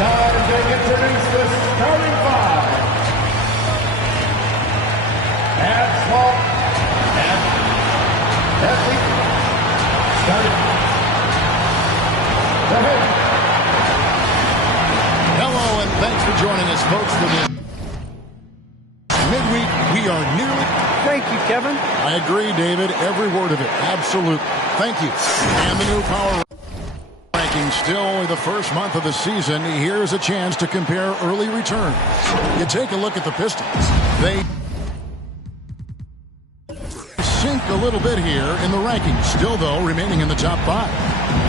time to introduce the starting five. Asphalt and Effie starting. Go ahead. Hello, and thanks for joining us, folks, for this midweek. We are nearly... Thank you, Kevin. I agree, David. Every word of it. Absolutely. Thank you. And the new power ranking, still only the first month of the season. Here's a chance to compare early returns. You take a look at the Pistons. They sink a little bit here in the rankings. Still, though, remaining in the top five.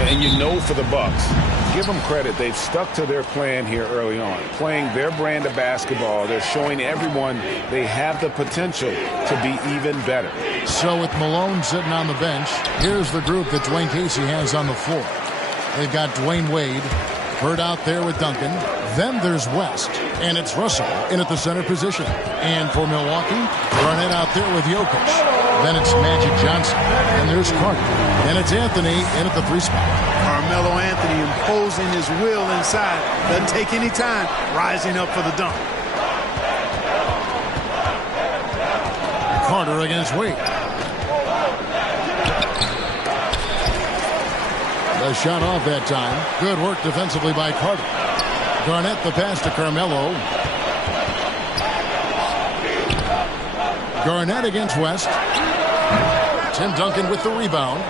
And you know, for the Bucks, give them credit. They've stuck to their plan here early on, playing their brand of basketball. They're showing everyone they have the potential to be even better. So with Malone sitting on the bench, here's the group that Dwayne Casey has on the floor. They've got Dwayne Wade, Bird out there with Duncan. Then there's West, and it's Russell in at the center position. And for Milwaukee, Garnett out there with Jokic. Then it's Magic Johnson, and there's Carter. And it's Anthony in at the 3 spot. Carmelo Anthony imposing his will inside. Doesn't take any time, rising up for the dunk. Carter against Wade. The shot off that time. Good work defensively by Carter. Garnett the pass to Carmelo. Garnett against West. Tim Duncan with the rebound.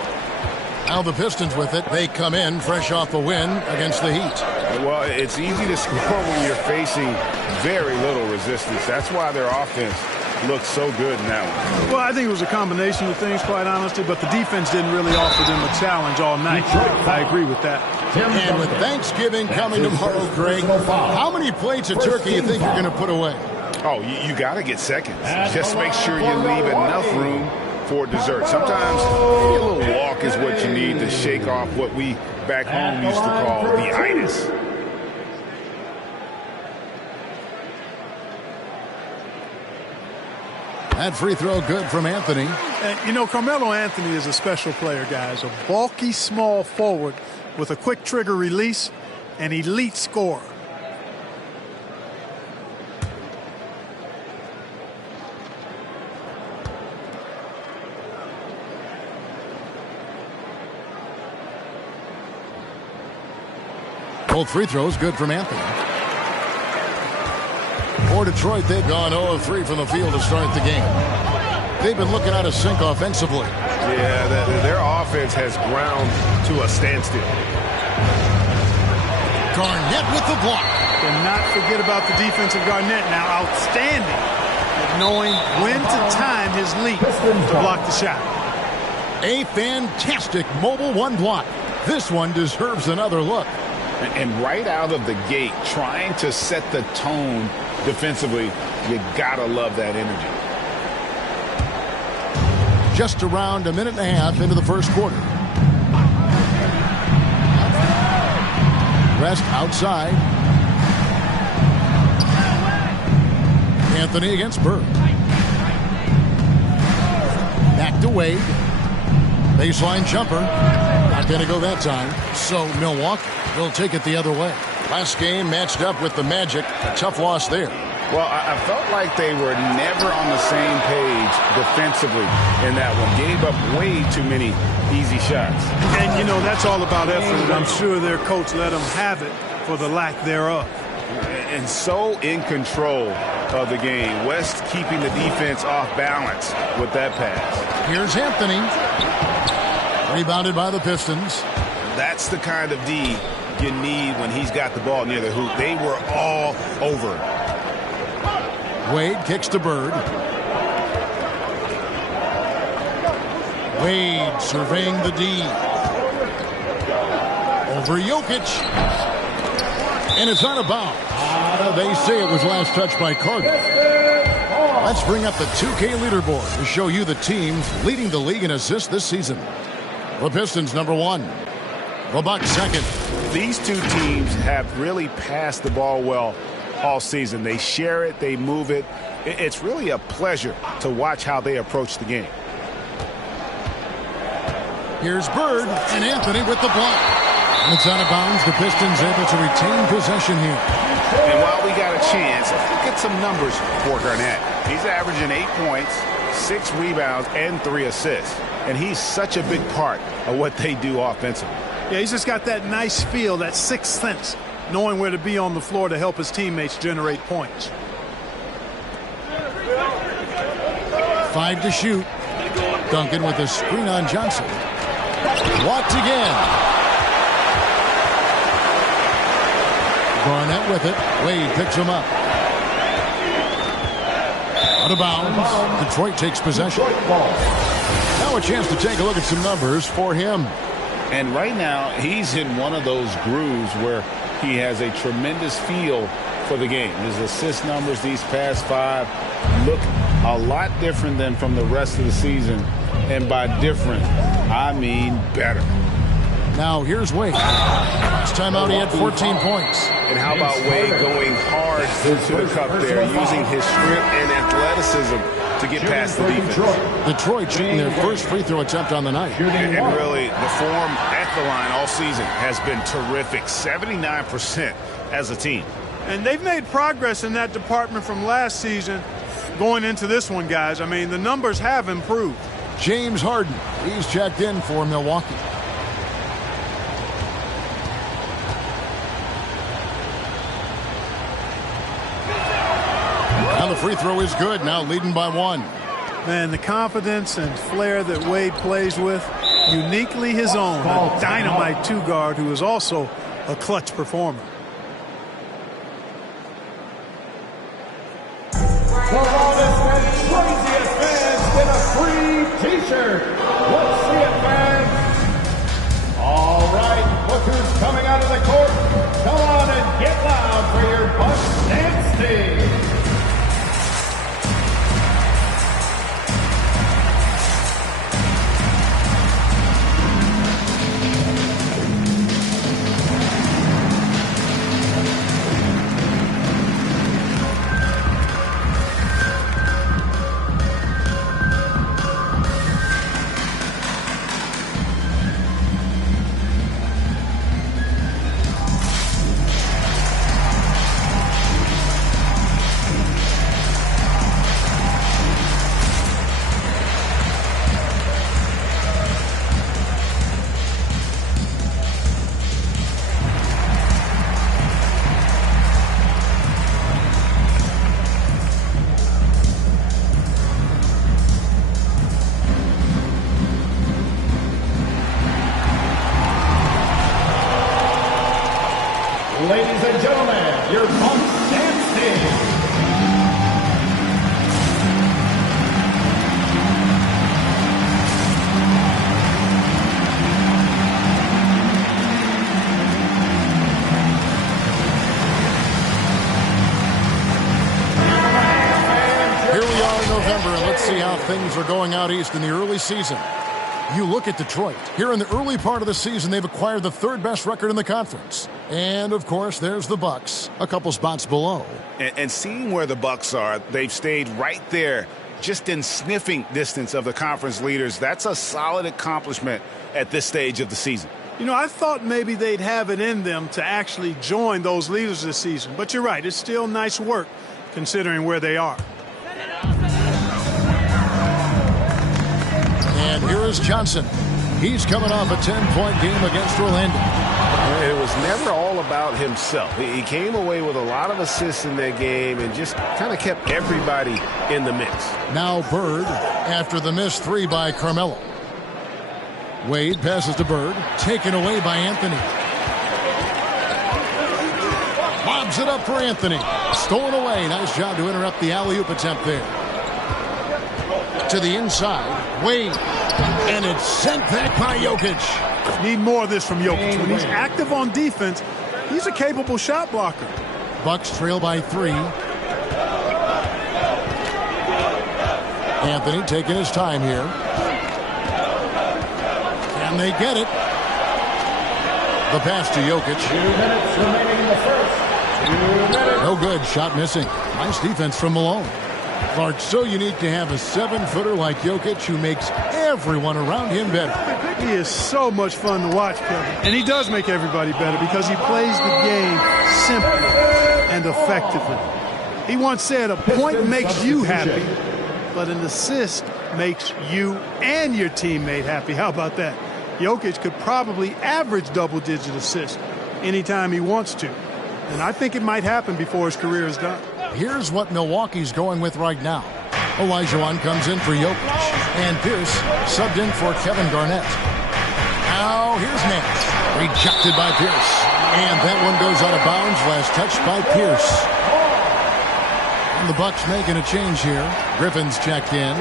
Now the Pistons with it. They come in fresh off a win against the Heat. Well, it's easy to score when you're facing very little resistance. That's why their offense looks so good in that one. Well, I think it was a combination of things, quite honestly, but the defense didn't really offer them a challenge all night. I agree with that. And with Thanksgiving coming tomorrow, Craig, how many plates of turkey you think you're going to put away? Oh, you got to get seconds. Just make sure you leave enough room for dessert. Sometimes maybe a little walk is what you need to shake off what we back home used to call the itis. That free throw good from Anthony. And, you know, Carmelo Anthony is a special player, guys. A bulky, small forward with a quick trigger release, an elite scorer. Both free throws good from Anthony. For Detroit, they've gone 0 of 3 from the field to start the game. They've been looking out of sync offensively. Yeah, their offense has ground to a standstill. Garnett with the block. Cannot forget about the defense of Garnett now. Outstanding at knowing when to time his leap to block the shot. A fantastic mobile one block. This one deserves another look. And right out of the gate, trying to set the tone defensively, you gotta love that energy. Just around a minute and a half into the first quarter. West outside. Anthony against Bird. Back to Wade. Baseline jumper. Not going to go that time. So Milwaukee will take it the other way. Last game matched up with the Magic. A tough loss there. Well, I felt like they were never on the same page defensively in that one. Gave up way too many easy shots. And, you know, that's all about effort. And I'm sure their coach let them have it for the lack thereof. And so in control of the game. West keeping the defense off balance with that pass. Here's Anthony. Rebounded by the Pistons. That's the kind of D you need when he's got the ball near the hoop. They were all over it. Wade kicks to Bird. Wade surveying the D. Over Jokic. And it's out of bounds. They say it was last touched by Carter. Let's bring up the 2K leaderboard to show you the teams leading the league in assists this season. The Pistons number 1. The Bucks second. These two teams have really passed the ball well all season. They share it, they move it. It's really a pleasure to watch how they approach the game. Here's Bird and Anthony with the block. It's out of bounds. The Pistons able to retain possession here. And while we got a chance, look at some numbers for Garnett. He's averaging 8 points, 6 rebounds, and 3 assists. And he's such a big part of what they do offensively. Yeah, he's just got that nice feel, that sixth sense, knowing where to be on the floor to help his teammates generate points. 5 to shoot. Duncan with a screen on Johnson. Walked again. Garnett with it. Wade picks him up. Out of bounds. Detroit takes possession. Now a chance to take a look at some numbers for him. And right now, he's in one of those grooves where he has a tremendous feel for the game. His assist numbers these past 5 look a lot different than from the rest of the season. And by different, I mean better. Now here's Wade. Last time out he had 14 points. And how about Wade going hard into the cup there, using his strength and athleticism to get past the defense. Detroit shooting their first free throw attempt on the night. And really, the form at the line all season has been terrific. 79% as a team. And they've made progress in that department from last season going into this one, guys. I mean, the numbers have improved. James Harden, he's checked in for Milwaukee. Now the free throw is good, now leading by 1. Man, the confidence and flair that Wade plays with, uniquely his own. A dynamite two-guard who is also a clutch performer. The loudest and craziest fans get a free T-shirt. Let's see it, fans. All right, look who's coming out of the court. Come on and get loud for your Bucks dance team. Ladies and gentlemen, your Bucks dance team. Here we are in November, and let's see how things are going out east in the early season. You look at Detroit. Here in the early part of the season, they've acquired the third best record in the conference. And, of course, there's the Bucks, a couple spots below. And seeing where the Bucks are, they've stayed right there, just in sniffing distance of the conference leaders. That's a solid accomplishment at this stage of the season. You know, I thought maybe they'd have it in them to actually join those leaders this season. But you're right, it's still nice work considering where they are. And here is Johnson. He's coming off a 10-point game against Orlando. It was never all about himself. He came away with a lot of assists in that game and just kind of kept everybody in the mix. Now Bird after the missed 3 by Carmelo. Wade passes to Bird, taken away by Anthony. Lobs it up for Anthony. Stolen away. Nice job to interrupt the alley-oop attempt there. To the inside. Wade. And it's sent back by Jokic. Need more of this from Jokic. When he's active on defense, he's a capable shot blocker. Bucks trail by 3. Anthony taking his time here. Can they get it? The pass to Jokic. 2 minutes remaining in the first. 2 minutes. No good. Shot missing. Nice defense from Malone. Clark, so unique to have a 7-footer like Jokic who makes everyone around him better. He is so much fun to watch, Kevin. And he does make everybody better because he plays the game simply and effectively. He once said a point makes you happy, but an assist makes you and your teammate happy. How about that? Jokic could probably average double-digit assists anytime he wants to. And I think it might happen before his career is done. Here's what Milwaukee's going with right now. Olajuwon comes in for Jokic. And Pierce subbed in for Kevin Garnett. Now here's Nance. Rejected by Pierce. And that one goes out of bounds. Last touch by Pierce. And the Bucks making a change here. Griffin's checked in.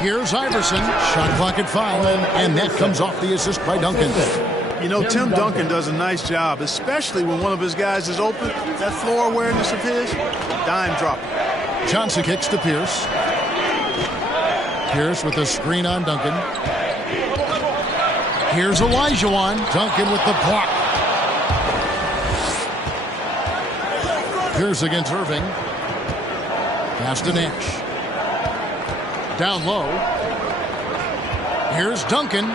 Here's Iverson. Shot clock at 5. And that comes off the assist by Duncan. You know, Tim Duncan does a nice job, especially when one of his guys is open. That floor awareness of his, dime drop. Johnson kicks to Pierce. Pierce with the screen on Duncan. Here's Olajuwon. Duncan with the block. Pierce against Irving. Pass to Nash. Down low. Here's Duncan.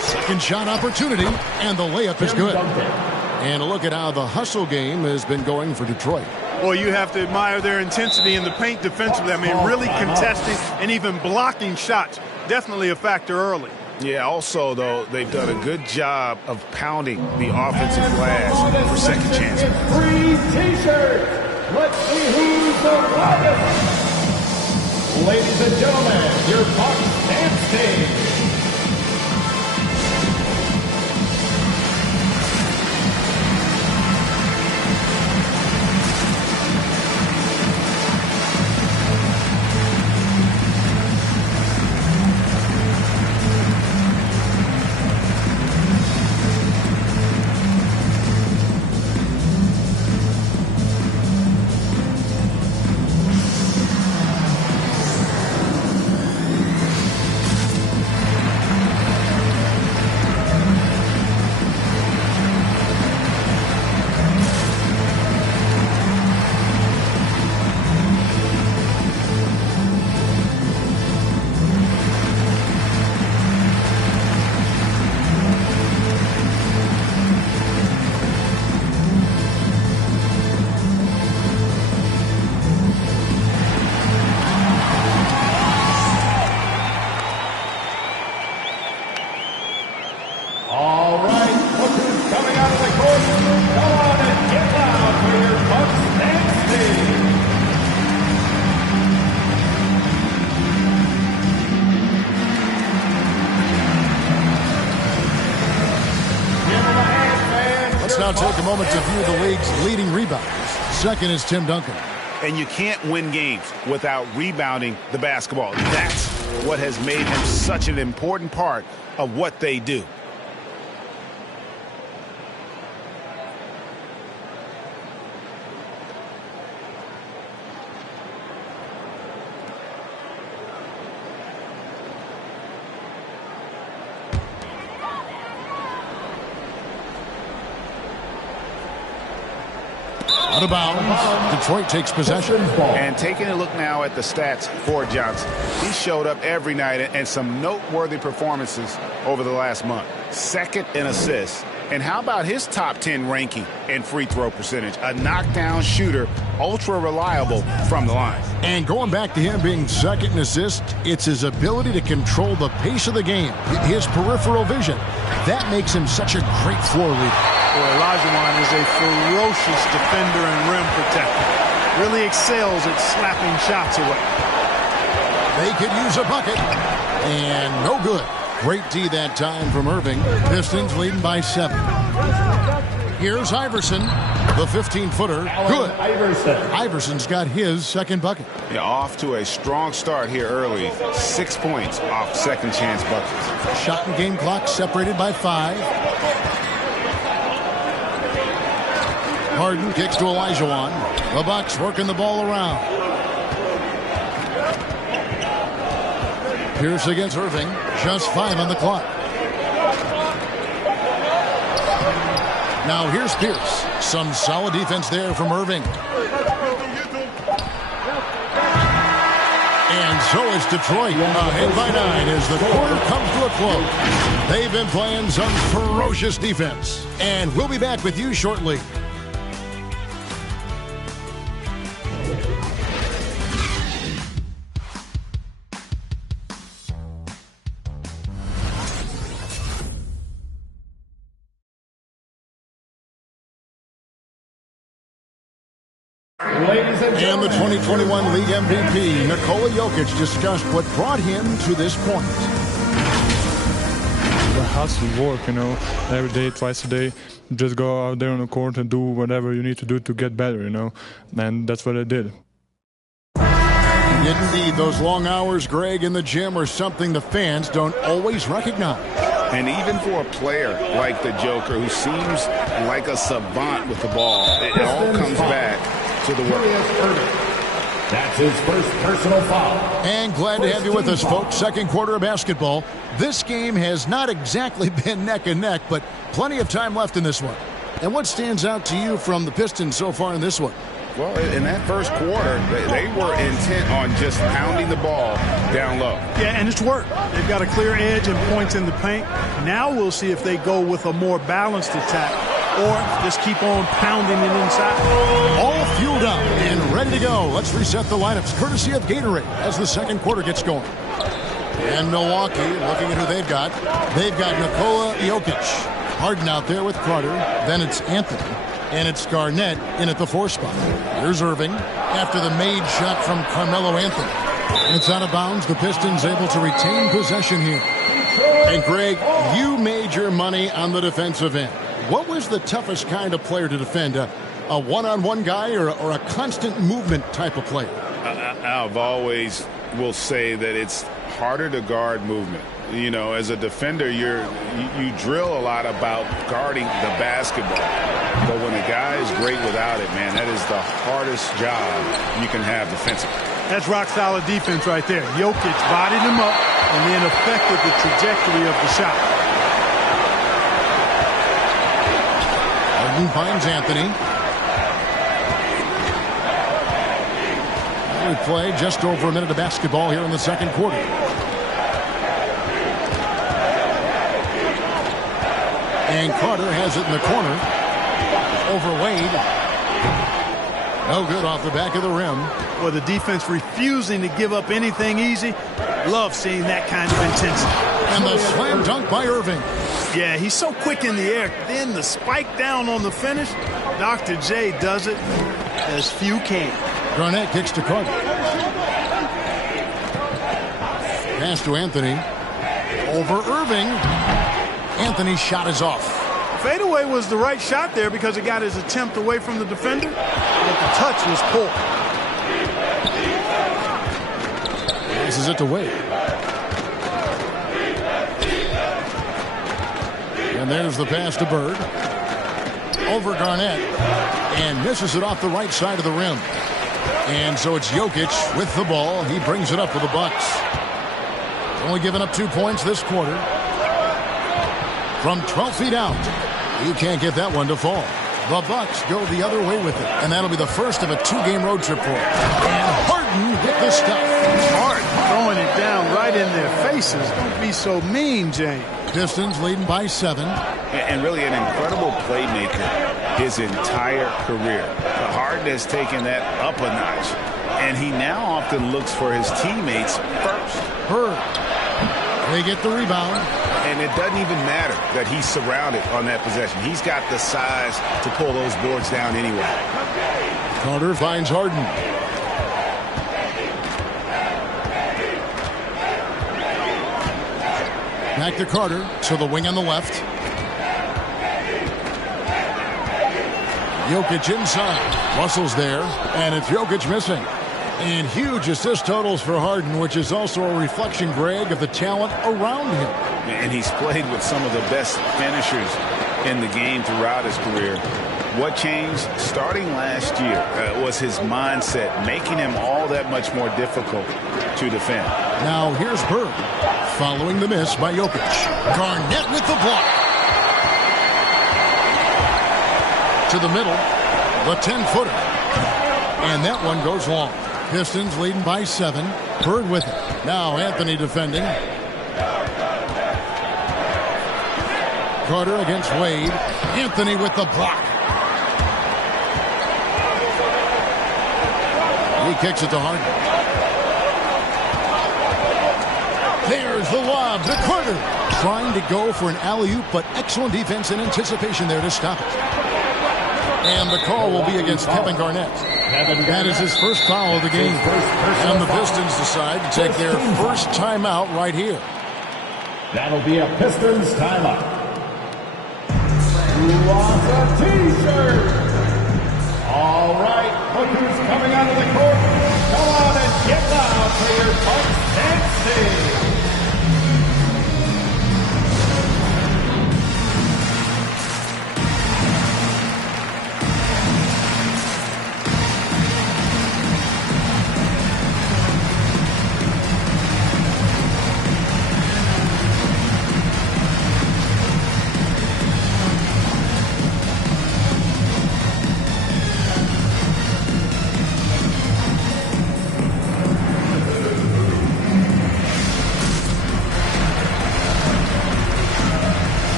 Second shot opportunity, and the layup is good. And a look at how the hustle game has been going for Detroit. Well, you have to admire their intensity in the paint defensively. I mean, really contesting and even blocking shots. Definitely a factor early. Yeah, also, though, they've done a good job of pounding the offensive glass for second chances. Free T-shirts. Let's see who's the hottest. Ladies and gentlemen, your Bucks dance team. Now take a moment to view the league's leading rebounders. Second is Tim Duncan. And you can't win games without rebounding the basketball. That's what has made him such an important part of what they do. Out of bounds. Detroit takes possession. And taking a look now at the stats for Johnson. He showed up every night and some noteworthy performances over the last month. Second in assists. And how about his top 10 ranking in free throw percentage? A knockdown shooter, ultra reliable from the line. And going back to him being second in assists, it's his ability to control the pace of the game. His peripheral vision. That makes him such a great floor leader. Boy, Olajuwon is a ferocious defender and rim protector. Really excels at slapping shots away. They could use a bucket. And no good. Great D that time from Irving. Pistons leading by 7. Here's Iverson. The 15-footer. Good. Iverson's got his second bucket. Yeah, off to a strong start here early. 6 points off second chance buckets. Shot and game clock separated by 5. Harden kicks to Olajuwon. The Bucks working the ball around. Pierce against Irving. Just 5 on the clock. Now here's Pierce. Some solid defense there from Irving. And so is Detroit. Ahead by 9 as the quarter comes to a close. They've been playing some ferocious defense. And we'll be back with you shortly. And the 2021 League MVP, Nikola Jokic, discussed what brought him to this point. The hustle work, every day, twice a day. Just go out there on the court and do whatever you need to do to get better, and that's what I did. Indeed, those long hours, Greg, in the gym are something the fans don't always recognize. And even for a player like the Joker, who seems like a savant with the ball, it all comes back to the work. That's his first personal foul. And glad to have you with us, folks. Second quarter of basketball. This game has not exactly been neck and neck, but plenty of time left in this one. And what stands out to you from the Pistons so far in this one? Well, in that first quarter, they were intent on just pounding the ball down low. Yeah, and it's worked. They've got a clear edge and points in the paint. Now we'll see if they go with a more balanced attack or just keep on pounding it inside. All fueled up and ready to go. Let's reset the lineups, courtesy of Gatorade, as the second quarter gets going. And Milwaukee, looking at who they've got. They've got Nikola Jokic. Harden out there with Carter. Then it's Anthony. And it's Garnett in at the 4 spot. Here's Irving after the made shot from Carmelo Anthony. And it's out of bounds. The Pistons able to retain possession here. And Greg, you made your money on the defensive end. What was the toughest kind of player to defend? A one-on-one guy or a constant movement type of player? I've always will say that it's harder to guard movement. As a defender, you drill a lot about guarding the basketball. But when a guy is great without it, man, that is the hardest job you can have defensively. That's rock-solid defense right there. Jokic bodied him up and then affected the trajectory of the shot. Harden finds Anthony. We play just over a minute of basketball here in the second quarter. And Carter has it in the corner. Over Wade. No good off the back of the rim. Well, the defense refusing to give up anything easy. Love seeing that kind of intensity. And the slam dunk by Irving. Yeah, he's so quick in the air. Then the spike down on the finish. Dr. J does it as few can. Garnett kicks to Carter. Pass to Anthony. Over Irving. Anthony's shot is off. Fadeaway was the right shot there because it got his attempt away from the defender, but the touch was poor. Passes it to Wade. And there's the pass to Bird. Over Garnett. And misses it off the right side of the rim. And so it's Jokic with the ball. He brings it up for the Bucks. Only given up 2 points this quarter. From 12 feet out. You can't get that one to fall. The Bucks go the other way with it. And that'll be the first of a 2-game road trip for them. And Harden with the stuff. Harden throwing it down right in their faces. Don't be so mean, James. Pistons leading by 7. And really an incredible playmaker his entire career. Harden has taken that up a notch. And he now often looks for his teammates first. Bird. They get the rebound. And it doesn't even matter that he's surrounded on that possession. He's got the size to pull those boards down anyway. Carter finds Harden. Back to Carter to the wing on the left. Jokic inside. Russell's there, and it's Jokic missing. And huge assist totals for Harden, which is also a reflection, Greg, of the talent around him. And he's played with some of the best finishers in the game throughout his career. What changed starting last year was his mindset, making him all that much more difficult to defend. Now here's Bird following the miss by Jokic. Garnett with the block. To the middle, the 10-footer. And that one goes long. Pistons leading by 7. Bird with it. Now Anthony defending. Carter against Wade. Anthony with the block. He kicks it to Harden. There's the lob to Carter. Trying to go for an alley-oop, but excellent defense and anticipation there to stop it. And the call will be against Kevin Garnett. That is his first foul of the game. And the Pistons decide to take their first timeout right here. That'll be a Pistons timeout. Who wants a T-shirt? All right, look who's coming out of the court. Come on and get down for your Bucks and Steve.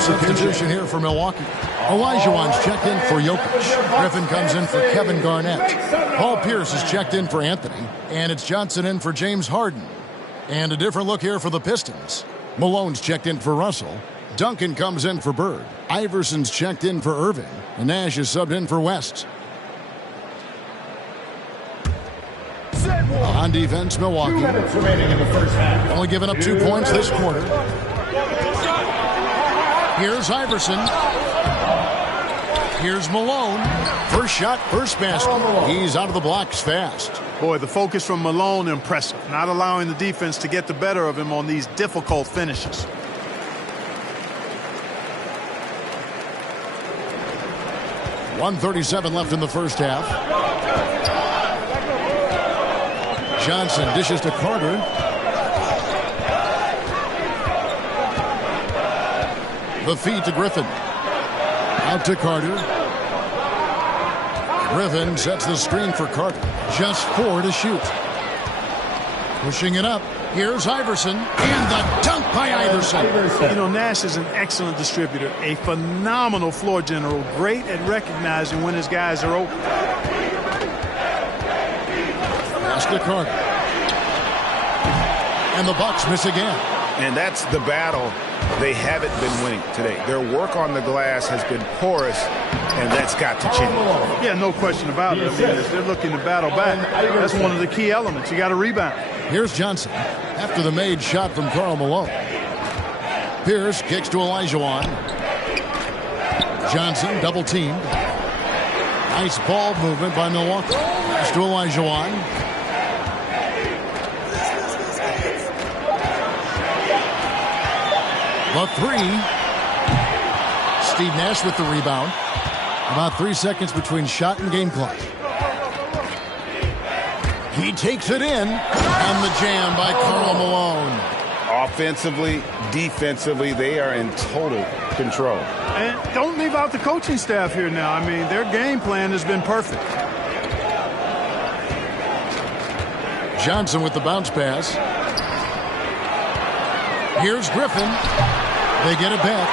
Substitution here for Milwaukee. Olajuwon's checked in for Jokic. Griffin comes in for Kevin Garnett. Paul Pierce is checked in for Anthony. And it's Johnson in for James Harden. And a different look here for the Pistons. Malone's checked in for Russell. Duncan comes in for Bird. Iverson's checked in for Irving. And Nash is subbed in for West. On defense, Milwaukee. 2 minutes remaining in the first half. Only giving up 2 points this quarter. Here's Iverson. Here's Malone. First shot, first basket. He's out of the blocks fast. Boy, the focus from Malone, impressive. Not allowing the defense to get the better of him on these difficult finishes. .137 left in the first half. Johnson dishes to Carter. The feed to Griffin. Out to Carter. Griffin sets the screen for Carter. Just 4 to shoot. Pushing it up. Here's Iverson. And the dunk by Iverson. You know, Nash is an excellent distributor. A phenomenal floor general. Great at recognizing when his guys are open. Pass to Carter. And the Bucks miss again. And that's the battle they haven't been winning today. Their work on the glass has been porous, and that's got to change. Yeah, no question about it. I mean, if they're looking to battle back, that's one of the key elements. You got to rebound. Here's Johnson after the made shot from Karl Malone. Pierce kicks to Olajuwon. Johnson double teamed. Nice ball movement by Milwaukee. Pass to Olajuwon. The 3. Steve Nash with the rebound. About 3 seconds between shot and game clock. He takes it in. And the jam by Karl Malone. Offensively, defensively, they are in total control. And don't leave out the coaching staff here now. I mean, their game plan has been perfect. Johnson with the bounce pass. Here's Griffin. They get it back.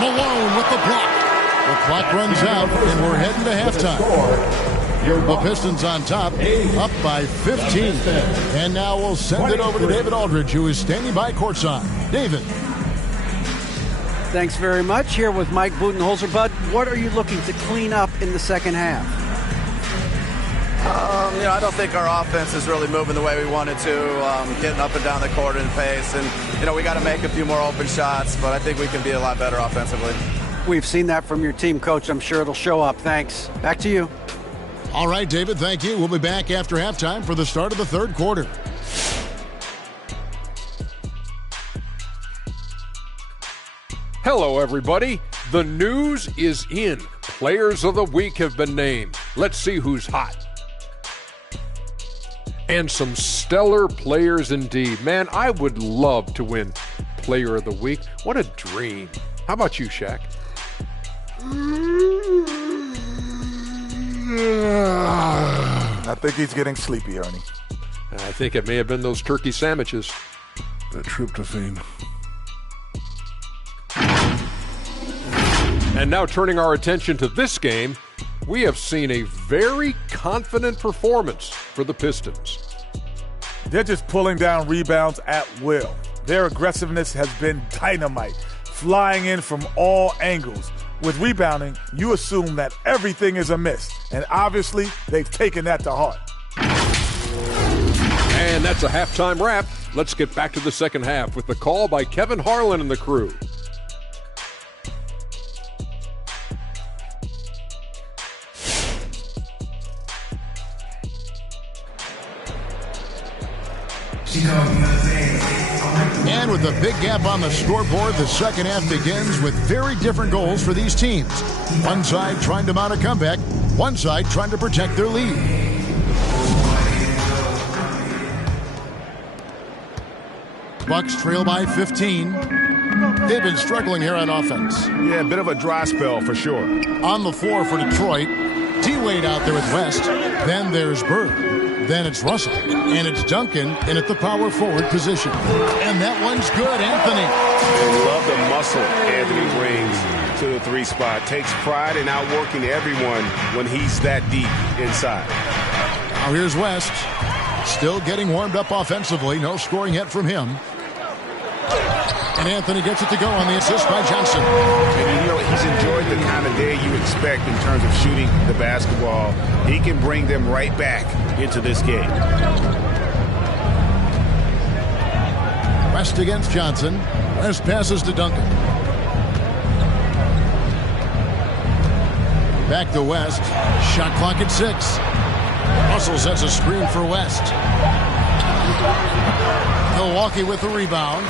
Malone with the block. The clock runs out, and we're heading to halftime. The Pistons on top, up by 15. And now we'll send it over to David Aldridge, who is standing by courtside. David. Thanks very much. Here with Mike Budenholzer. Bud, what are you looking to clean up in the second half? I don't think our offense is really moving the way we wanted to, getting up and down the court in pace. And, we got to make a few more open shots, but I think we can be a lot better offensively. We've seen that from your team, Coach. I'm sure it'll show up. Thanks. Back to you. All right, David, thank you. We'll be back after halftime for the start of the third quarter. Hello, everybody. The news is in. Players of the week have been named. Let's see who's hot. And some stellar players indeed. Man, I would love to win Player of the Week. What a dream. How about you, Shaq? I think he's getting sleepy, Ernie. I think it may have been those turkey sandwiches. The tryptophan. And now turning our attention to this game, we have seen a very confident performance for the Pistons. They're just pulling down rebounds at will. Their aggressiveness has been dynamite, flying in from all angles. With rebounding, you assume that everything is amiss, and obviously they've taken that to heart. And that's a halftime wrap. Let's get back to the second half with the call by Kevin Harlan and the crew. And with a big gap on the scoreboard, the second half begins with very different goals for these teams. One side trying to mount a comeback, one side trying to protect their lead. Bucks trail by 15. They've been struggling here on offense. Yeah, a bit of a dry spell for sure. On the floor for Detroit, D-Wade out there with West. Then there's Bird. Then it's Russell, and it's Duncan in at the power forward position. And that one's good, Anthony. I love the muscle Anthony brings to the three spot. Takes pride in outworking everyone when he's that deep inside. Now here's West, still getting warmed up offensively. No scoring yet from him. And Anthony gets it to go on the assist by Johnson. And he's enjoyed the kind of day you expect in terms of shooting the basketball. He can bring them right back into this game. West against Johnson. West passes to Duncan. Back to West. Shot clock at 6. Russell sets a screen for West. Milwaukee with the rebound.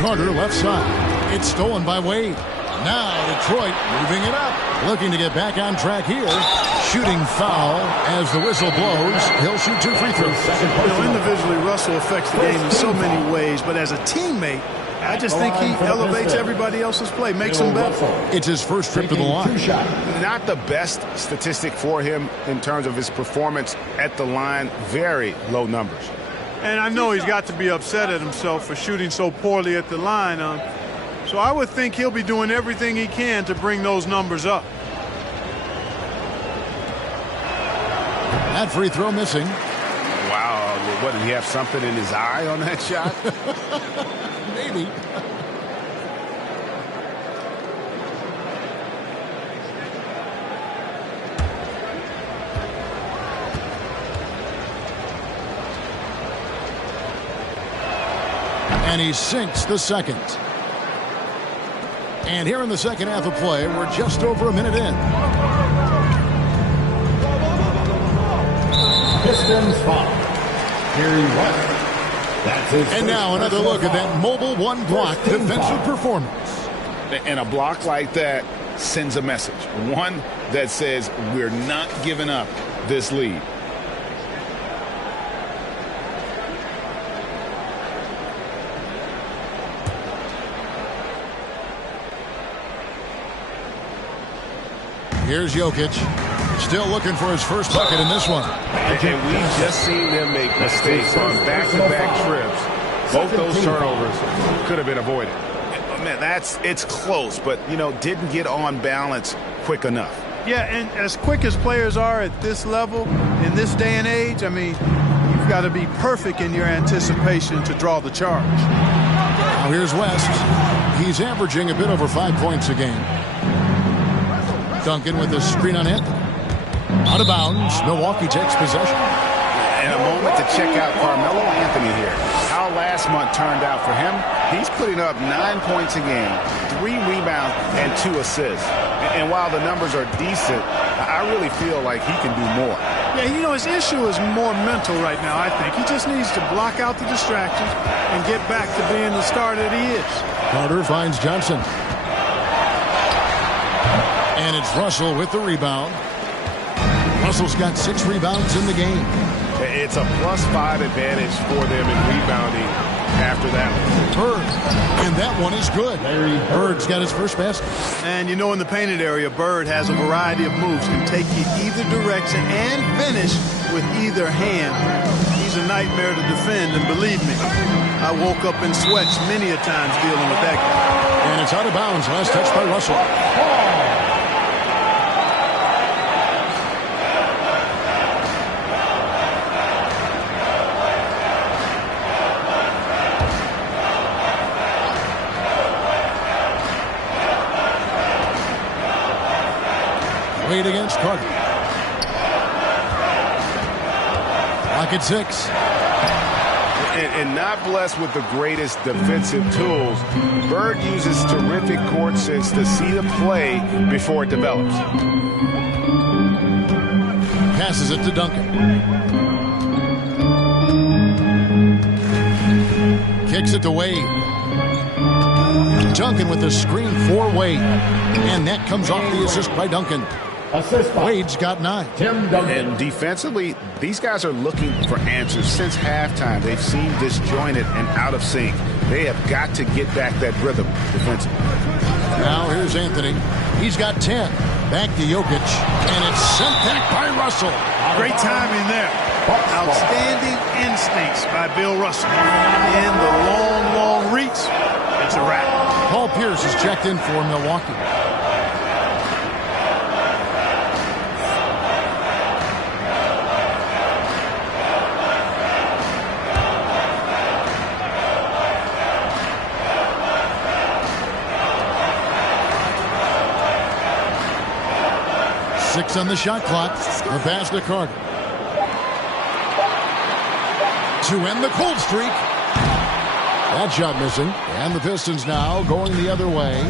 Carter left side. It's stolen by Wade. Now Detroit moving it up. Looking to get back on track here. Shooting foul as the whistle blows. He'll shoot 2 free throws. Individually, Russell affects the game in so many ways, but as a teammate, I just think he elevates everybody else's play, makes them better. It's his first trip to the line. Not the best statistic for him in terms of his performance at the line. Very low numbers. And I know he's got to be upset at himself for shooting so poorly at the line. So I would think he'll be doing everything he can to bring those numbers up. That free throw missing. Wow. What, did he have something in his eye on that shot? Maybe. And he sinks the second. And here in the second half of play, we're just over a minute in. Pistons foul. Here's West. That's his and now another look at that mobile one block defensive performance. And a block like that sends a message. One that says we're not giving up this lead. Here's Jokic, still looking for his first bucket in this one. And we've just seen them make mistakes on back-to-back trips. Both those turnovers could have been avoided. Man, it's close, but, didn't get on balance quick enough. Yeah, and as quick as players are at this level, in this day and age, I mean, you've got to be perfect in your anticipation to draw the charge. Now here's West. He's averaging a bit over 5 points a game. Duncan with a screen on Anthony. Out of bounds. Milwaukee takes possession. And a moment to check out Carmelo Anthony here. How last month turned out for him. He's putting up 9 points a game, 3 rebounds, and 2 assists. And while the numbers are decent, I really feel like he can do more. Yeah, his issue is more mental right now, I think. He just needs to block out the distractions and get back to being the star that he is. Carter finds Johnson. And it's Russell with the rebound. Russell's got 6 rebounds in the game. It's a +5 advantage for them in rebounding after that one. Bird. And that one is good. Bird's got his first basket. And in the painted area, Bird has a variety of moves. Can take you either direction and finish with either hand. He's a nightmare to defend, and believe me, I woke up in sweats many a times dealing with that guy. And it's out of bounds. Last touch by Russell. Wade against Carter. Lock at 6. And not blessed with the greatest defensive tools, Bird uses terrific court sense to see the play before it develops. Passes it to Duncan. Kicks it to Wade. Duncan with the screen for Wade. And that comes off the assist by Duncan. Wade's got 9. Tim Duncan. And defensively, these guys are looking for answers since halftime. They've seemed disjointed and out of sync. They have got to get back that rhythm defensively. Now here's Anthony. He's got 10. Back to Jokic. And it's sent back by Russell. Great timing there. Outstanding instincts by Bill Russell. And the long reach. It's a wrap. Paul Pierce is checked in for Milwaukee. Six on the shot clock. The pass to Carter. To end the cold streak. That shot missing. And the Pistons now going the other way.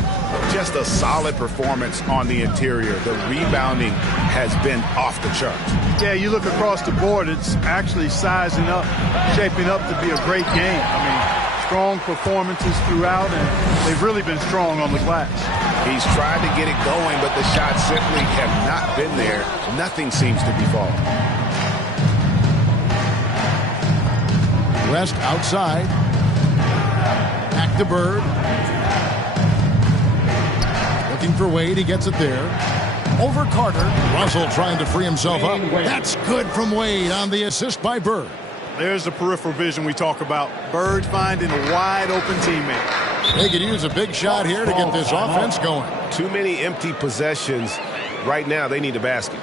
Just a solid performance on the interior. The rebounding has been off the charts. Yeah, you look across the board, it's actually sizing up, shaping up to be a great game. I mean, strong performances throughout, and they've really been strong on the glass. He's tried to get it going, but the shots simply have not been there. Nothing seems to be falling. West outside. Back to Bird. Looking for Wade. He gets it there. Over Carter. Russell trying to free himself up. That's good from Wade on the assist by Bird. There's the peripheral vision we talk about. Bird finding a wide open teammate. They could use a big shot here to get this offense going. Too many empty possessions. Right now, they need a basket.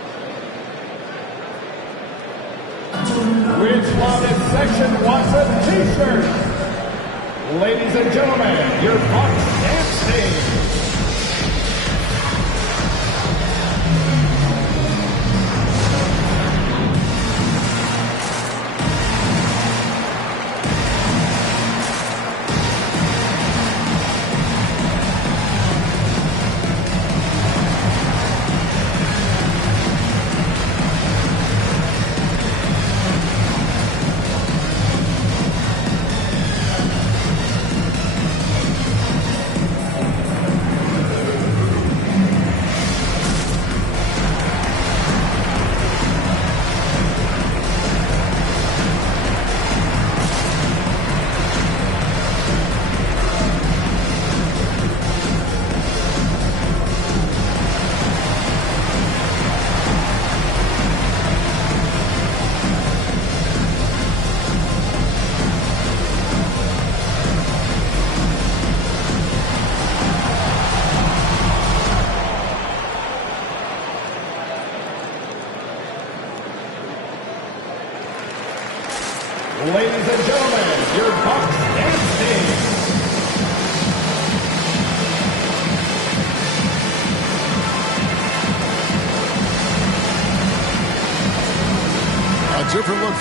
Which wanted section wants a t-shirt? Ladies and gentlemen, your Bucks dancing.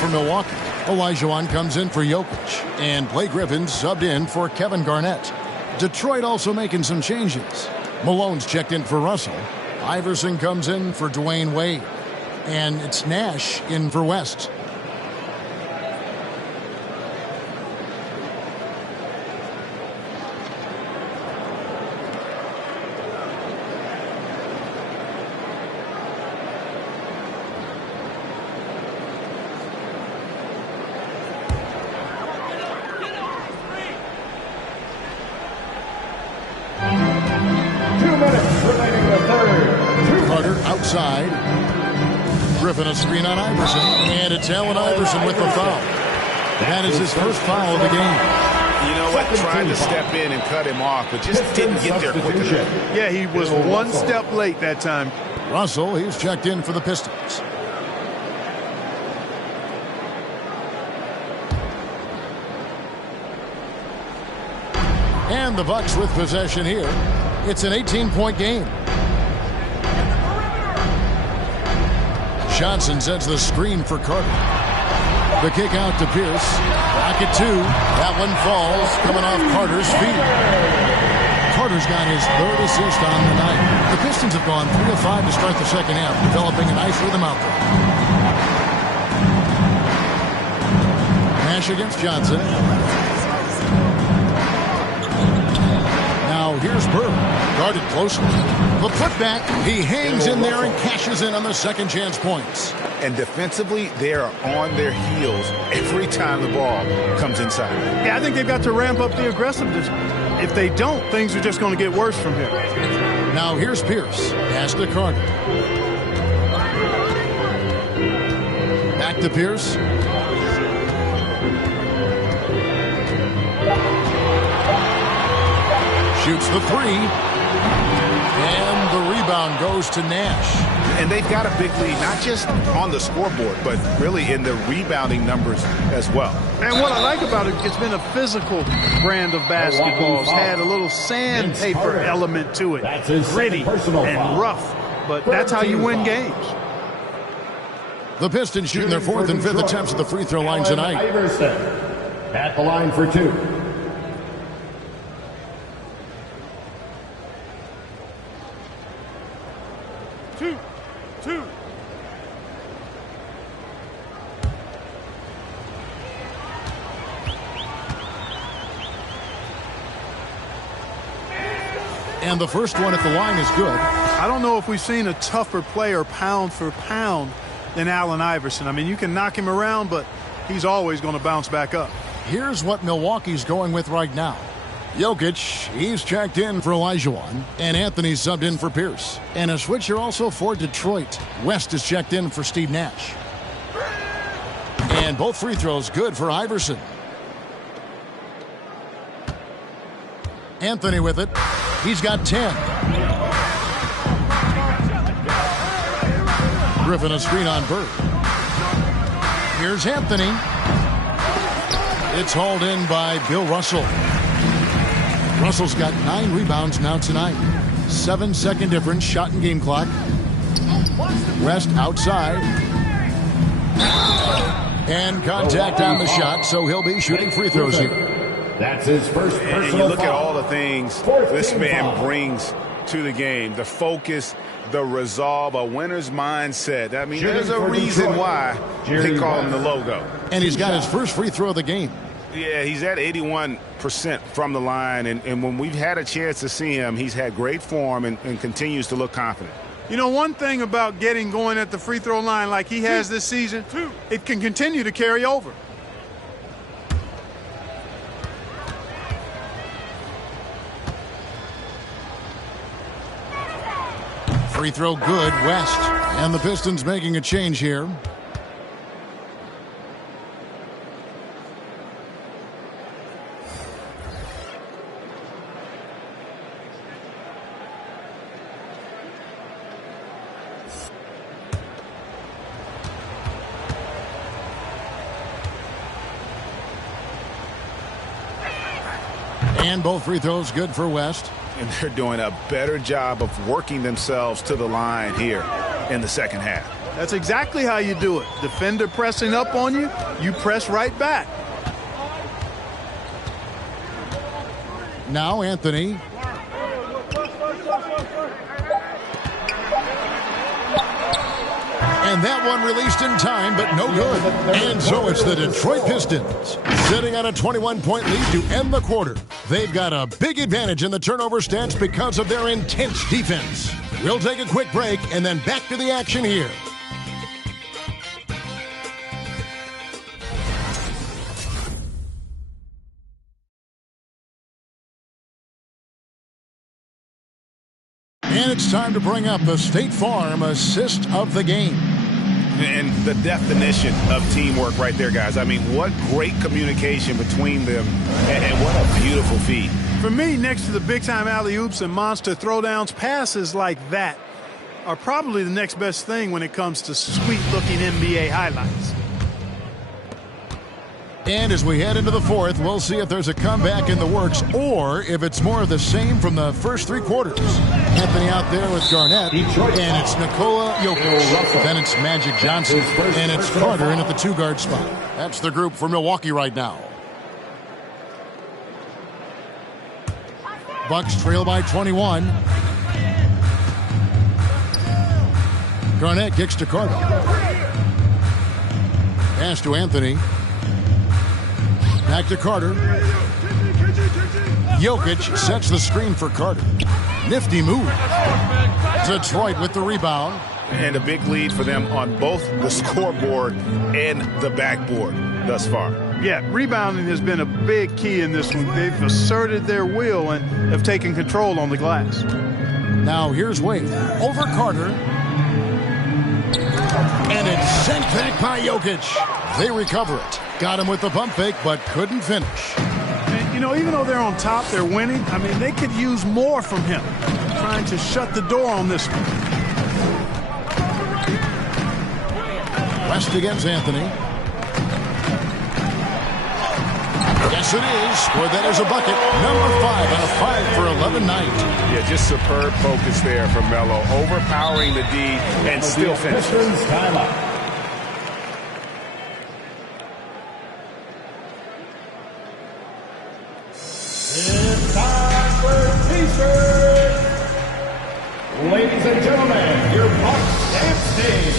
for Milwaukee. Olajuwon comes in for Jokic. And Blake Griffin subbed in for Kevin Garnett. Detroit also making some changes. Malone's checked in for Russell. Iverson comes in for Dwayne Wade. And it's Nash in for West. Outside. Griffin a screen on Iverson. And it's Allen Iverson with the foul. That is his first foul of the game. You know what? Trying to step in and cut him off, but just didn't get there quick enough. Yeah, he was one step late that time. Russell, he's checked in for the Pistons. And the Bucks with possession here. It's an 18-point game. Johnson sets the screen for Carter. The kick out to Pierce. Rocket 2. That one falls, coming off Carter's feet. Carter's got his third assist on the night. The Pistons have gone 3 of 5 to start the second half, developing a nice rhythm out there. Nash against Johnson. Now here's Bird, guarded closely. The putback, he hangs in there and cashes in on the second chance points. And defensively, they are on their heels every time the ball comes inside. Yeah, I think they've got to ramp up the aggressiveness. If they don't, things are just going to get worse from here. Now here's Pierce. Pass to Carter. Back to Pierce. Shoots the three. And the rebound goes to Nash. And they've got a big lead, not just on the scoreboard, but really in the rebounding numbers as well. And what I like about it, it's been a physical brand of basketball. It's had a little sandpaper element to it. Gritty and rough, but that's how you win games. The Pistons shooting their fourth and fifth attempts at the free throw line tonight. Iverson at the line for 2. Two. And the first one at the line is good. I don't know if we've seen a tougher player pound for pound than Allen Iverson. I mean, you can knock him around, but he's always going to bounce back up. Here's what Milwaukee's going with right now. Jokic, he's checked in for Olajuwon, and Anthony's subbed in for Pierce. And a switcher also for Detroit. West is checked in for Steve Nash. And both free throws good for Iverson. Anthony with it. He's got 10. Griffin a screen on Bird. Here's Anthony. It's hauled in by Bill Russell. Russell's got 9 rebounds now tonight. 7-second difference, shot and game clock. West outside. And contact on the shot, so he'll be shooting free throws here. That's his first personal And you look foul. at all the things this man brings to the game. The focus, the resolve, a winner's mindset. I mean, there's a reason why they call him the logo. And he's got his first free throw of the game. Yeah, he's at 81% from the line, and when we've had a chance to see him, he's had great form and continues to look confident. You know, one thing about getting going at the free throw line like he has this season, it can continue to carry over. Free throw good, West. And the Pistons making a change here. And both free throws good for West. And they're doing a better job of working themselves to the line here in the second half. That's exactly how you do it. Defender pressing up on you, you press right back. Now Anthony. And that one released in time, but no good. And so it's the Detroit Pistons sitting on a 21-point lead to end the quarter. They've got a big advantage in the turnover stats because of their intense defense. We'll take a quick break and then back to the action here. And it's time to bring up the State Farm assist of the game. And the definition of teamwork right there, guys. I mean, what great communication between them, and what a beautiful feed. For me, next to the big-time alley-oops and monster throwdowns, passes like that are probably the next best thing when it comes to sweet-looking NBA highlights. And as we head into the fourth, we'll see if there's a comeback in the works or if it's more of the same from the first three quarters. Anthony out there with Garnett, and it's Nikola Jokic. Then it's Magic Johnson, and it's Carter in at the two-guard spot. That's the group for Milwaukee right now. Bucks trail by 21. Garnett kicks to Carter. Pass to Anthony. Back to Carter. Jokic sets the screen for Carter. Nifty move. Detroit with the rebound. And a big lead for them on both the scoreboard and the backboard thus far. Yeah, rebounding has been a big key in this one. They've asserted their will and have taken control on the glass. Now here's Wade. Over Carter. And it's sent back by Jokic. They recover it. Got him with the pump fake, but couldn't finish. And, you know, even though they're on top, they're winning. I mean, they could use more from him. Trying to shut the door on this one. West against Anthony. Yes, it is. Scored that as a bucket. Number 5 on a 5 for 11 night. Yeah, just superb focus there from Melo. Overpowering the D and still finishing. Timeout. It's time for T-shirt. Ladies and gentlemen, your Bucks dancing.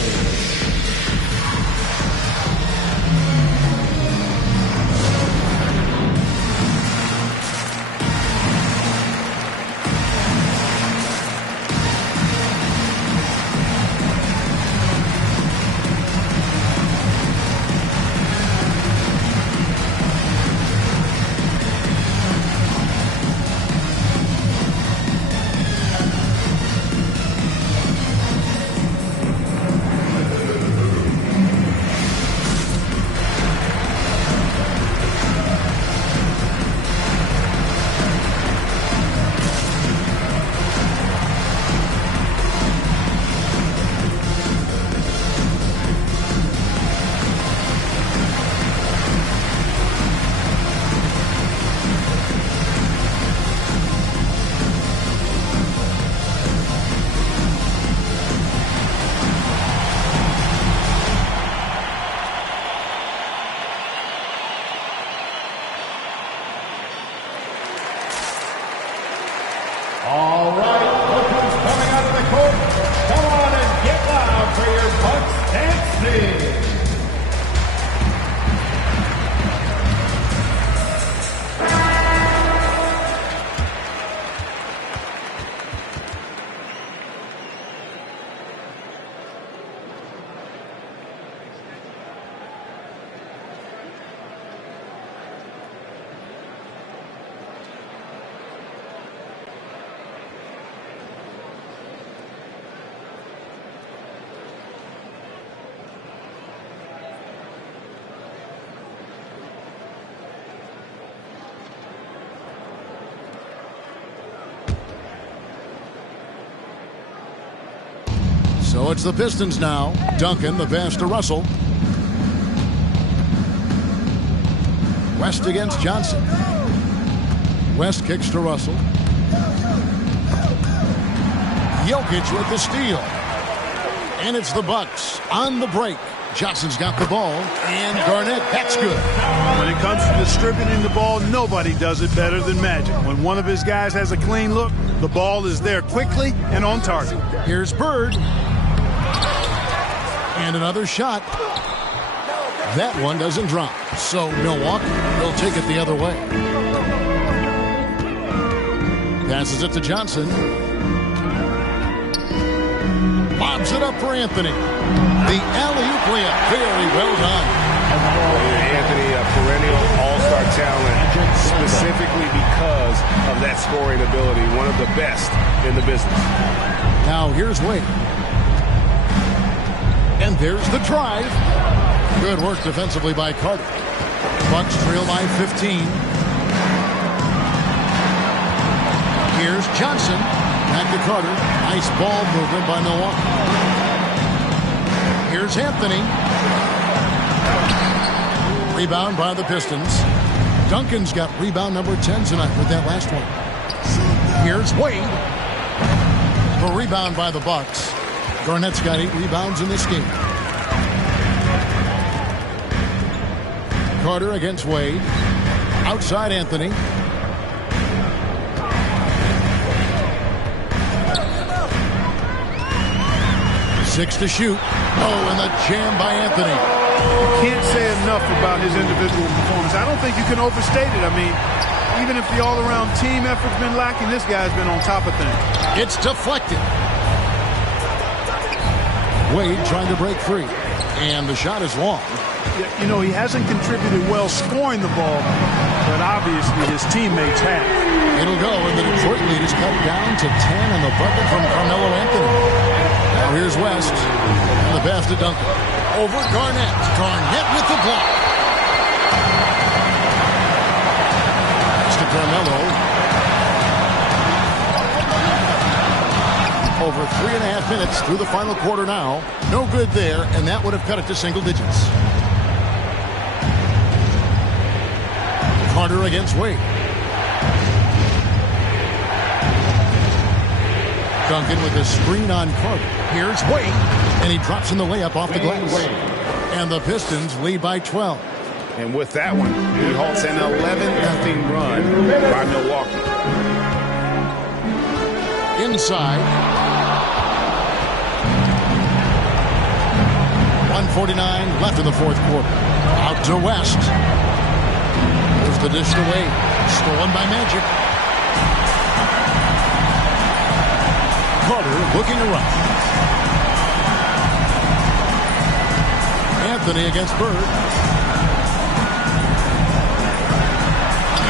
All right, look who's coming out of the court. Come on and get loud for your Bucks dancing. So it's the Pistons now. Duncan, the pass to Russell. West against Johnson. West kicks to Russell. Jokic with the steal. And it's the Bucks on the break. Johnson's got the ball, and Garnett, that's good. When it comes to distributing the ball, nobody does it better than Magic. When one of his guys has a clean look, the ball is there quickly and on target. Here's Bird. And another shot. That one doesn't drop. So Milwaukee will take it the other way. Passes it to Johnson. Lobs it up for Anthony. The alley-oop layup. Very well done. Anthony, a perennial all-star talent, specifically because of that scoring ability. One of the best in the business. Now here's Wade. And there's the drive. Good work defensively by Carter. Bucks trail by 15. Here's Johnson. Back to Carter. Nice ball movement by Milwaukee. Here's Anthony. Rebound by the Pistons. Duncan's got rebound number 10 tonight with that last one. Here's Wade. A rebound by the Bucks. Garnett's got 8 rebounds in this game. Carter against Wade. Outside Anthony. Six to shoot. Oh, and the jam by Anthony. Can't say enough about his individual performance. I don't think you can overstate it. I mean, even if the all-around team effort's been lacking, this guy's been on top of things. It's deflected. Wade trying to break free. And the shot is long. You know, he hasn't contributed well scoring the ball, but obviously his teammates have. It'll go, and the Detroit lead is cut down to 10 on the bucket from Carmelo Anthony. Now here's West. And the pass to Duncan. Over Garnett. Garnett with the block. Pass to Carmelo. Over 3.5 minutes through the final quarter now. No good there, and that would have cut it to single digits. Carter against Wade. Duncan with a screen on Carter. Here's Wade, and he drops in the layup off the glass. And the Pistons lead by 12. And with that one, he halts an 11-0 run by Milwaukee. Inside. 1:49 left in the fourth quarter. Out to West. There's the dish to Wade. Stolen by Magic. Carter looking around. Anthony against Bird.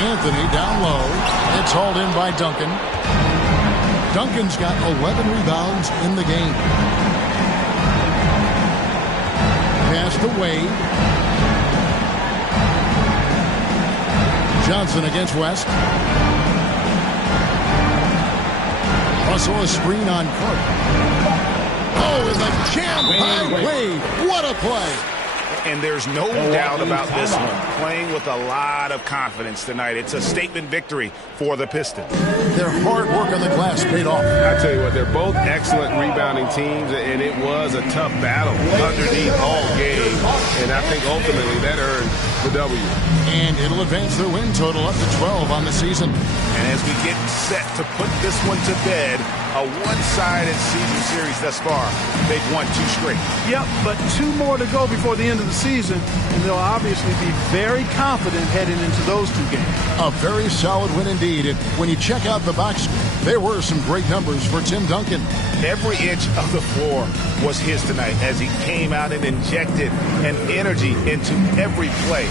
Anthony down low. It's hauled in by Duncan. Duncan's got 11 rebounds in the game. Pass to Wade. Johnson against West. Russell a screen on Carter. Oh, and the jam by Wade. What a play. And there's no doubt about this one. Playing with a lot of confidence tonight. It's a statement victory for the Pistons. Their hard work on the glass paid off. I tell you what, they're both excellent rebounding teams, and it was a tough battle underneath all game. And I think ultimately that earned the W. And it'll advance their win total up to 12 on the season. And as we get set to put this one to bed, a one-sided season series thus far. They've won 2 straight. Yep, but 2 more to go before the end of the season, and they'll obviously be very confident heading into those 2 games. A very solid win indeed. And when you check out the box score, there were some great numbers for Tim Duncan. Every inch of the floor was his tonight as he came out and injected an energy into every play.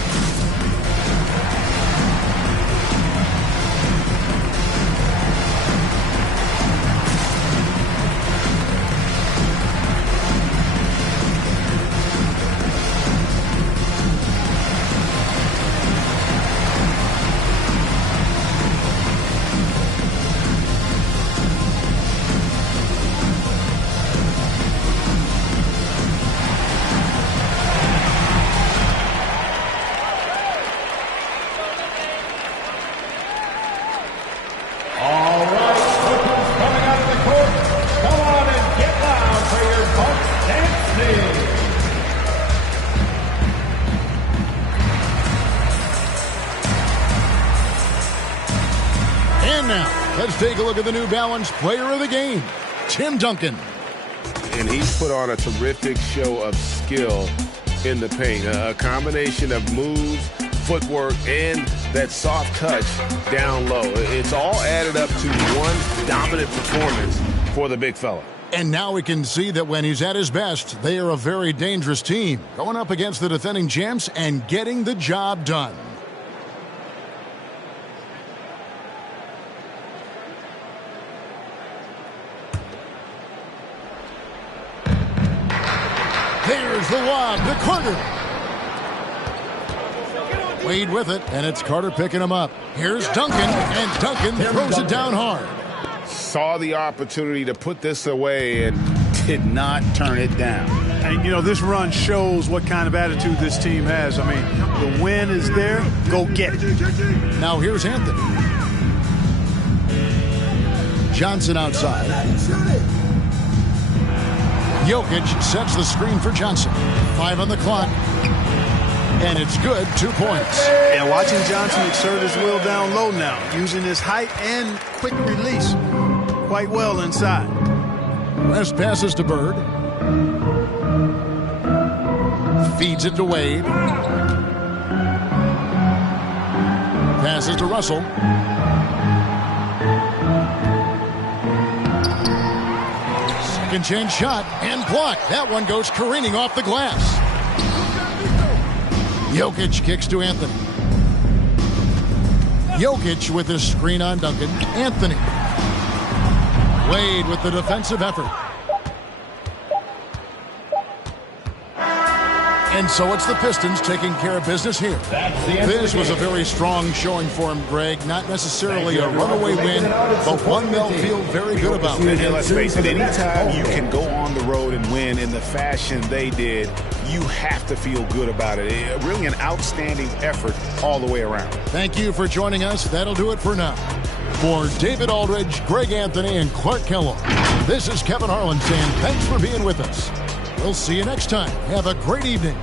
And now, let's take a look at the New Balance Player of the Game, Tim Duncan. And he's put on a terrific show of skill in the paint. A combination of moves, footwork, and that soft touch down low. It's all added up to one dominant performance for the big fella. And now we can see that when he's at his best, they are a very dangerous team, going up against the defending champs and getting the job done. There's the lob to Carter. Wade with it, and it's Carter picking him up. Here's Duncan, and Duncan throws it down hard. Saw the opportunity to put this away and did not turn it down. And, you know, this run shows what kind of attitude this team has. I mean, the win is there. Go get it. Now here's Anthony. Johnson outside. Jokic sets the screen for Johnson. 5 on the clock. And it's good, 2 points. And watching Johnson exert his will down low now, using his height and quick release quite well inside. West passes to Bird. Feeds it to Wade. Passes to Russell. Second chance shot and blocked. That one goes careening off the glass. Jokic kicks to Anthony. Jokic with his screen on Duncan. Anthony. Wade with the defensive effort. And so it's the Pistons taking care of business here. This was a very strong showing for him, Greg. Not necessarily a runaway win, but one they'll feel very good about. And let's face it, anytime you can go on the road and win in the fashion they did, you have to feel good about it. Really an outstanding effort all the way around. Thank you for joining us. That'll do it for now. For David Aldridge, Greg Anthony, and Clark Kellogg, this is Kevin Harlan saying thanks for being with us. We'll see you next time. Have a great evening.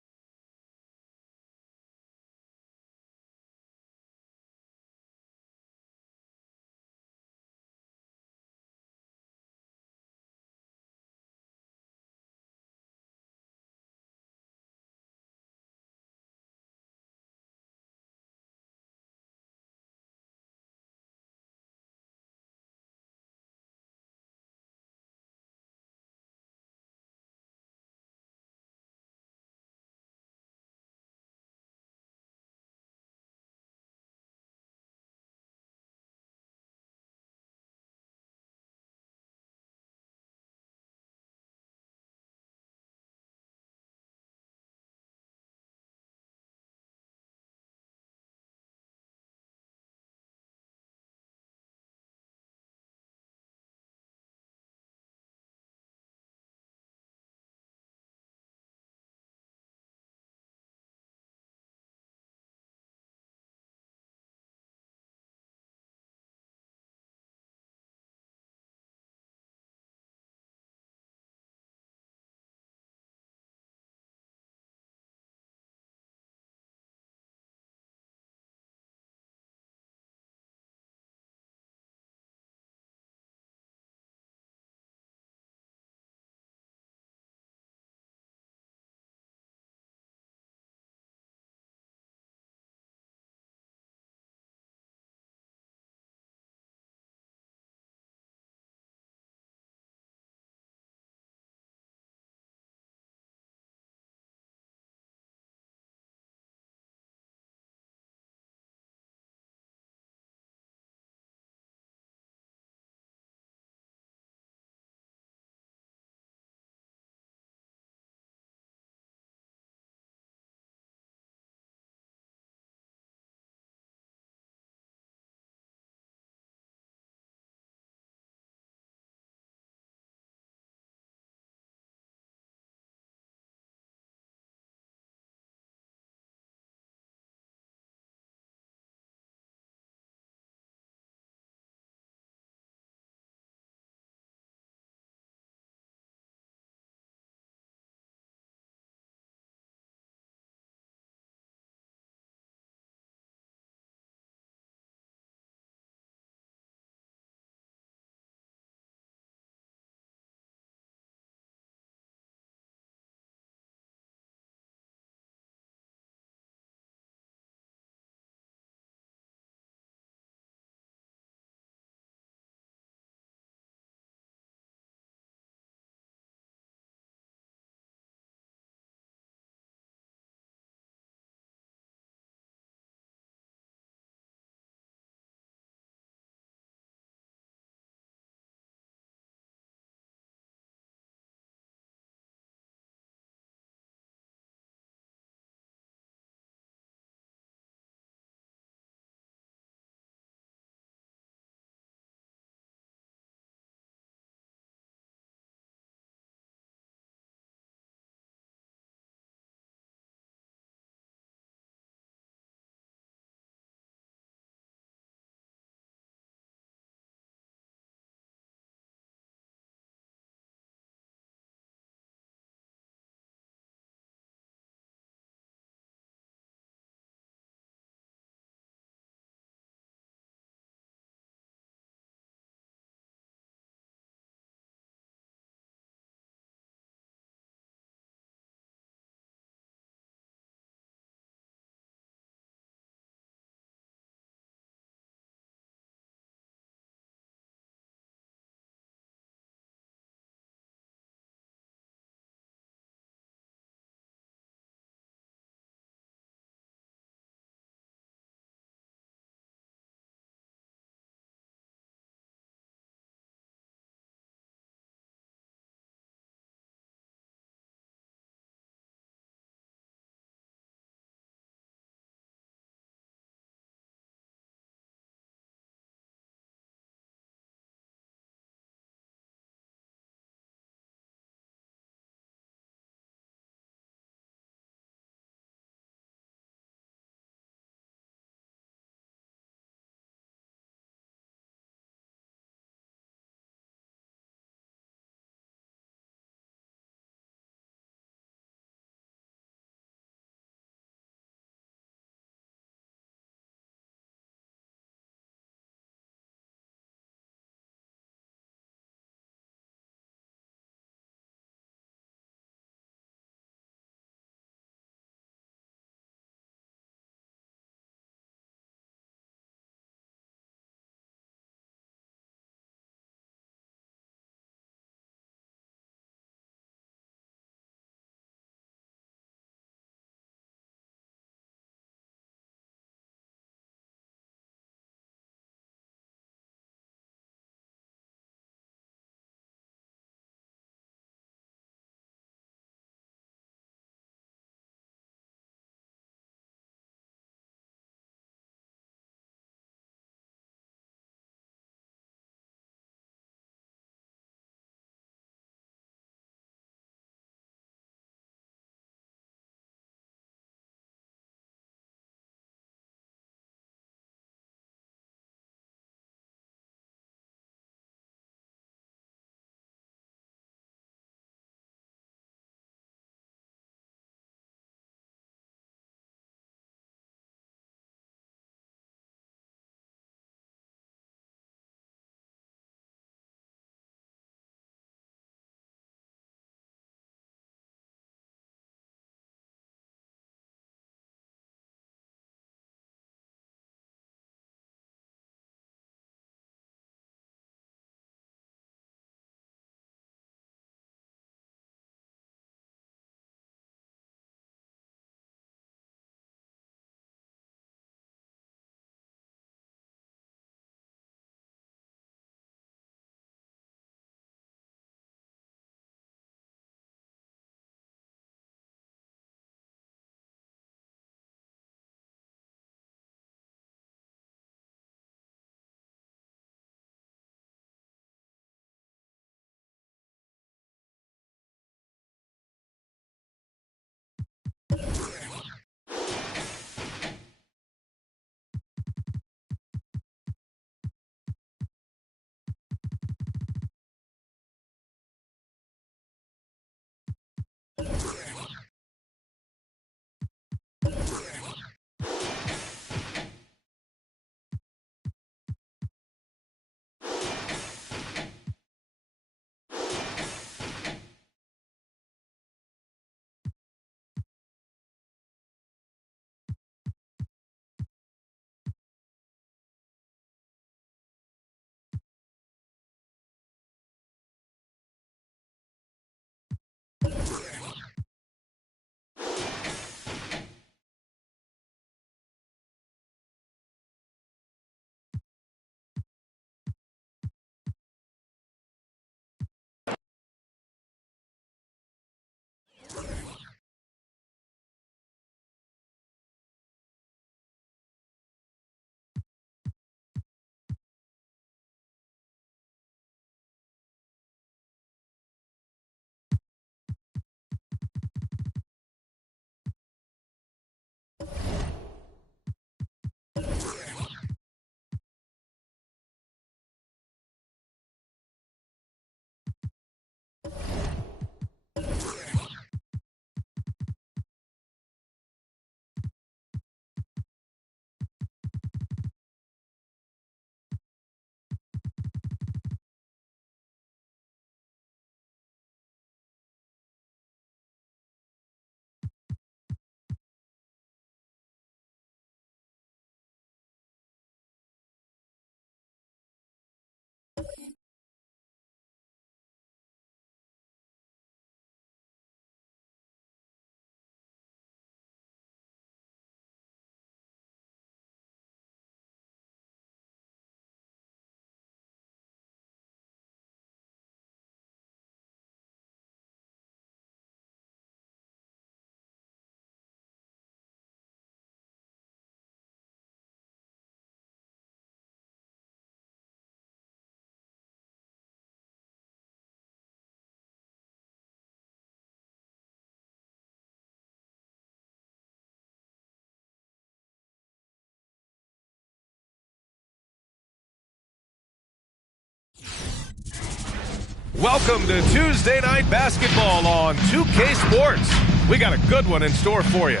Welcome to Tuesday Night Basketball on 2K Sports. We got a good one in store for you.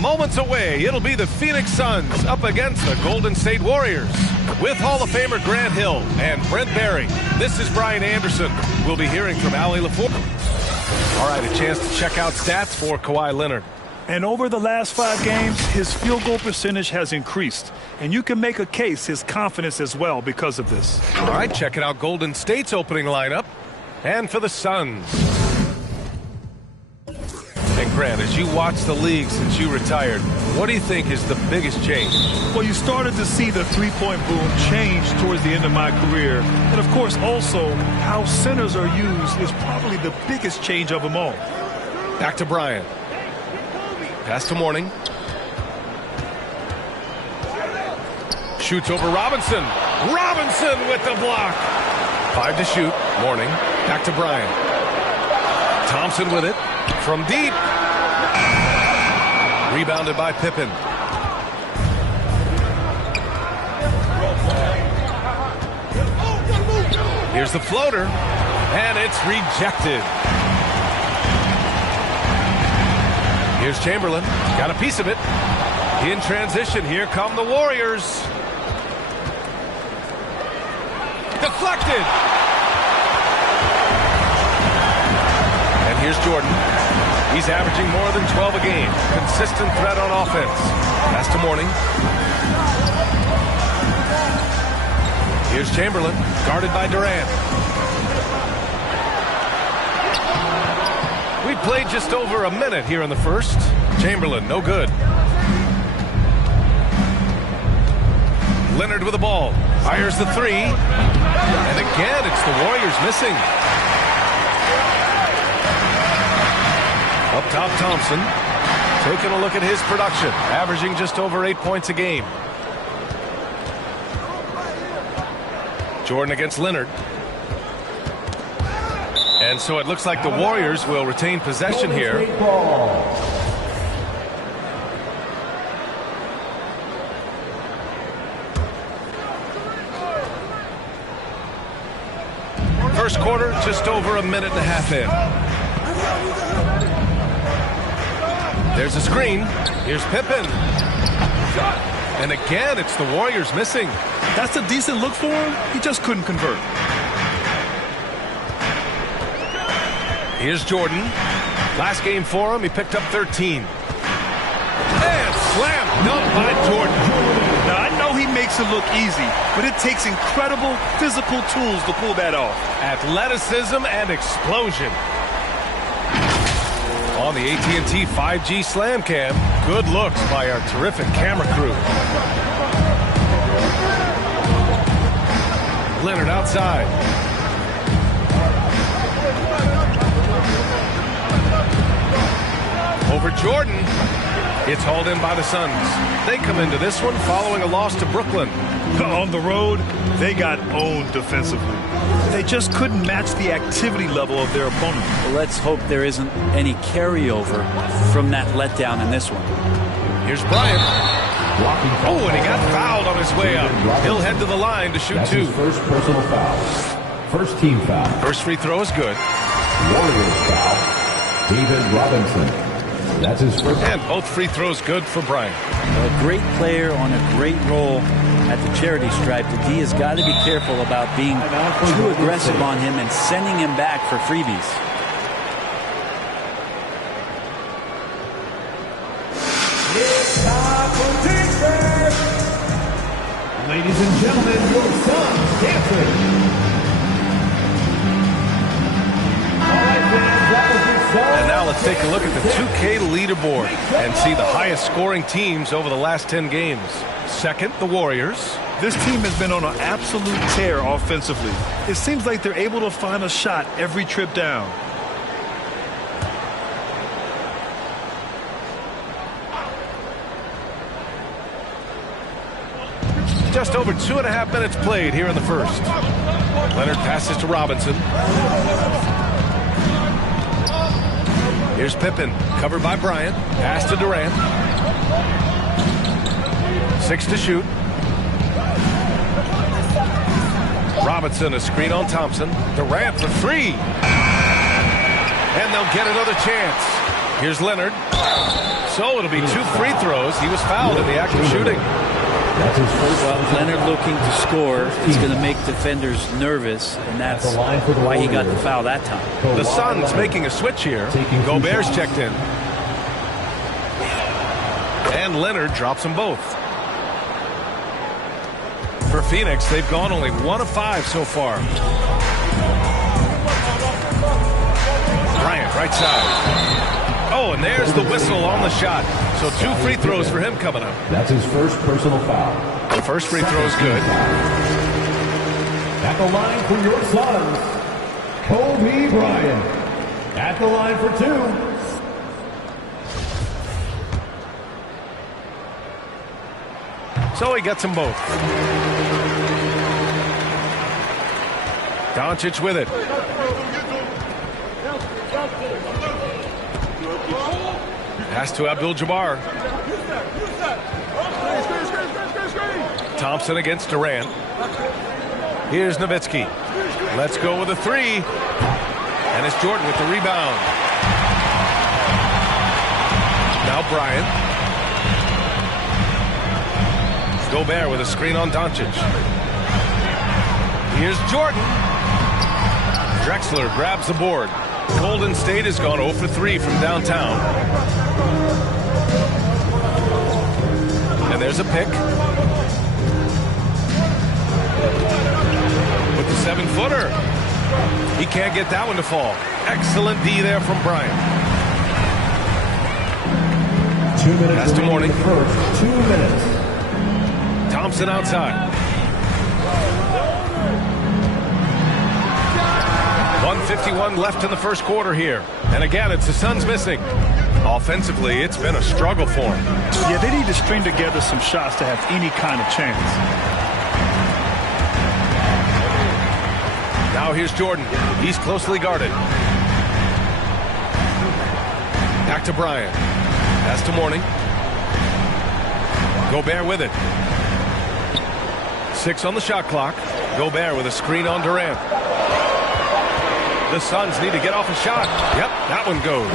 Moments away, it'll be the Phoenix Suns up against the Golden State Warriors. With Hall of Famer Grant Hill and Brent Barry, this is Brian Anderson. We'll be hearing from Allie LaFour. All right, a chance to check out stats for Kawhi Leonard. And over the last 5 games, his field goal percentage has increased. And you can make a case his confidence as well because of this. All right, checking out Golden State's opening lineup. And for the Suns. And Grant, as you watch the league since you retired, what do you think is the biggest change? Well, you started to see the three-point boom change towards the end of my career. And, of course, also how centers are used is probably the biggest change of them all. Back to Bryant. Pass to Mourning. Shoots over Robinson. Robinson with the block. 5 to shoot. Mourning. Back to Bryant. Thompson with it. From deep. Rebounded by Pippen. Here's the floater. And it's rejected. Here's Chamberlain. Got a piece of it. In transition, here come the Warriors. Deflected. And here's Jordan. He's averaging more than 12 a game. Consistent threat on offense. Pass to Mourning. Here's Chamberlain, guarded by Durant. We played just over a minute here in the first. Chamberlain, no good. Leonard with the ball. Fires the three. And again, it's the Warriors missing. Up top, Thompson. Taking a look at his production. Averaging just over 8 points a game. Jordan against Leonard. And so it looks like the Warriors will retain possession here. First quarter, just over a minute and a half in. There's a screen. Here's Pippen. And again, it's the Warriors missing. That's a decent look for him. He just couldn't convert. Here's Jordan. Last game for him, he picked up 13. And slam dunk by Jordan. Now, I know he makes it look easy, but it takes incredible physical tools to pull that off. Athleticism and explosion. On the AT&T 5G Slam Cam, good looks by our terrific camera crew. Leonard outside. Over Jordan. It's hauled in by the Suns. They come into this one following a loss to Brooklyn. On the road, they got owned defensively. They just couldn't match the activity level of their opponent. Well, let's hope there isn't any carryover from that letdown in this one. Here's Bryant. Oh, and he got fouled on his way up. He'll head to the line to shoot That's 2. his first personal foul. First team foul. First free throw is good. Warriors foul. David Robinson. That's his first. And both free throws good for Bryant. A great player on a great role at the charity stripe. The D has got to be careful about being too aggressive on him and sending him back for freebies. It's time for defense. Ladies and gentlemen, your son, dancing. And now let's take a look at the 2K leaderboard and see the highest scoring teams over the last 10 games. Second, the Warriors. This team has been on an absolute tear offensively. It seems like they're able to find a shot every trip down. Just over 2.5 minutes played here in the first. Leonard passes to Robinson. Here's Pippen, covered by Bryant. Pass to Durant. 6 to shoot. Robinson, a screen on Thompson. Durant for 3. And they'll get another chance. Here's Leonard. So it'll be 2 free throws. He was fouled in the act of shooting. That's his first. Well, Leonard looking to score is going to make defenders nervous, and that's why he got the foul that time. The Suns making a switch here. Gobert's checked in. And Leonard drops them both. For Phoenix, they've gone only 1 of 5 so far. Bryant, right side. Oh, and there's the whistle on the shot. So 2 free throws for him coming up. That's his first personal foul. The first free throw is good. At the line for your Suns, Kobe Bryant. At the line for 2. So he gets them both. Doncic with it. Pass to Abdul-Jabbar. Thompson against Durant. Here's Nowitzki. Let's go with a 3. And it's Jordan with the rebound. Now Bryant. Gobert with a screen on Doncic. Here's Jordan. Drexler grabs the board. Golden State has gone 0 for 3 from downtown. And there's a pick. With the 7-footer. He can't get that one to fall. Excellent D there from Bryant. 2 minutes. That's to Morning. First 2 minutes. Thompson outside. 1:51 left in the first quarter here. And again, it's the Suns missing. Offensively, it's been a struggle for them. Yeah, they need to string together some shots to have any kind of chance. Now here's Jordan. He's closely guarded. Back to Bryant. Pass to Morning. Gobert with it. 6 on the shot clock. Gobert with a screen on Durant. The Suns need to get off a shot. Yep, that one goes.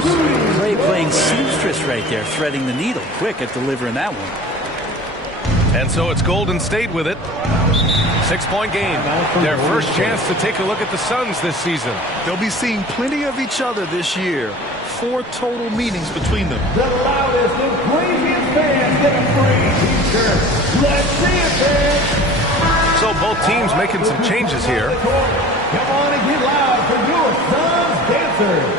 Clay playing seamstress right there, threading the needle. Quick at delivering that one. And so it's Golden State with it. 6-point game. Their first chance to take a look at the Suns this season. They'll be seeing plenty of each other this year. 4 total meetings between them. The loudest and craziest fans get a free t-shirt. Let's see it, fans. So both teams making some changes here. Come on and get loud for your Suns dancers.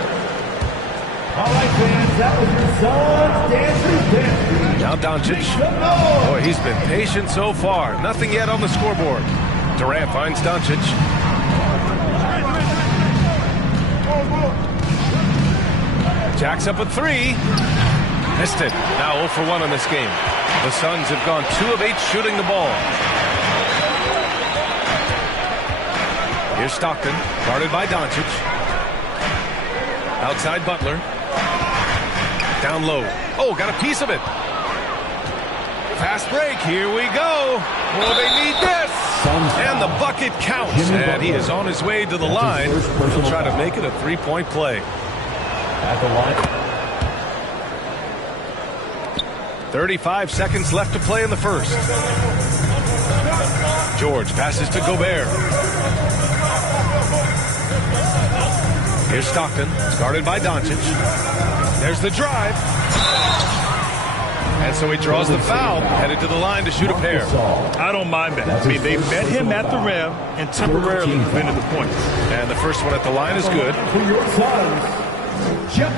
All right, fans, that was your Suns dancers dancing. Now Doncic. Boy, he's been patient so far. Nothing yet on the scoreboard. Durant finds Doncic. Jacks up a 3. Missed it. Now 0 for 1 in this game. The Suns have gone 2 of 8 shooting the ball. Here's Stockton, guarded by Doncic. Outside Butler. Down low. Oh, got a piece of it. Fast break. Here we go. Oh, they need this. And the bucket counts. And he is on his way to the line. He'll try to make it a three-point play. At the line. 35 seconds left to play in the first. George passes to Gobert. Here's Stockton, guarded by Doncic. There's the drive. And so he draws the foul, headed to the line to shoot a pair. I don't mind that. I mean, they met him at the rim and temporarily prevented the points. And the first one at the line is good.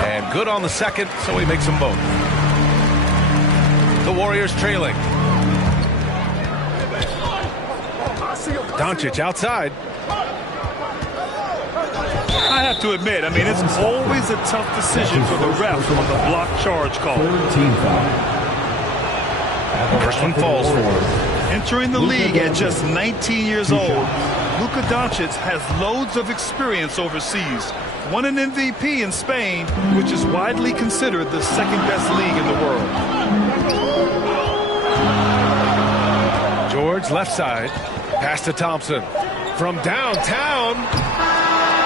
And good on the second, so he makes them both. The Warriors trailing. Doncic outside. I have to admit, I mean, it's always a tough decision for the ref on the block charge call. First one falls for him. Entering the league at just 19 years old, Luka Doncic has loads of experience overseas. Won an MVP in Spain, which is widely considered the second best league in the world. George left side. Pass to Thompson. From downtown.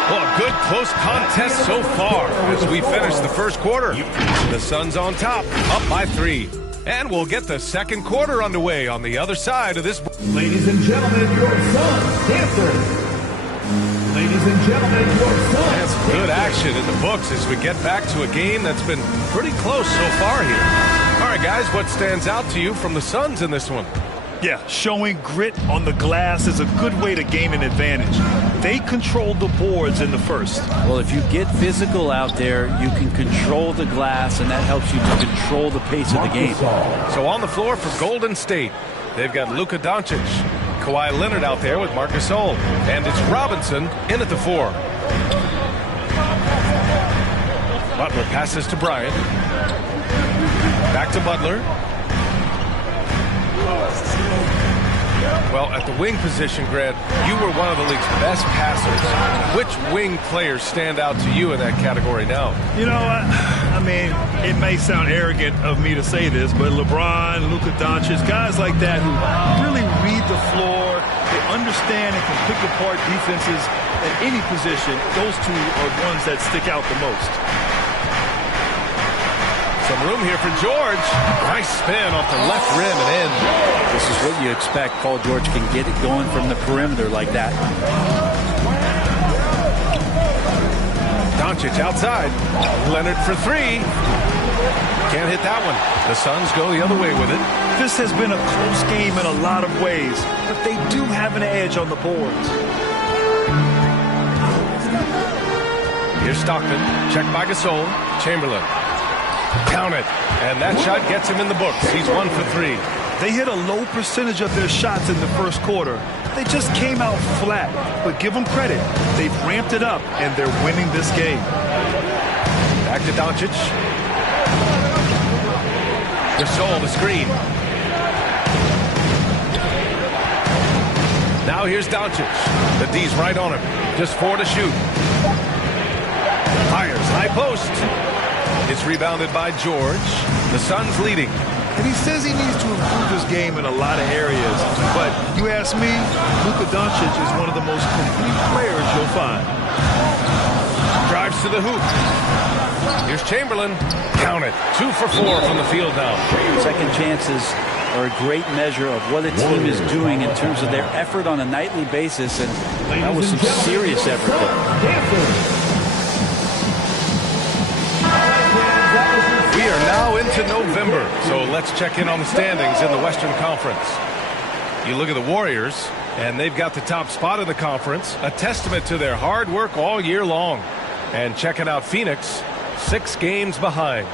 Well, a good close contest so far as we finish the first quarter. The Suns on top, up by 3. And we'll get the second quarter underway on the other side of this. Ladies and gentlemen, your Suns dancers. Ladies and gentlemen, your Suns. That's good action in the books as we get back to a game that's been pretty close so far here. All right, guys, what stands out to you from the Suns in this one? Yeah, showing grit on the glass is a good way to gain an advantage. They controlled the boards in the first. Well, if you get physical out there, you can control the glass, and that helps you to control the pace of the game. So on the floor for Golden State, they've got Luka Doncic, Kawhi Leonard out there with Marc Gasol, and it's Robinson in at the 4. Butler passes to Bryant. Back to Butler. Well, at the wing position, Grant, you were one of the league's best passers. Which wing players stand out to you in that category now? You know, I mean, it may sound arrogant of me to say this, but LeBron, Luka Doncic, guys like that who really read the floor, they understand and can pick apart defenses at any position. Those two are ones that stick out the most. Some room here for George. Nice spin off the left rim and in. This is what you expect. Paul George can get it going from the perimeter like that. Doncic outside. Leonard for 3. Can't hit that one. The Suns go the other way with it. This has been a close game in a lot of ways, but they do have an edge on the boards. Here's Stockton. Checked by Gasol. Chamberlain. Count it. And that shot gets him in the books. He's 1 for 3. They hit a low percentage of their shots in the first quarter. They just came out flat. But give them credit. They've ramped it up, and they're winning this game. Back to Doncic. Gasol, the screen. Now here's Doncic. The D's right on him. Just 4 to shoot. Fires, high post. It's rebounded by George. The Suns leading. And he says he needs to improve his game in a lot of areas. But you ask me, Luka Doncic is one of the most complete players you'll find. Drives to the hoop. Here's Chamberlain. Count it. 2 for 4 from the field now. Second chances are a great measure of what a team is doing in terms of their effort on a nightly basis. And that was some serious effort there. We are now into November, so let's check in on the standings in the Western Conference. You look at the Warriors, and they've got the top spot in the conference, a testament to their hard work all year long. And checking out Phoenix, 6 games behind.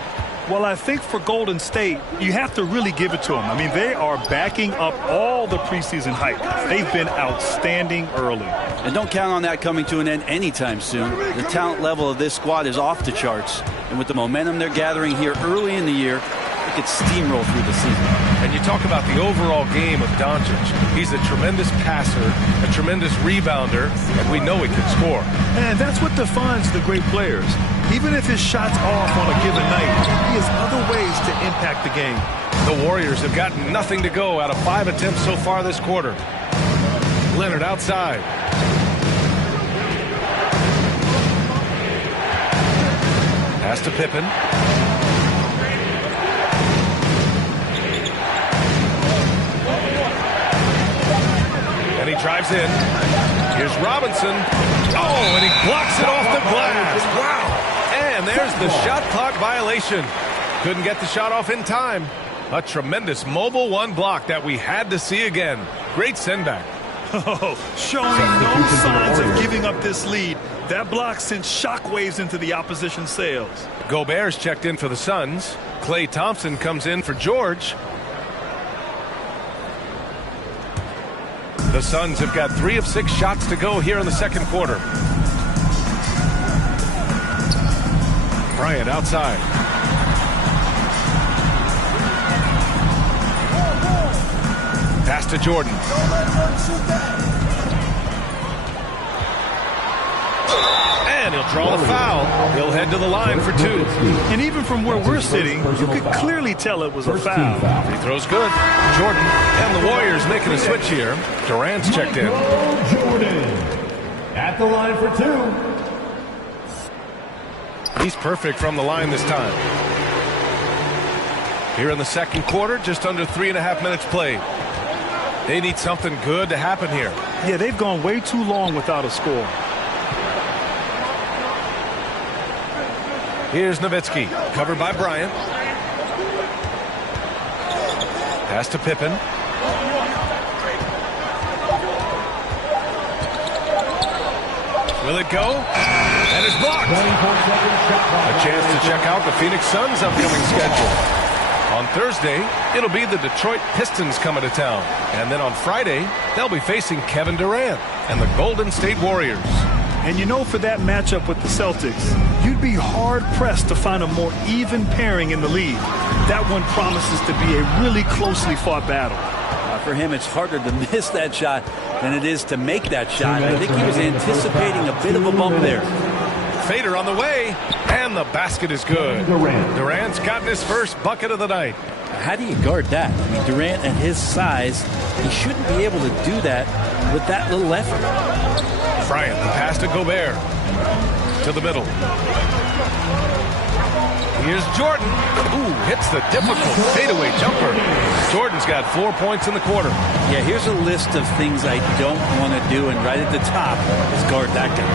Well, I think for Golden State, you have to really give it to them. I mean, they are backing up all the preseason hype. They've been outstanding early. And don't count on that coming to an end anytime soon. The talent level of this squad is off the charts. And with the momentum they're gathering here early in the year, they could steamroll through the season. And you talk about the overall game of Doncic. He's a tremendous passer, a tremendous rebounder, and we know he can score. And that's what defines the great players. Even if his shot's off on a given night, he has other ways to impact the game. The Warriors have gotten nothing to go out of 5 attempts so far this quarter. Leonard outside. Pass to Pippen. And he drives in. Here's Robinson. Oh, and he blocks it off the glass. Wow. And there's the shot clock violation. Couldn't get the shot off in time. A tremendous mobile one block that we had to see again. Great send back. Oh, showing no signs of giving up this lead. That block sent shockwaves into the opposition sails. Gobert's checked in for the Suns. Klay Thompson comes in for George. The Suns have got 3 of 6 shots to go here in the second quarter. Bryant outside. Pass to Jordan. And he'll draw the foul. He'll head to the line for 2. And even from where we're sitting, you could clearly tell it was a foul. Free throw's good. Jordan and the Warriors making a switch here. Durant's checked in. Jordan at the line for 2. He's perfect from the line this time. Here in the second quarter, just under 3.5 minutes played. They need something good to happen here. Yeah, they've gone way too long without a score. Here's Nowitzki, covered by Bryant. Pass to Pippen. Will it go? And it's blocked. A chance to check out the Phoenix Suns' upcoming schedule. On Thursday, it'll be the Detroit Pistons coming to town. And then on Friday, they'll be facing Kevin Durant and the Golden State Warriors. And you know, for that matchup with the Celtics, you'd be hard-pressed to find a more even pairing in the league. That one promises to be a really closely fought battle. For him, it's harder to miss that shot than it is to make that shot. I think he was anticipating a bit of a bump there. Fader on the way, and the basket is good. Durant's gotten his first bucket of the night. How do you guard that? I mean, Durant at his size, he shouldn't be able to do that with that little effort. Bryant, the pass to Gobert. To the middle. Here's Jordan. Ooh, hits the difficult fadeaway jumper. Jordan's got 4 points in the quarter. Yeah, here's a list of things I don't want to do, and right at the top is guard that guy.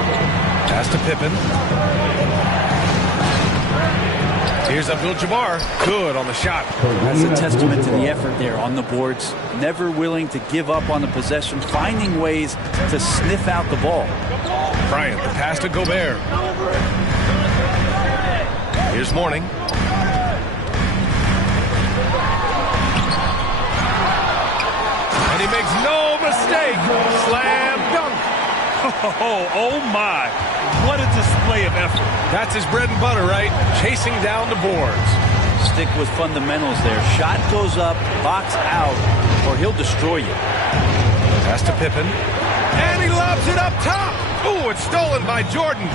Pass to Pippen. Here's Abdul-Jabbar. Good on the shot. That's a testament to the effort there on the boards. Never willing to give up on the possession, finding ways to sniff out the ball. Bryant, the pass to Gobert. Here's Mourning. And he makes no mistake. Slam dunk. Oh my. What a display of effort. That's his bread and butter, right? Chasing down the boards. Stick with fundamentals there. Shot goes up, box out, or he'll destroy you. Pass to Pippen. And he lobs it up top. Ooh, it's stolen by Jordan.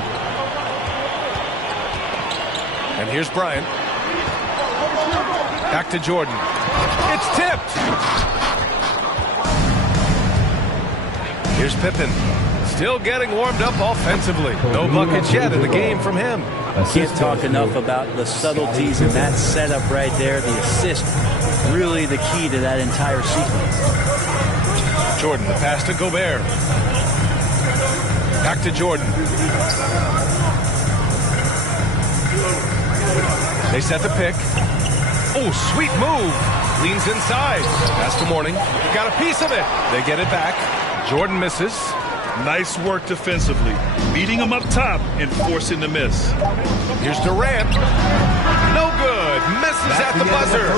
And here's Bryant. Back to Jordan. It's tipped. Here's Pippen. Still getting warmed up offensively. No buckets yet in the game from him. Can't talk enough about the subtleties in that setup right there. The assist, really the key to that entire sequence. Jordan, the pass to Gobert. Back to Jordan. They set the pick. Oh, sweet move. Leans inside. Pass to Mourning. Got a piece of it. They get it back. Jordan misses. Nice work defensively. Beating him up top and forcing the miss. Here's Durant. No good. Misses at the buzzer.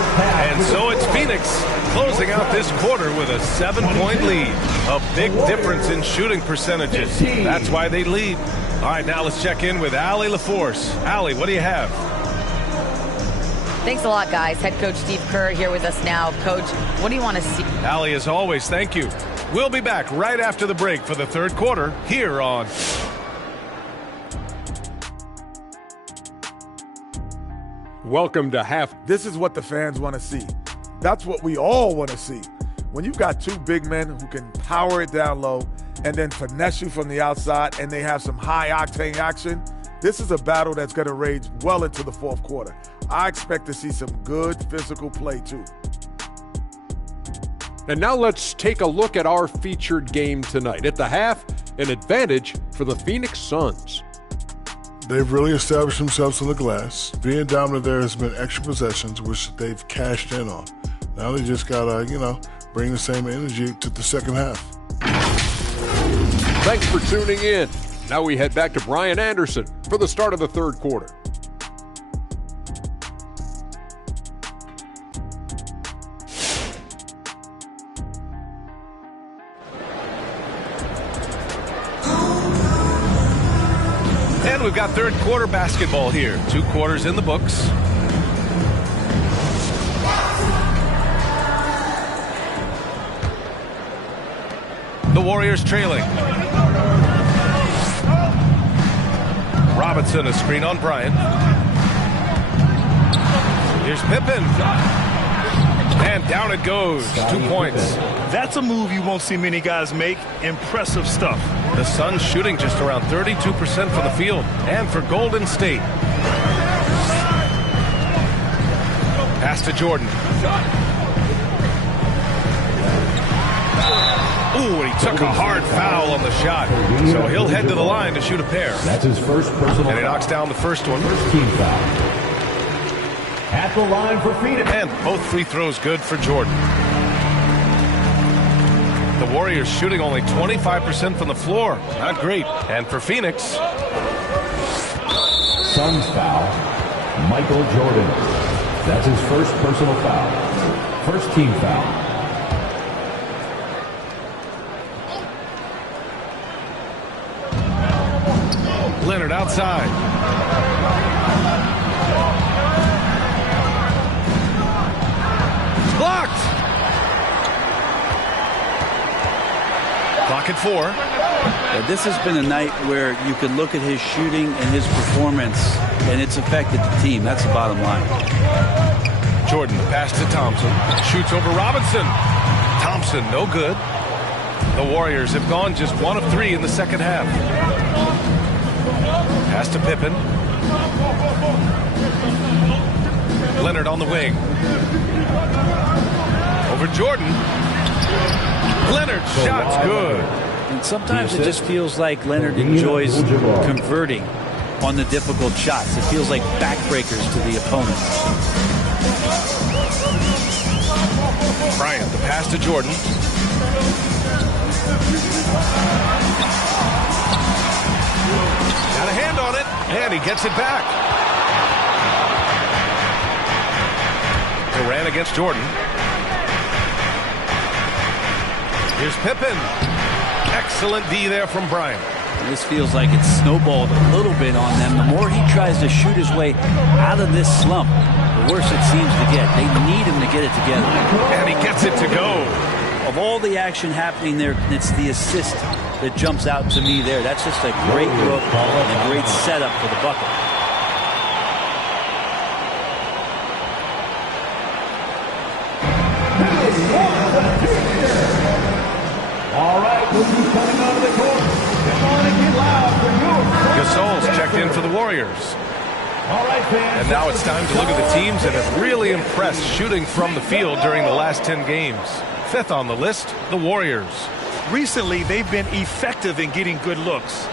And so it's Phoenix closing out this quarter with a 7-point lead. A big difference in shooting percentages. That's why they lead. All right, now let's check in with Allie LaForce. Allie, what do you have? Thanks a lot, guys. Head coach Steve Kerr here with us now. Coach, what do you want to see? Allie, as always, thank you. We'll be back right after the break for the third quarter here on welcome to half. This is what the fans want to see. That's what we all want to see. When you've got two big men who can power it down low and then finesse you from the outside and they have some high-octane action, this is a battle that's going to rage well into the fourth quarter. I expect to see some good physical play, too. And now let's take a look at our featured game tonight. At the half, an advantage for the Phoenix Suns. They've really established themselves on the glass. Being dominant there has been extra possessions, which they've cashed in on. Now they just got to, bring the same energy to the second half. Thanks for tuning in. Now we head back to Brian Anderson for the start of the third quarter. And we've got third quarter basketball here. 2 quarters in the books. The Warriors trailing. Robinson, a screen on Bryant. Here's Pippen. And down it goes. 2 points. That's a move you won't see many guys make. Impressive stuff. The Suns shooting just around 32% from the field. And for Golden State. Pass to Jordan. Ooh, and he took a hard foul on the shot. So he'll head to the line to shoot a pair. That's his first personal And he knocks down the first one. First team foul. At the line for Phoenix. And both free throws good for Jordan. The Warriors shooting only 25% from the floor. Not great. And for Phoenix. Suns foul. Michael Jordan. That's his first personal foul. First team foul. Leonard outside. Blocked. Clock at 4. Yeah, this has been a night where you could look at his shooting and his performance, and it's affected the team. That's the bottom line. Jordan, the pass to Thompson. Shoots over Robinson. Thompson, no good. The Warriors have gone just 1 of 3 in the second half. Pass to Pippen. Leonard on the wing. Over Jordan. Leonard, shot's good. And sometimes it just feels like Leonard enjoys converting on the difficult shots. It feels like backbreakers to the opponent. Bryant, the pass to Jordan. Got a hand on it, and he gets it back. Durant against Jordan. Here's Pippen. Excellent D there from Bryant. This feels like it's snowballed a little bit on them. The more he tries to shoot his way out of this slump, the worse it seems to get. They need him to get it together. And he gets it to go. Of all the action happening there, it's the assist that jumps out to me there. That's just a great look and a great setup for the bucket. All right, who's coming out of the court? Come on and get loud for yours. Gasol's checked in for the Warriors. All right, fans. And now it's time to look at the teams that have really impressed shooting from the field during the last 10 games. 5th on the list, the Warriors. Recently, they've been effective in getting good looks.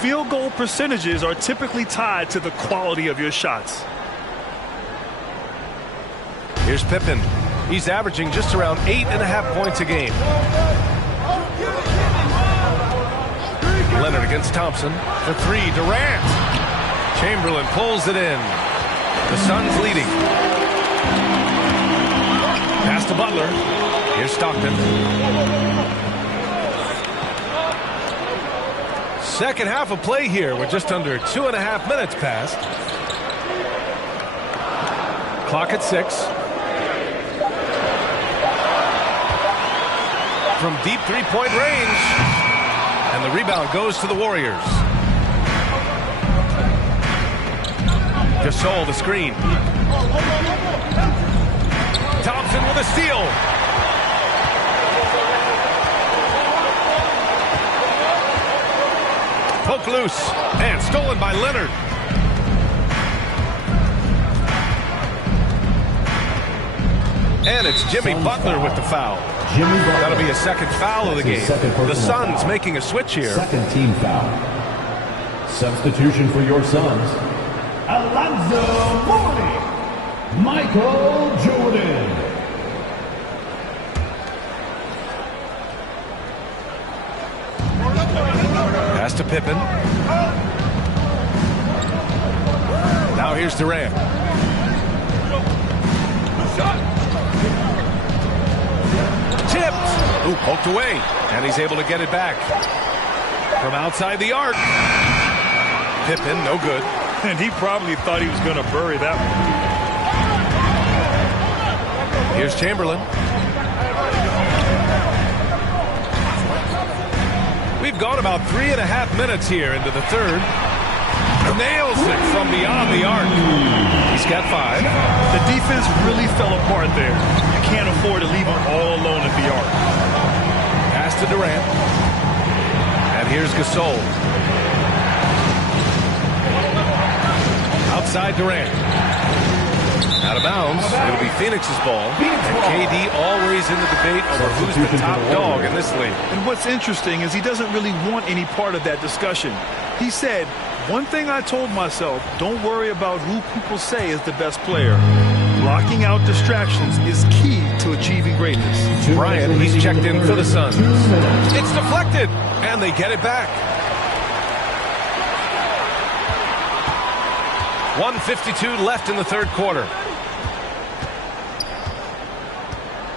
Field goal percentages are typically tied to the quality of your shots. Here's Pippen. He's averaging just around 8.5 points a game. Leonard against Thompson. For 3, Durant. Chamberlain pulls it in. The Suns leading. Pass to Butler. Here's Stockton. Second half of play here. We're just under 2.5 minutes past. Clock at 6. From deep three-point range. And the rebound goes to the Warriors. Gasol the screen. Thompson with a steal. Poke loose and stolen by Leonard. And it's Jimmy Butler with the foul. That'll be a second foul of the game. The Suns making a switch here. Second team foul. Substitution for your Suns. Alonzo Mourning. Michael Jordan. Pass to Pippen. Now here's Durant. Tipped. Ooh, poked away. And he's able to get it back. From outside the arc. Pippen, no good. And he probably thought he was going to bury that one. Here's Chamberlain. We've gone about 3.5 minutes here into the third. Nails it from beyond the arc. He's got 5. The defense really fell apart there. You can't afford to leave him all alone at the arc. Pass to Durant. And here's Gasol. Outside Durant. Out of bounds. It'll be Phoenix's ball. And KD always in the debate over who's the top dog in this league. And what's interesting is he doesn't really want any part of that discussion. He said, one thing I told myself, don't worry about who people say is the best player. Blocking out distractions is key to achieving greatness. Bryant, he's checked in for the Suns. It's deflected, and they get it back. 1:52 left in the third quarter.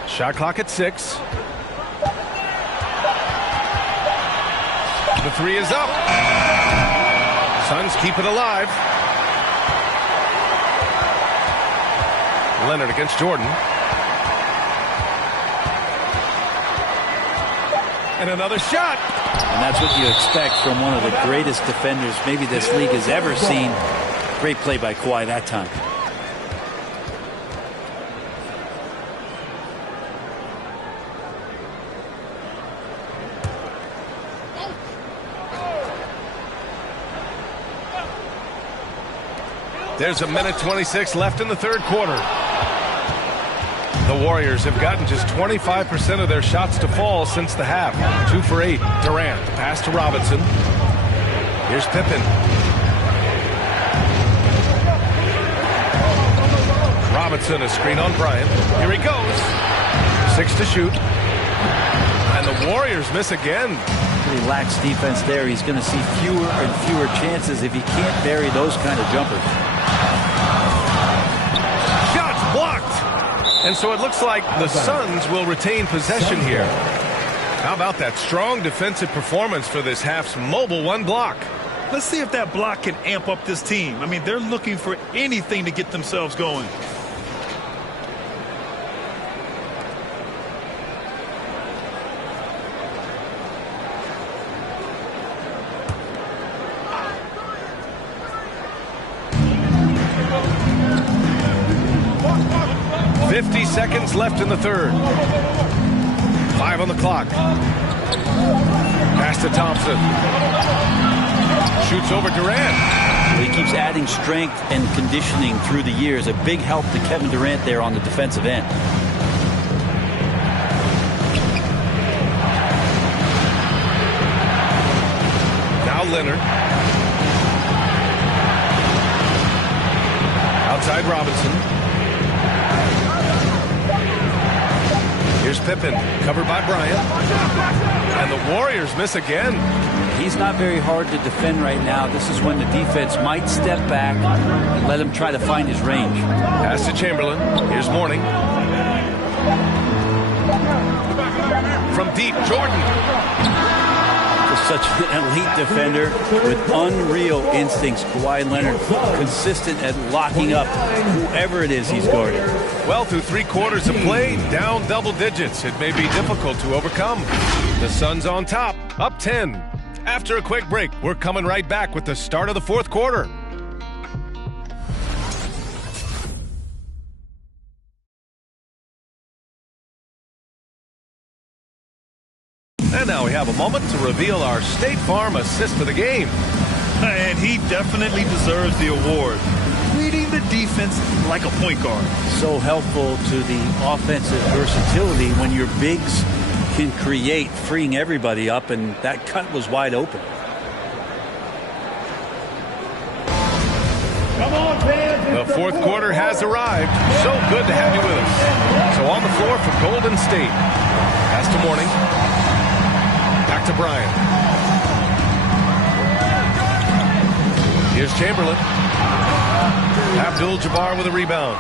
Shot clock at 6. The 3 is up. Suns keep it alive. Leonard against Jordan. And another shot. And that's what you expect from one of the greatest defenders maybe this league has ever seen. Great play by Kawhi that time. There's 1:26 left in the third quarter. The Warriors have gotten just 25% of their shots to fall since the half. 2 for 8. Durant, pass to Robinson. Here's Pippen. Robinson, a screen on Bryant. Here he goes. 6 to shoot. And the Warriors miss again. Pretty lax defense there. He's going to see fewer and fewer chances if he can't bury those kind of jumpers. Shots blocked. And so it looks like the Suns will retain possession here. How about that strong defensive performance for this half's mobile 1 block? Let's see if that block can amp up this team. I mean, they're looking for anything to get themselves going. Seconds left in the third. 5 on the clock. Pass to Thompson. Shoots over Durant. He keeps adding strength and conditioning through the years. A big help to Kevin Durant there on the defensive end. Now Leonard. Outside Robinson. Here's Pippen, covered by Bryant. And the Warriors miss again. He's not very hard to defend right now. This is when the defense might step back and let him try to find his range. Pass to Chamberlain. Here's Mourning. From deep, Jordan. Such an elite defender with unreal instincts. Kawhi Leonard, consistent at locking up whoever it is he's guarding. Well, through 3 quarters of play, down double digits. It may be difficult to overcome. The Suns on top, up 10. After a quick break, we're coming right back with the start of the fourth quarter. And now we have a moment to reveal our State Farm assist for the game. And he definitely deserves the award. Reading the defense like a point guard. So helpful to the offensive versatility when your bigs can create, freeing everybody up, and that cut was wide open. The fourth quarter has arrived. So good to have you with us. So on the floor for Golden State. Pass to Mourning. Back to Bryant. Here's Chamberlain. Abdul-Jabbar with a rebound.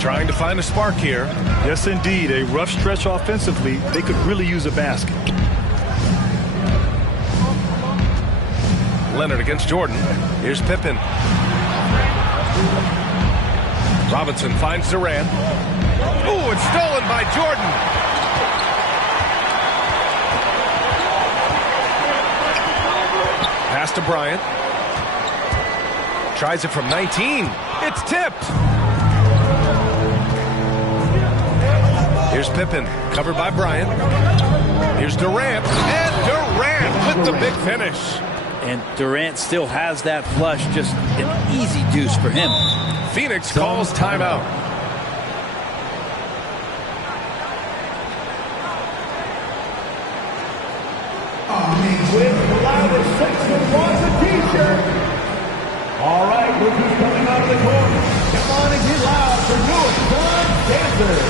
Trying to find a spark here. Yes, indeed. A rough stretch offensively. They could really use a basket. Leonard against Jordan. Here's Pippen. Robinson finds Durant. Ooh, it's stolen by Jordan. Pass to Bryant. Tries it from 19. It's tipped. Here's Pippen, covered by Bryant. Here's Durant, and Durant with the big finish. And Durant still has that flush, just an easy deuce for him. Phoenix calls timeout. With Louder Sexton wants a t-shirt. All right, look who's coming out of the court. Come on and get loud for Newark Sun Dancers.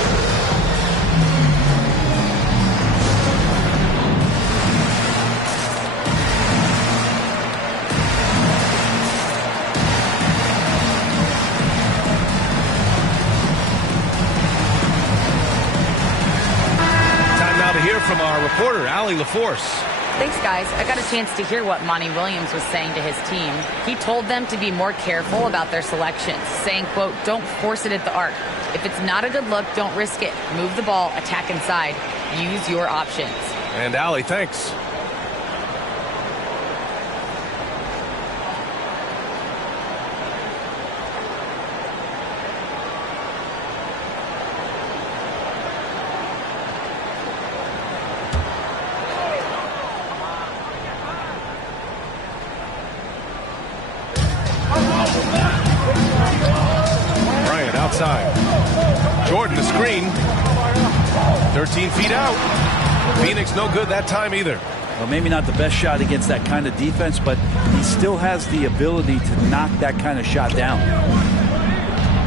Time now to hear from our reporter, Allie LaForce. Thanks, guys. I got a chance to hear what Monty Williams was saying to his team. He told them to be more careful about their selections, saying, quote, don't force it at the arc. If it's not a good look, don't risk it. Move the ball, attack inside. Use your options. And Allie, thanks. Bryant outside. Jordan the screen. 13 feet out. Phoenix no good that time either. Well, maybe not the best shot against that kind of defense, but he still has the ability to knock that kind of shot down.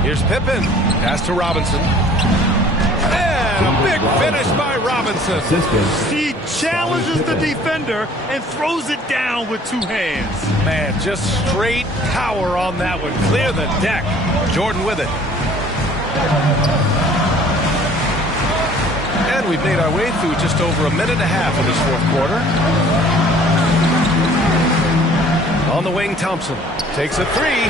Here's Pippen. Pass to Robinson. And a big finish by Robinson. He challenges the defender and throws it down with two hands. Man, just straight power on that one. Clear the deck. Jordan with it. And we've made our way through just over a minute and a half of this fourth quarter. On the wing, Thompson takes a three.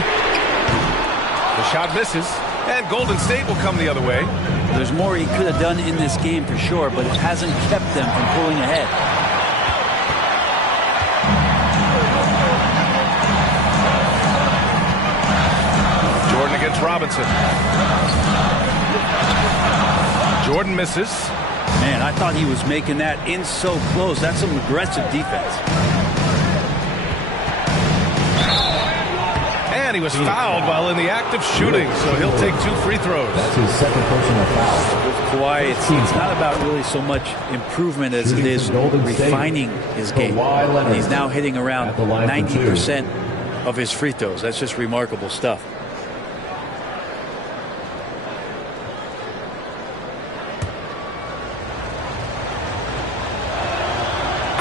The shot misses. And Golden State will come the other way. There's more he could have done in this game for sure, but it hasn't kept them from pulling ahead. Jordan against Robinson. Jordan misses. Man, I thought he was making that in so close. That's some aggressive defense. And he was fouled while in the act of shooting, so he'll take 2 free throws. That's his second personal foul. With Kawhi, it's not about really so much improvement as it is refining his game. And he's now hitting around 90% of his free throws. That's just remarkable stuff.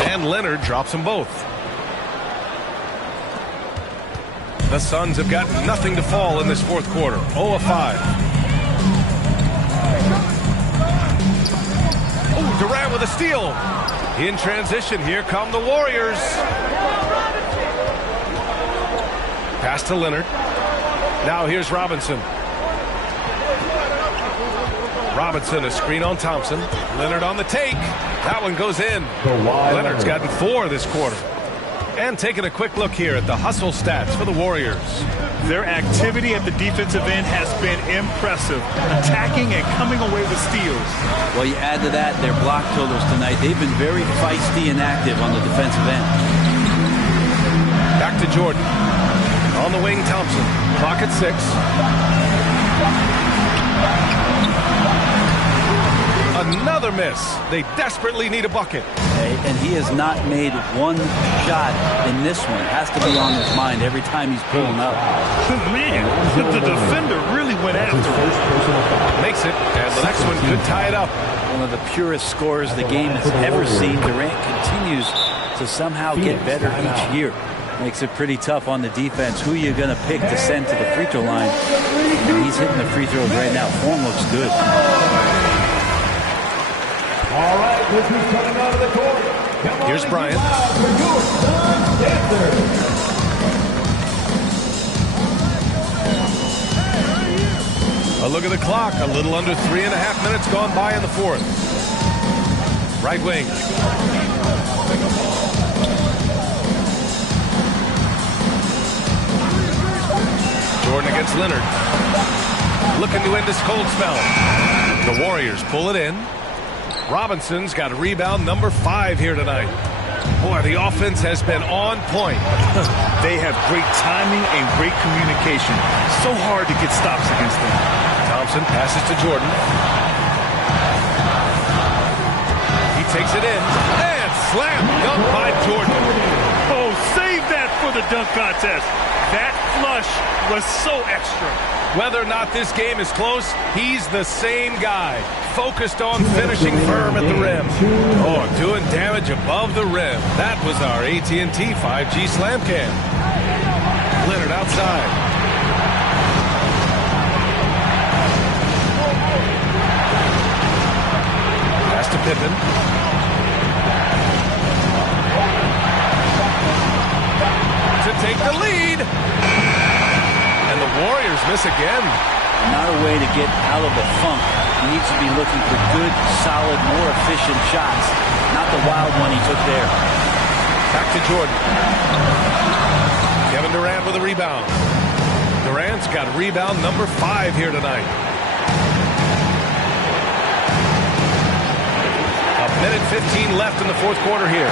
And Leonard drops them both. The Suns have got nothing to fall in this fourth quarter. 0 of 5. Oh, Durant with a steal. In transition, here come the Warriors. Pass to Leonard. Now here's Robinson. Robinson, a screen on Thompson. Leonard on the take. That one goes in. Leonard's gotten 4 this quarter. And taking a quick look here at the hustle stats for the Warriors. Their activity at the defensive end has been impressive, attacking and coming away with steals. Well, you add to that their block totals tonight. They've been very feisty and active on the defensive end. Back to Jordan. On the wing, Thompson. Clock at 6. Another miss. They desperately need a bucket. And he has not made one shot in this one. Has to be on his mind every time he's pulling up. Man, the defender really went after him. Makes it, and the next one could tie it up. One of the purest scorers the game has ever seen. Durant continues to somehow get better each year. Makes it pretty tough on the defense. Who are you going to pick to send to the free throw line? And he's hitting the free throws right now. Form looks good. All right, this is coming out of the court. Here's Bryant. A look at the clock. A little under 3.5 minutes gone by in the fourth. Right wing. Jordan against Leonard. Looking to end this cold spell. The Warriors pull it in. Robinson's got a rebound number 5 here tonight. Boy, the offense has been on point. They have great timing and great communication. So hard to get stops against them. Thompson passes to Jordan. He takes it in. And slam dunk by Jordan. Oh, save that for the dunk contest. That flush was so extra. Whether or not this game is close, he's the same guy. Focused on finishing firm at the rim. Oh, doing damage above the rim. That was our AT&T 5G Slam Cam. Leonard outside. Pass to Pippen. To take the lead. And the Warriors miss again. Not a way to get out of the funk. He needs to be looking for good, solid, more efficient shots. Not the wild one he took there. Back to Jordan. Kevin Durant with a rebound. Durant's got rebound number 5 here tonight. A minute 15 left in the fourth quarter here.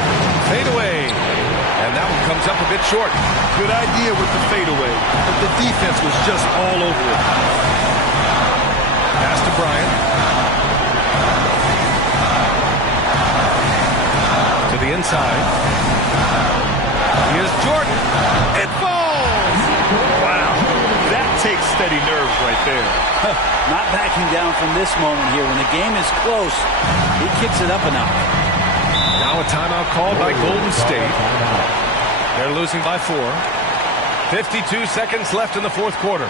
Fade away. And that one comes up a bit short. Good idea with the fadeaway, but the defense was just all over it. Pass to Bryant. To the inside. Here's Jordan. It falls! Wow, that takes steady nerves right there. Not backing down from this moment here. When the game is close, he kicks it up a notch. Now a timeout called by Golden State. They're losing by 4. 52 seconds left in the fourth quarter.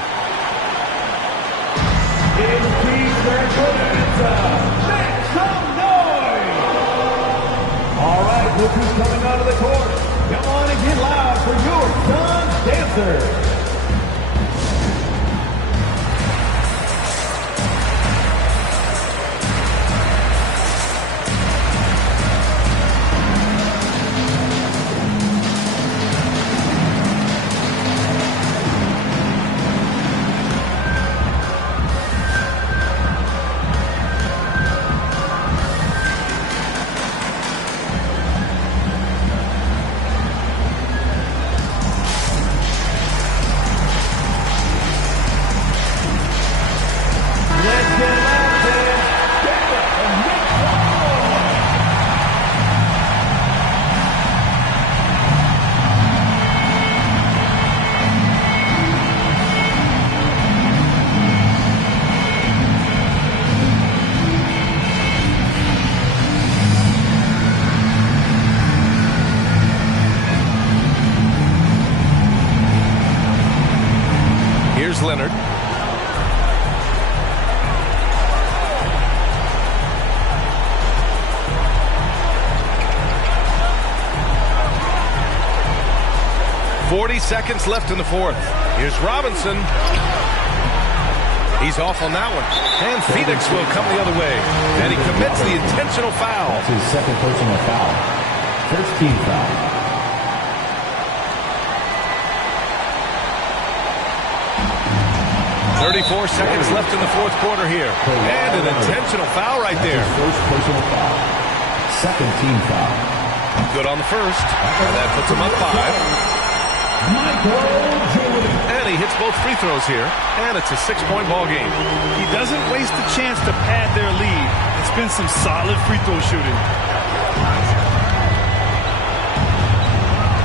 All right, look who's coming out of the court. Come on and get loud for your Suns Dancer. Leonard. .40 seconds left in the fourth. Here's Robinson. He's off on that one. And Phoenix will come the other way. And he commits the intentional foul. That's his second personal foul. First team foul. 34 seconds left in the fourth quarter here. And an intentional foul right there. First personal foul. Second team foul. Good on the first. And that puts him up 5. And he hits both free throws here. And it's a 6-point ball game. He doesn't waste a chance to pad their lead. It's been some solid free throw shooting.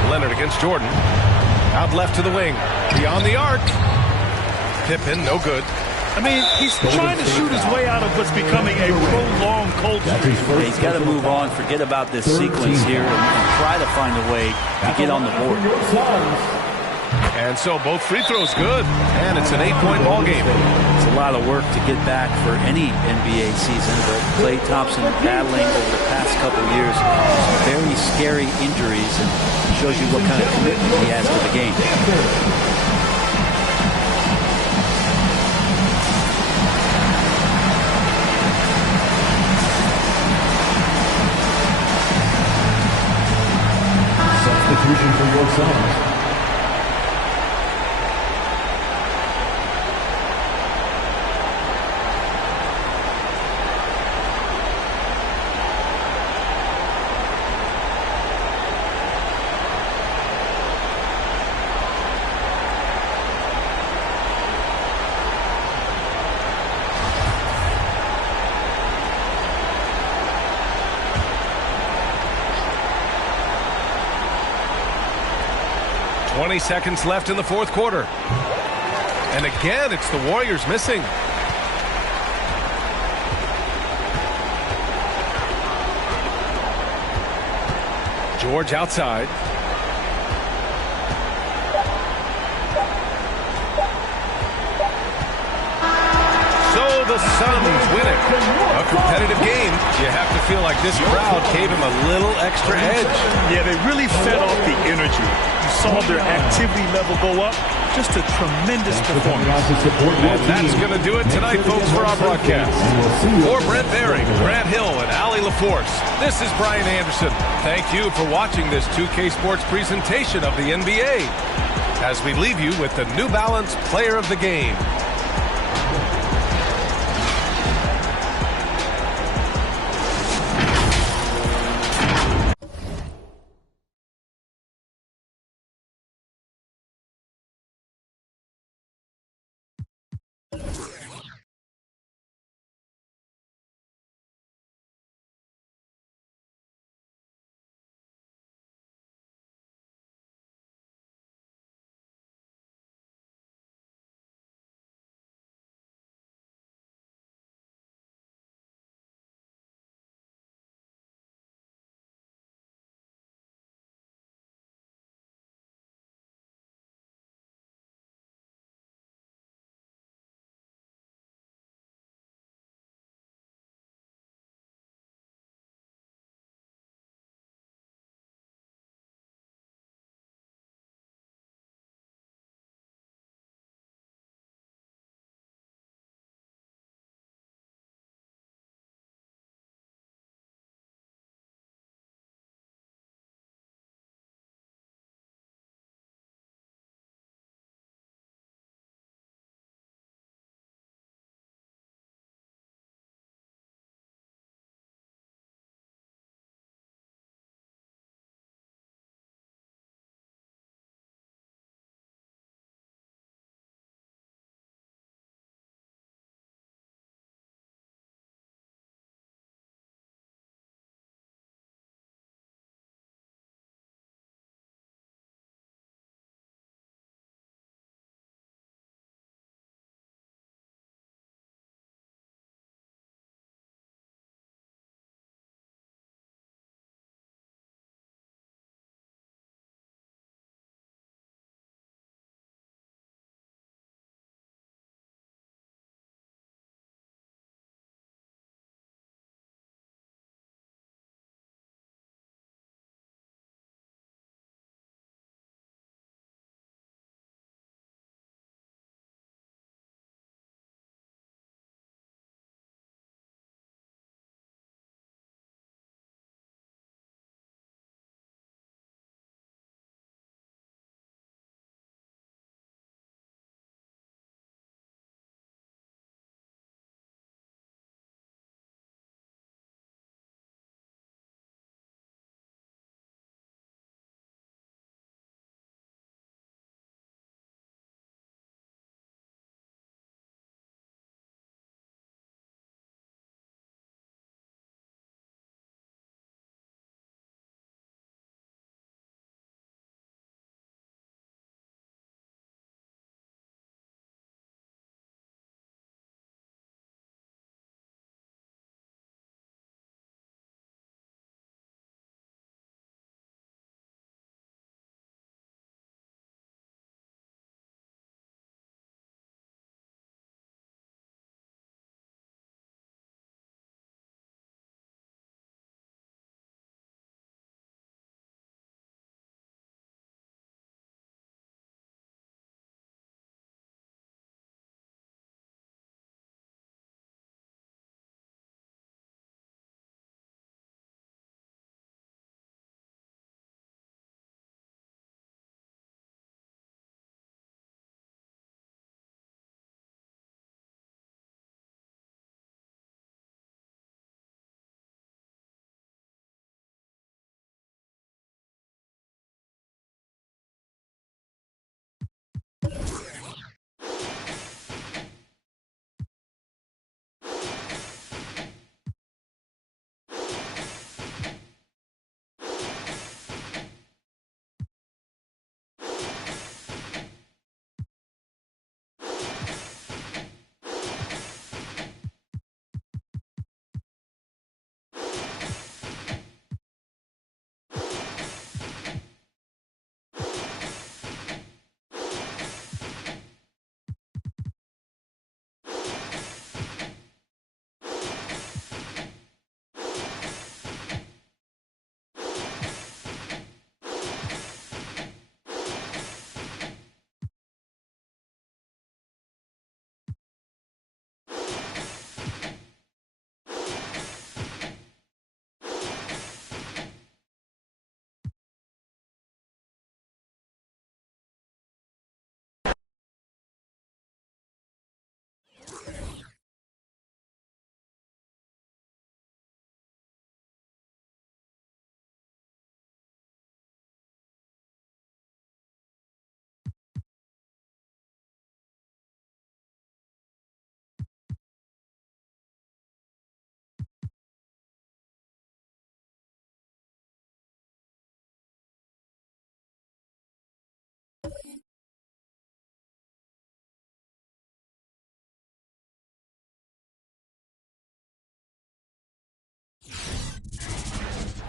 Leonard against Jordan. Out left to the wing. Beyond the arc. Pippen, no good. I mean, he's trying to shoot his way out of what's becoming a prolonged cold streak. Yeah, he's got to move on, forget about this sequence here, and try to find a way to get on the board. And so both free throws good. And it's an 8-point ball game. It's a lot of work to get back for any NBA season, but Klay Thompson battling over the past couple years some very scary injuries, and shows you what kind of commitment he has to the game. Substitution for your Suns. Seconds left in the fourth quarter. And again, it's the Warriors missing. George outside. So the Suns win it. A competitive game. You have to feel like this crowd gave him a little extra edge. Yeah, they really fed off the energy. You saw their activity level go up. Just a tremendous performance. And that's going to do it tonight, folks, for our broadcast. For Brent Barry, Grant Hill, and Allie LaForce, this is Brian Anderson. Thank you for watching this 2K Sports presentation of the NBA. As we leave you with the New Balance Player of the Game.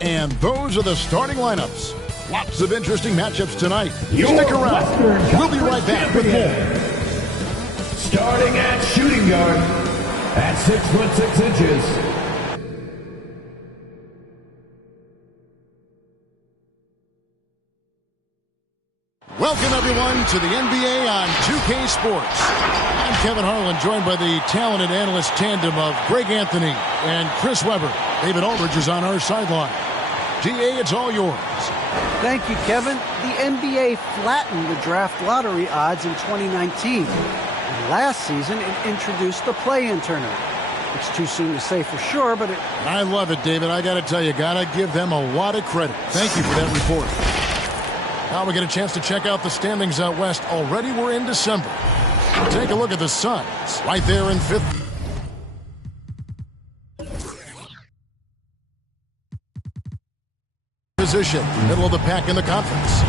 And those are the starting lineups. Lots of interesting matchups tonight. Stick around. We'll be right back with more. Starting at shooting guard at 6'6". Welcome, everyone, to the NBA on 2K Sports. I'm Kevin Harlan, joined by the talented analyst tandem of Greg Anthony and Chris Webber. David Aldridge is on our sideline. GA, it's all yours. Thank you, Kevin. The NBA flattened the draft lottery odds in 2019. And last season, it introduced the play-in tournament. It's too soon to say for sure, but it... I love it, David. I got to tell you, got to give them a lot of credit. Thank you for that report. Now we get a chance to check out the standings out west. Already we're in December. Take a look at the Suns, right there in 5th. Position, middle of the pack in the conference.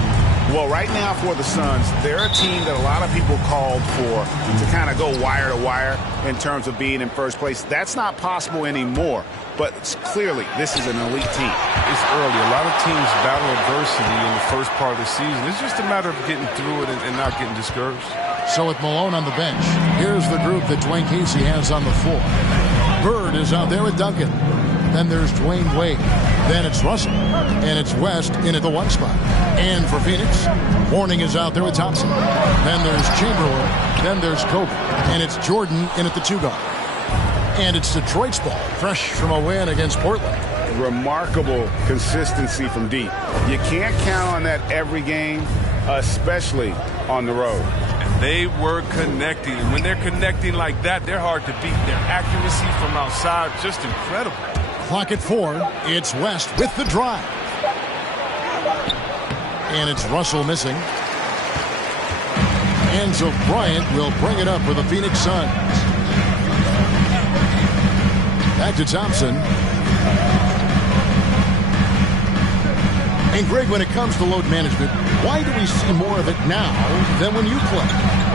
Well, right now for the Suns, they're a team that a lot of people called for to kind of go wire to wire in terms of being in first place. That's not possible anymore, but clearly this is an elite team. It's early. A lot of teams battle adversity in the first part of the season. It's just a matter of getting through it and not getting discouraged. So with Malone on the bench, here's the group that Dwayne Casey has on the floor. Bird is out there with Duncan. Then there's Dwayne Wade. Then it's Russell. And it's West in at the 1 spot. And for Phoenix, Mourning is out there with Thompson. Then there's Chamberlain. Then there's Kobe. And it's Jordan in at the 2 guard. And it's Detroit's ball, fresh from a win against Portland. Remarkable consistency from deep. You can't count on that every game, especially on the road. And they were connecting. And when they're connecting like that, they're hard to beat. Their accuracy from outside, just incredible. Clock at 4. It's West with the drive. And it's Russell missing. And so Bryant will bring it up for the Phoenix Suns. Back to Thompson. And Greg, when it comes to load management, why do we see more of it now than when you play?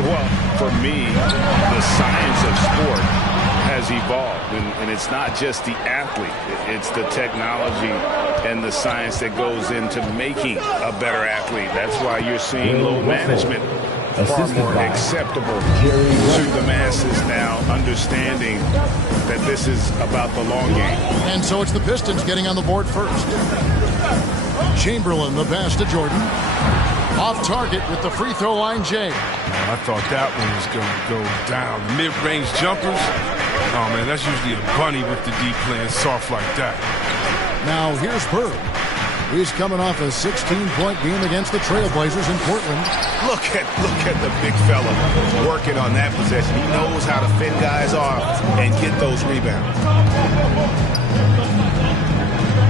Well, for me, the science of sport has evolved, and it's not just the athlete. It's the technology and the science that goes into making a better athlete. That's why you're seeing load management far more acceptable to the masses now, understanding that this is about the long game. And so it's the Pistons getting on the board first. Chamberlain, the pass to Jordan. Off target with the free throw line, Jay. I thought that one was going to go down. Mid-range jumpers, oh man, that's usually a bunny with the deep playing soft like that. Now here's Bird. He's coming off a 16-point game against the Trailblazers in Portland. Look at the big fella working on that possession. He knows how to fend guys off and get those rebounds.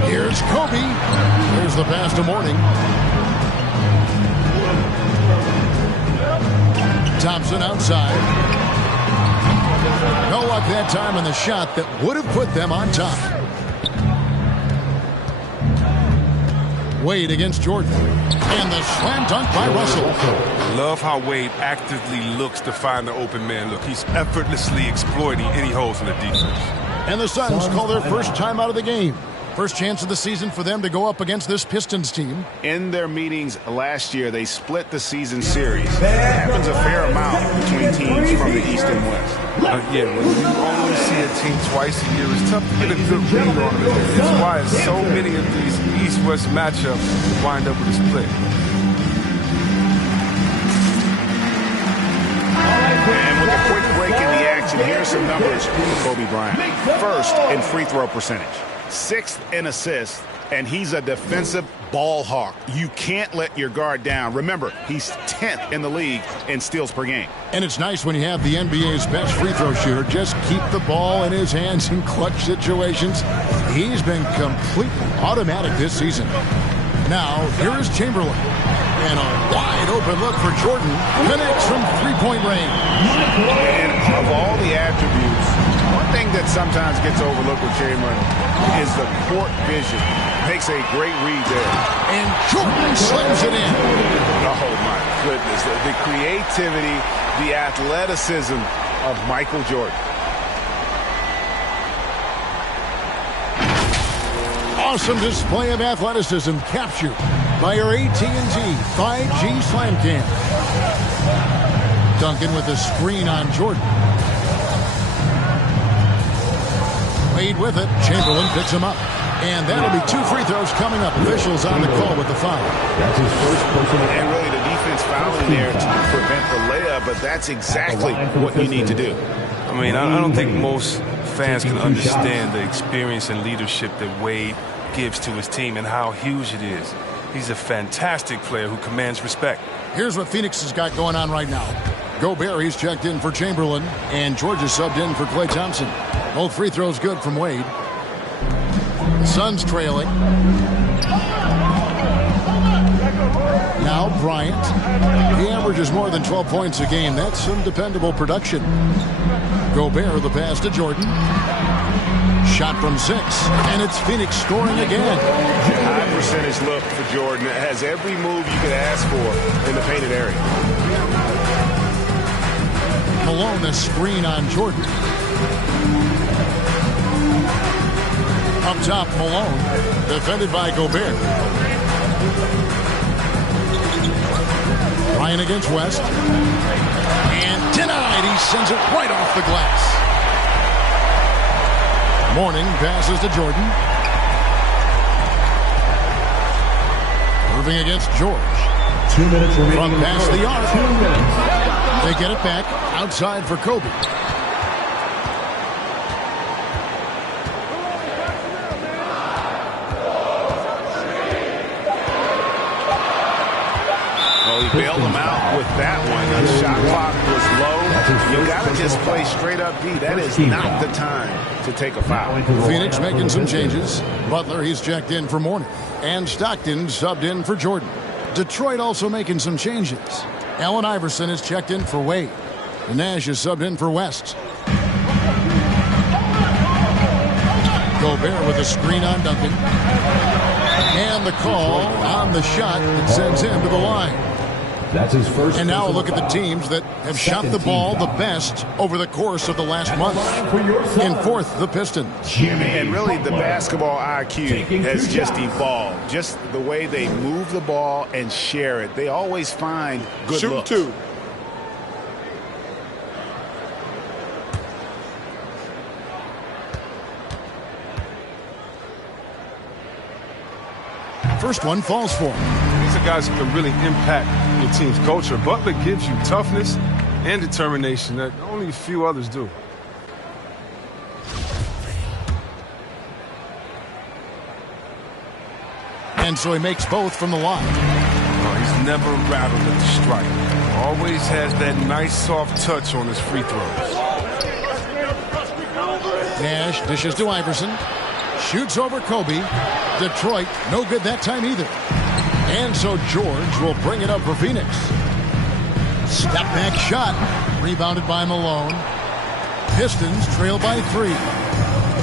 Here's Kobe. Here's the pass to Mourning. Thompson outside. No luck that time on the shot that would have put them on top. Wade against Jordan. And the slam dunk by Russell. Love how Wade actively looks to find the open man look. He's effortlessly exploiting any holes in the defense. And the Suns call their first time out of the game. First chance of the season for them to go up against this Pistons team. In their meetings last year, they split the season series. It happens a fair amount between teams from the East and West. Yeah, when you only see a team twice a year, it's tough to get a good read on it. That's why so many of these East-West matchups wind up with a split. And with a quick break in the action, here's some numbers for Kobe Bryant. First in free throw percentage. 6th in assists, and he's a defensive ball hawk. You can't let your guard down. Remember, he's 10th in the league in steals per game. And it's nice when you have the NBA's best free throw shooter just keep the ball in his hands in clutch situations. He's been completely automatic this season. Now, here is Chamberlain. And a wide open look for Jordan. Connects from three-point range. And of all the attributes, one thing that sometimes gets overlooked with Chamberlain is the court vision. Makes a great read there. And Jordan slams it in. Oh, my goodness. The creativity, the athleticism of Michael Jordan. On awesome display of athleticism captured by our AT&T 5G Slam Cam. Duncan with a screen on Jordan. Wade with it. Chamberlain picks him up. And that'll be 2 free throws coming up. Officials on the call with the foul. That's his first personal. And really the defense fouling there to prevent the layup, but that's exactly what you need to do. I mean, I don't think most fans can understand the experience and leadership that Wade gives to his team and how huge it is. He's a fantastic player who commands respect. Here's what Phoenix has got going on right now. Gobert, he's checked in for Chamberlain, and Georgia subbed in for Klay Thompson. Both free throws good from Wade. The Suns trailing. Now Bryant. He averages more than 12 points a game. That's some dependable production. Gobert, the pass to Jordan. Shot from 6, and it's Phoenix scoring again. High percentage look for Jordan. It has every move you could ask for in the painted area. Malone, the screen on Jordan. Up top, Malone, defended by Gobert. Ryan against West. And denied. He sends it right off the glass. Mourning passes to Jordan. Irving against George. 2 minutes remaining. From past the arc. 2 minutes. They get it back outside for Kobe. Well, he bailed him out with that one. The shot clock was low. You got to just play straight up D. That is not the time to take a foul. Phoenix making some changes. Butler, he's checked in for Mourning. And Stockton subbed in for Jordan. Detroit also making some changes. Allen Iverson is checked in for Wade. Nash is subbed in for West. Gobert with a screen on Duncan. And the call on the shot that sends him to the line. That's his first. And now look at the teams that have shot the ball the best over the course of the last month. In fourth, the Pistons. And really, the basketball IQ has just evolved. Just the way they move the ball and share it. They always find good looks. Shoot 2. First one falls for him. These are guys who can really impact your team's culture. Butler gives you toughness and determination that only a few others do. And so he makes both from the line. He's never rattled at the strike. Always has that nice soft touch on his free throws. Nash dishes to Iverson. Shoots over Kobe. Detroit, no good that time either. And so George will bring it up for Phoenix. Step back shot. Rebounded by Malone. Pistons trail by 3.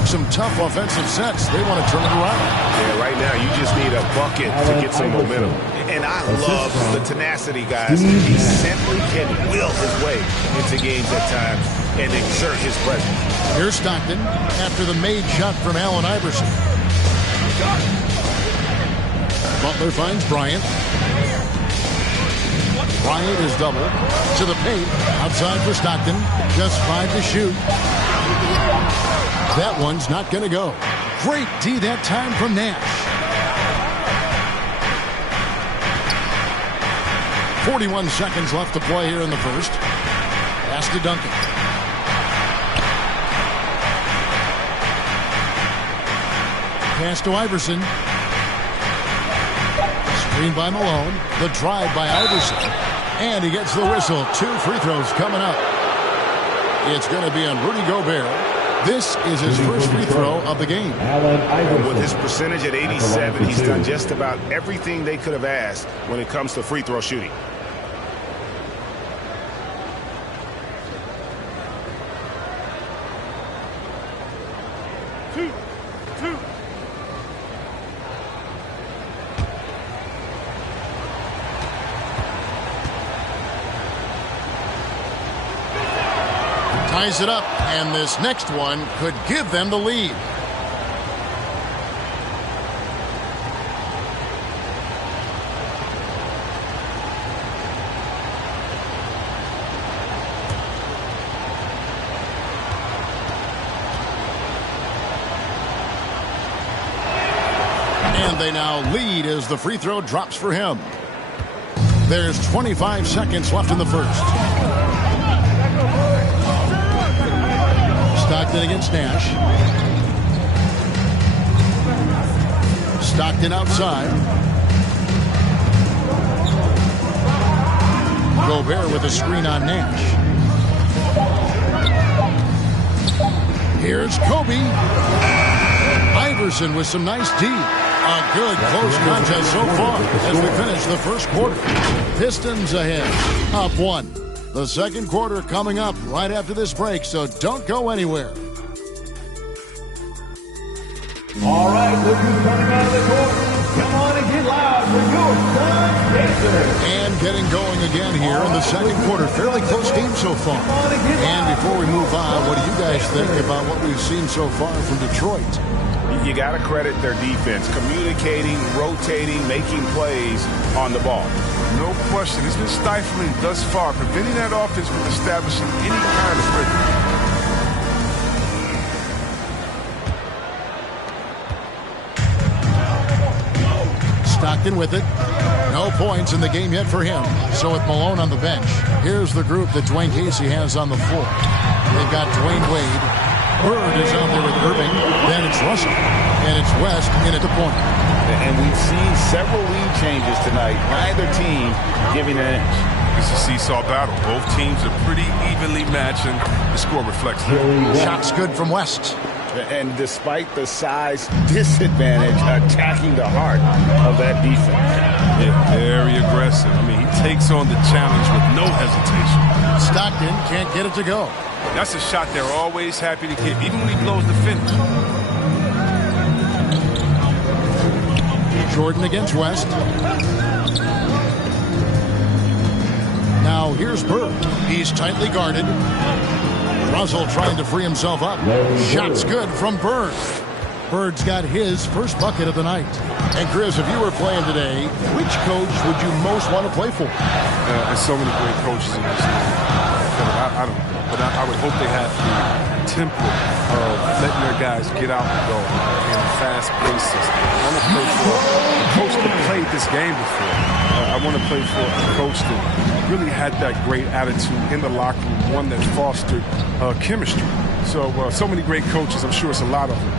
Some tough offensive sets. They want to turn it around. Yeah, right now you just need a bucket to get some momentum. And I love the tenacity, guys. He simply can will his way into games at times and exert his presence. Here's Stockton after the made shot from Allen Iverson. Butler finds Bryant. Bryant is double to the paint. Outside for Stockton. Just 5 to shoot. That one's not going to go. Great D that time from Nash. 41 seconds left to play here in the first. Pass to Duncan. Pass to Iverson. Screen by Malone. The drive by Iverson. And he gets the whistle. 2 free throws coming up. It's going to be on Rudy Gobert. This is his first free throw of the game. With his percentage at 87, he's done just about everything they could have asked when it comes to free throw shooting. Ties it up, and this next one could give them the lead. And they now lead as the free throw drops for him. There's 25 seconds left in the first. Stockton against Nash. Stockton outside. Gobert with a screen on Nash. Here's Kobe. Iverson with some nice D. A good close contest so far as we finish the first quarter. Pistons ahead, up 1. The second quarter coming up right after this break, so don't go anywhere. All right, look who's coming out of the court. Come on and get loud for your Suns Pacers. And getting going again here in the second quarter. Fairly close game so far. And before we move on, what do you guys think about what we've seen so far from Detroit? You got to credit their defense, communicating, rotating, making plays on the ball. No question. It's been stifling thus far, preventing that offense from establishing any kind of rhythm. Stockton with it. No points in the game yet for him. So with Malone on the bench, here's the group that Dwayne Casey has on the floor. They've got Dwayne Wade. Bird is out there with Irving. Then it's Russell. And it's West in at the point. And we've seen several lead changes tonight. Neither team giving an inch. It's a seesaw battle. Both teams are pretty evenly matched, and the score reflects that. Shots good from West. And despite the size disadvantage, attacking the heart of that defense. Yeah, very aggressive. I mean, he takes on the challenge with no hesitation. Stockton can't get it to go. That's a shot they're always happy to get, even when he blows the finish. Jordan against West. Now here's Bird. He's tightly guarded. Russell trying to free himself up. Shots good from Bird. Bird's got his first bucket of the night. And Chris, if you were playing today, which coach would you most want to play for? There's so many great coaches in this league. I don't know. But I would hope they have the template of letting their guys get out and go in a fast pace system. I want to play for a coach that played this game before. I want to play for a coach that really had that great attitude in the locker room, one that fostered chemistry. So many great coaches. I'm sure it's a lot of them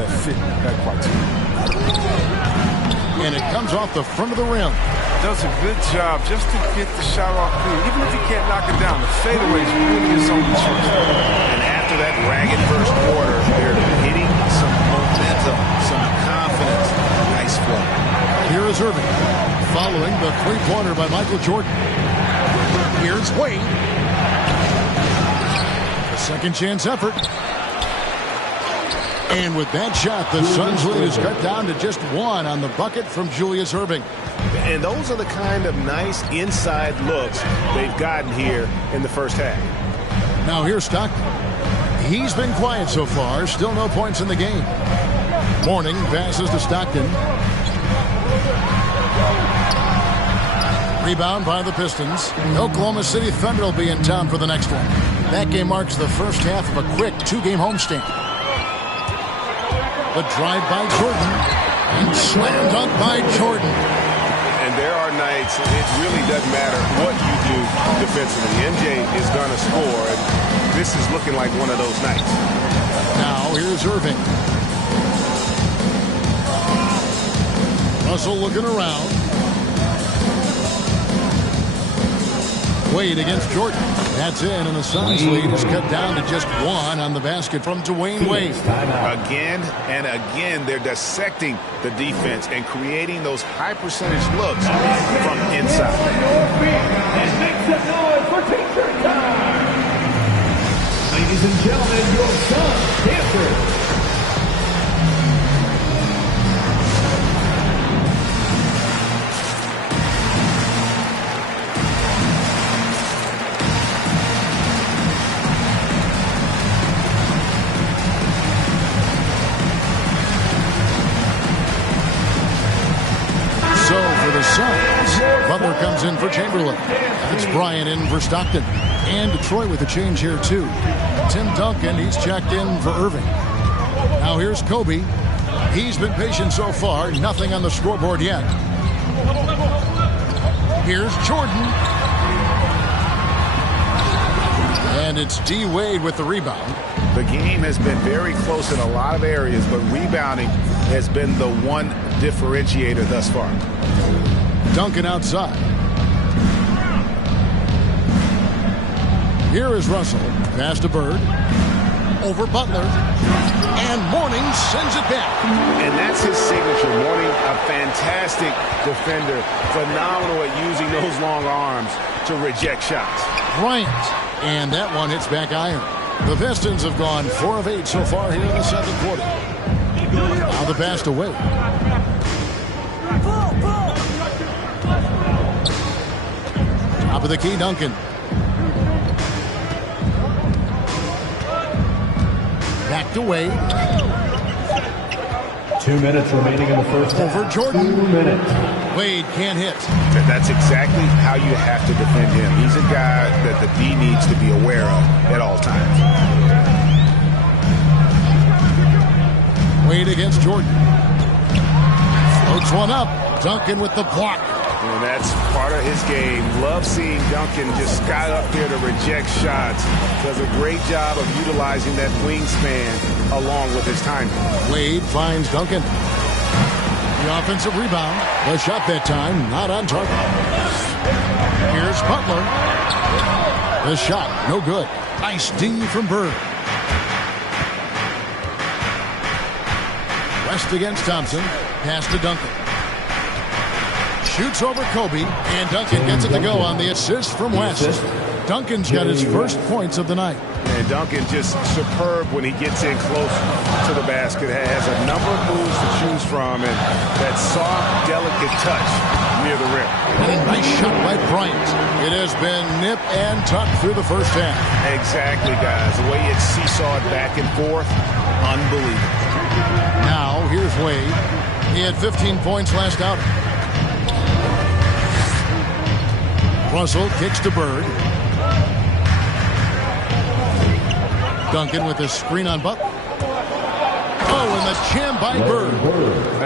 that fit that criteria. And it comes off the front of the rim. Does a good job just to get the shot off clean. Even if he can't knock it down, the fadeaway is really his own choice. And after that ragged first quarter, they're hitting some momentum, some confidence. Nice play. Here is Irving, following the three-pointer by Michael Jordan. Here's Wade. A second chance effort. And with that shot, the Suns' lead is cut down to just 1 on the bucket from Julius Irving. And those are the kind of nice inside looks they've gotten here in the first half. Now here's Stockton. He's been quiet so far. Still no points in the game. Mourning passes to Stockton. Rebound by the Pistons. Oklahoma City Thunder will be in town for the next one. That game marks the first half of a quick 2-game homestand. The drive by Jordan. And slam dunk by Jordan. And there are nights, it really doesn't matter what you do defensively. MJ is going to score, and this is looking like one of those nights. Now here's Irving. Russell looking around. Wade against Jordan. That's in, and the Suns' lead is cut down to just 1 on the basket from Dwayne Wade. Again and again, they're dissecting the defense and creating those high-percentage looks from inside. And make some noise for Teacher Time! Ladies and gentlemen, your Suns Pacers. Suns. Butler comes in for Chamberlain. It's Bryant in for Stockton. And Detroit with a change here, too. Tim Duncan, he's checked in for Irving. Now here's Kobe. He's been patient so far. Nothing on the scoreboard yet. Here's Jordan. And it's D. Wade with the rebound. The game has been very close in a lot of areas, but rebounding has been the one differentiator thus far. Duncan outside. Here is Russell. Pass to Bird. Over Butler. And Mourning sends it back. And that's his signature. Mourning, a fantastic defender. Phenomenal at using those long arms to reject shots. Bryant. And that one hits back iron. The Pistons have gone 4 of 8 so far here in the second quarter. Now the pass to Wade. Top of the key, Duncan. Back to Wade. 2 minutes remaining in the first half. Over Jordan. 2 minutes. Wade can't hit. That's exactly how you have to defend him. He's a guy that the D needs to be aware of at all times. Wade against Jordan. Floats one up. Duncan with the block. And that's part of his game. Love seeing Duncan just sky up there to reject shots. Does a great job of utilizing that wingspan along with his timing. Wade finds Duncan. The offensive rebound. The shot that time, not on target. Here's Butler. The shot, no good. Nice D from Bird. West against Thompson. Pass to Duncan. Shoots over Kobe, and Duncan gets it to go on the assist from West. Duncan's got his first points of the night. And Duncan just superb when he gets in close to the basket. Has a number of moves to choose from, and that soft, delicate touch near the rim. And a nice shot by Bryant. It has been nip and tuck through the first half. Exactly, guys. The way it's seesawed back and forth, unbelievable. Now, here's Wade. He had 15 points last outing. Russell kicks to Bird. Duncan with a screen on Butler. Oh, and the jam by Bird.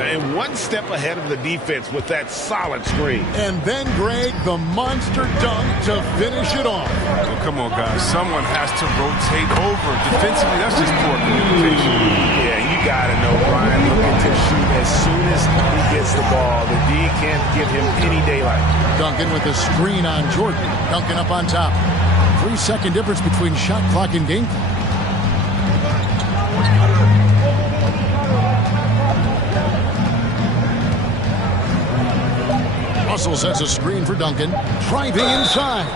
And one step ahead of the defense with that solid screen. And then Greg, the monster dunk to finish it off. Oh, come on, guys. Someone has to rotate over. Defensively, that's just poor communication. Yeah, you got to know Brian looking to shoot as soon as he gets the ball. The D can't give him any daylight. Duncan with a screen on Jordan. Duncan up on top. 3-second difference between shot clock and game clock. Russell sets a screen for Duncan. Driving inside.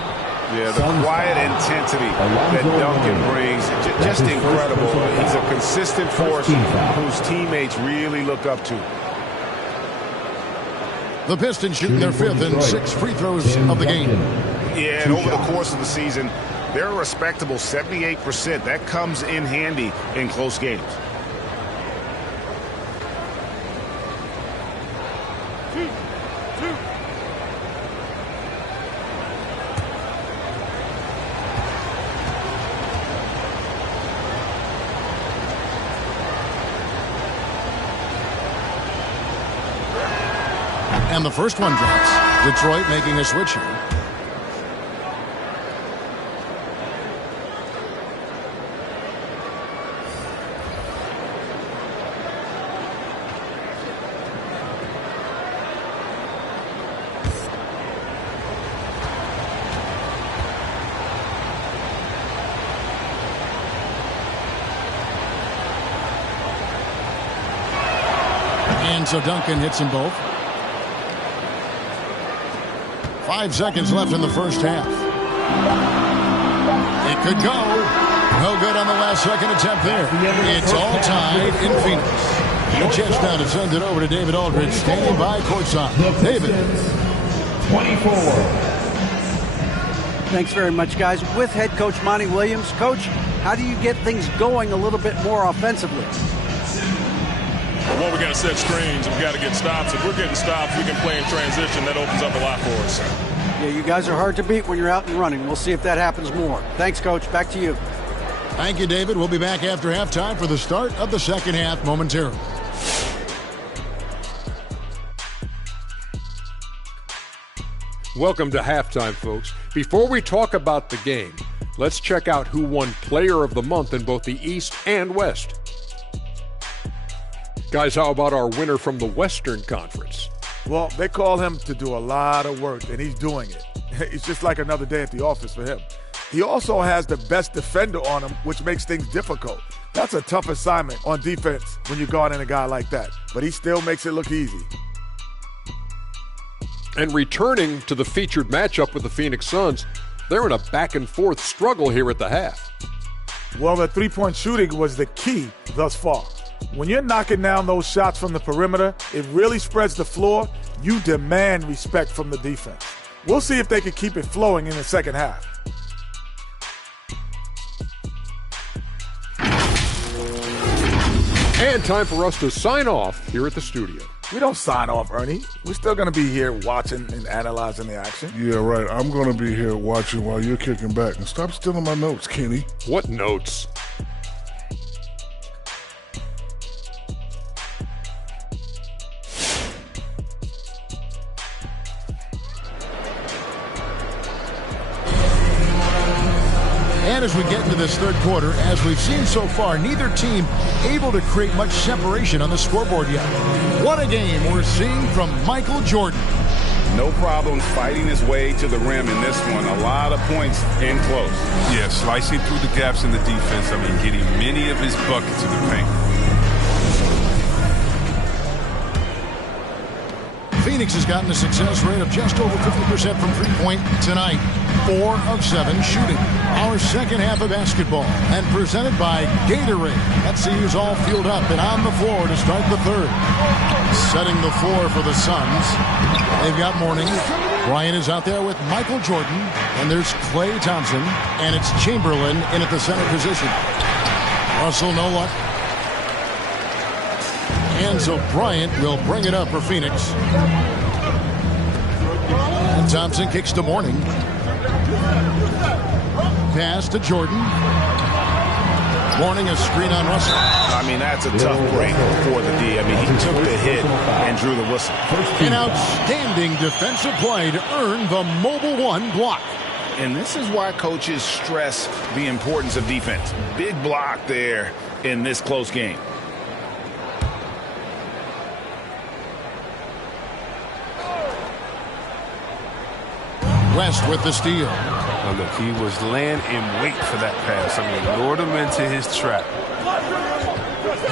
Yeah, the quiet intensity that Duncan brings, just incredible. He's a consistent force whose teammates really look up to. The Pistons shooting their 5th and 6th free throws of the game. Yeah, and over the course of the season, they're a respectable 78%. That comes in handy in close games. And the first one drops. Detroit making a switch here. And so Duncan hits them both. 5 seconds left in the first half. It could go. No good on the last second attempt there. It's all tied in Phoenix. A chance now to send it over to David Aldridge, standing by courtside. David. 24. Thanks very much, guys. With head coach Monty Williams. Coach, how do you get things going a little bit more offensively? Well, we got to set screens. We got to get stops. If we're getting stops, we can play in transition. That opens up a lot for us. Yeah, you guys are hard to beat when you're out and running. We'll see if that happens more. Thanks, Coach. Back to you. Thank you, David. We'll be back after halftime for the start of the second half momentarily. Welcome to halftime, folks. Before we talk about the game, let's check out who won Player of the Month in both the East and West. Guys, how about our winner from the Western Conference? Well, they call him to do a lot of work, and he's doing it. It's just like another day at the office for him. He also has the best defender on him, which makes things difficult. That's a tough assignment on defense when you guard in a guy like that, but he still makes it look easy. And returning to the featured matchup with the Phoenix Suns, they're in a back-and-forth struggle here at the half. Well, the three-point shooting was the key thus far. When you're knocking down those shots from the perimeter, it really spreads the floor. You demand respect from the defense. We'll see if they can keep it flowing in the second half. And time for us to sign off here at the studio. We don't sign off, Ernie. We're still going to be here watching and analyzing the action. Yeah, right. I'm going to be here watching while you're kicking back. And stop stealing my notes, Kenny. What notes? And as we get into this third quarter, as we've seen so far, neither team able to create much separation on the scoreboard yet. What a game we're seeing from Michael Jordan. No problem fighting his way to the rim in this one. A lot of points in close. Yeah, slicing through the gaps in the defense. I mean, getting many of his buckets in the paint. Phoenix has gotten a success rate of just over 50% from three-point tonight. 4 of 7 shooting. Our second half of basketball, and presented by Gatorade. Let's see who's all fueled up and on the floor to start the third. Setting the floor for the Suns. They've got Mourning. Bryant is out there with Michael Jordan. And there's Klay Thompson. And it's Chamberlain in at the center position. Russell, no luck. And so Bryant will bring it up for Phoenix. And Thompson kicks to Mourning. Pass to Jordan. Mourning a screen on Russell. I mean, that's a tough break for the D. I mean, he took the hit and drew the whistle. An outstanding defensive play to earn the Mobile One block. And this is why coaches stress the importance of defense. Big block there in this close game. West with the steal. Now look, he was laying in wait for that pass. I mean, lured him into his trap.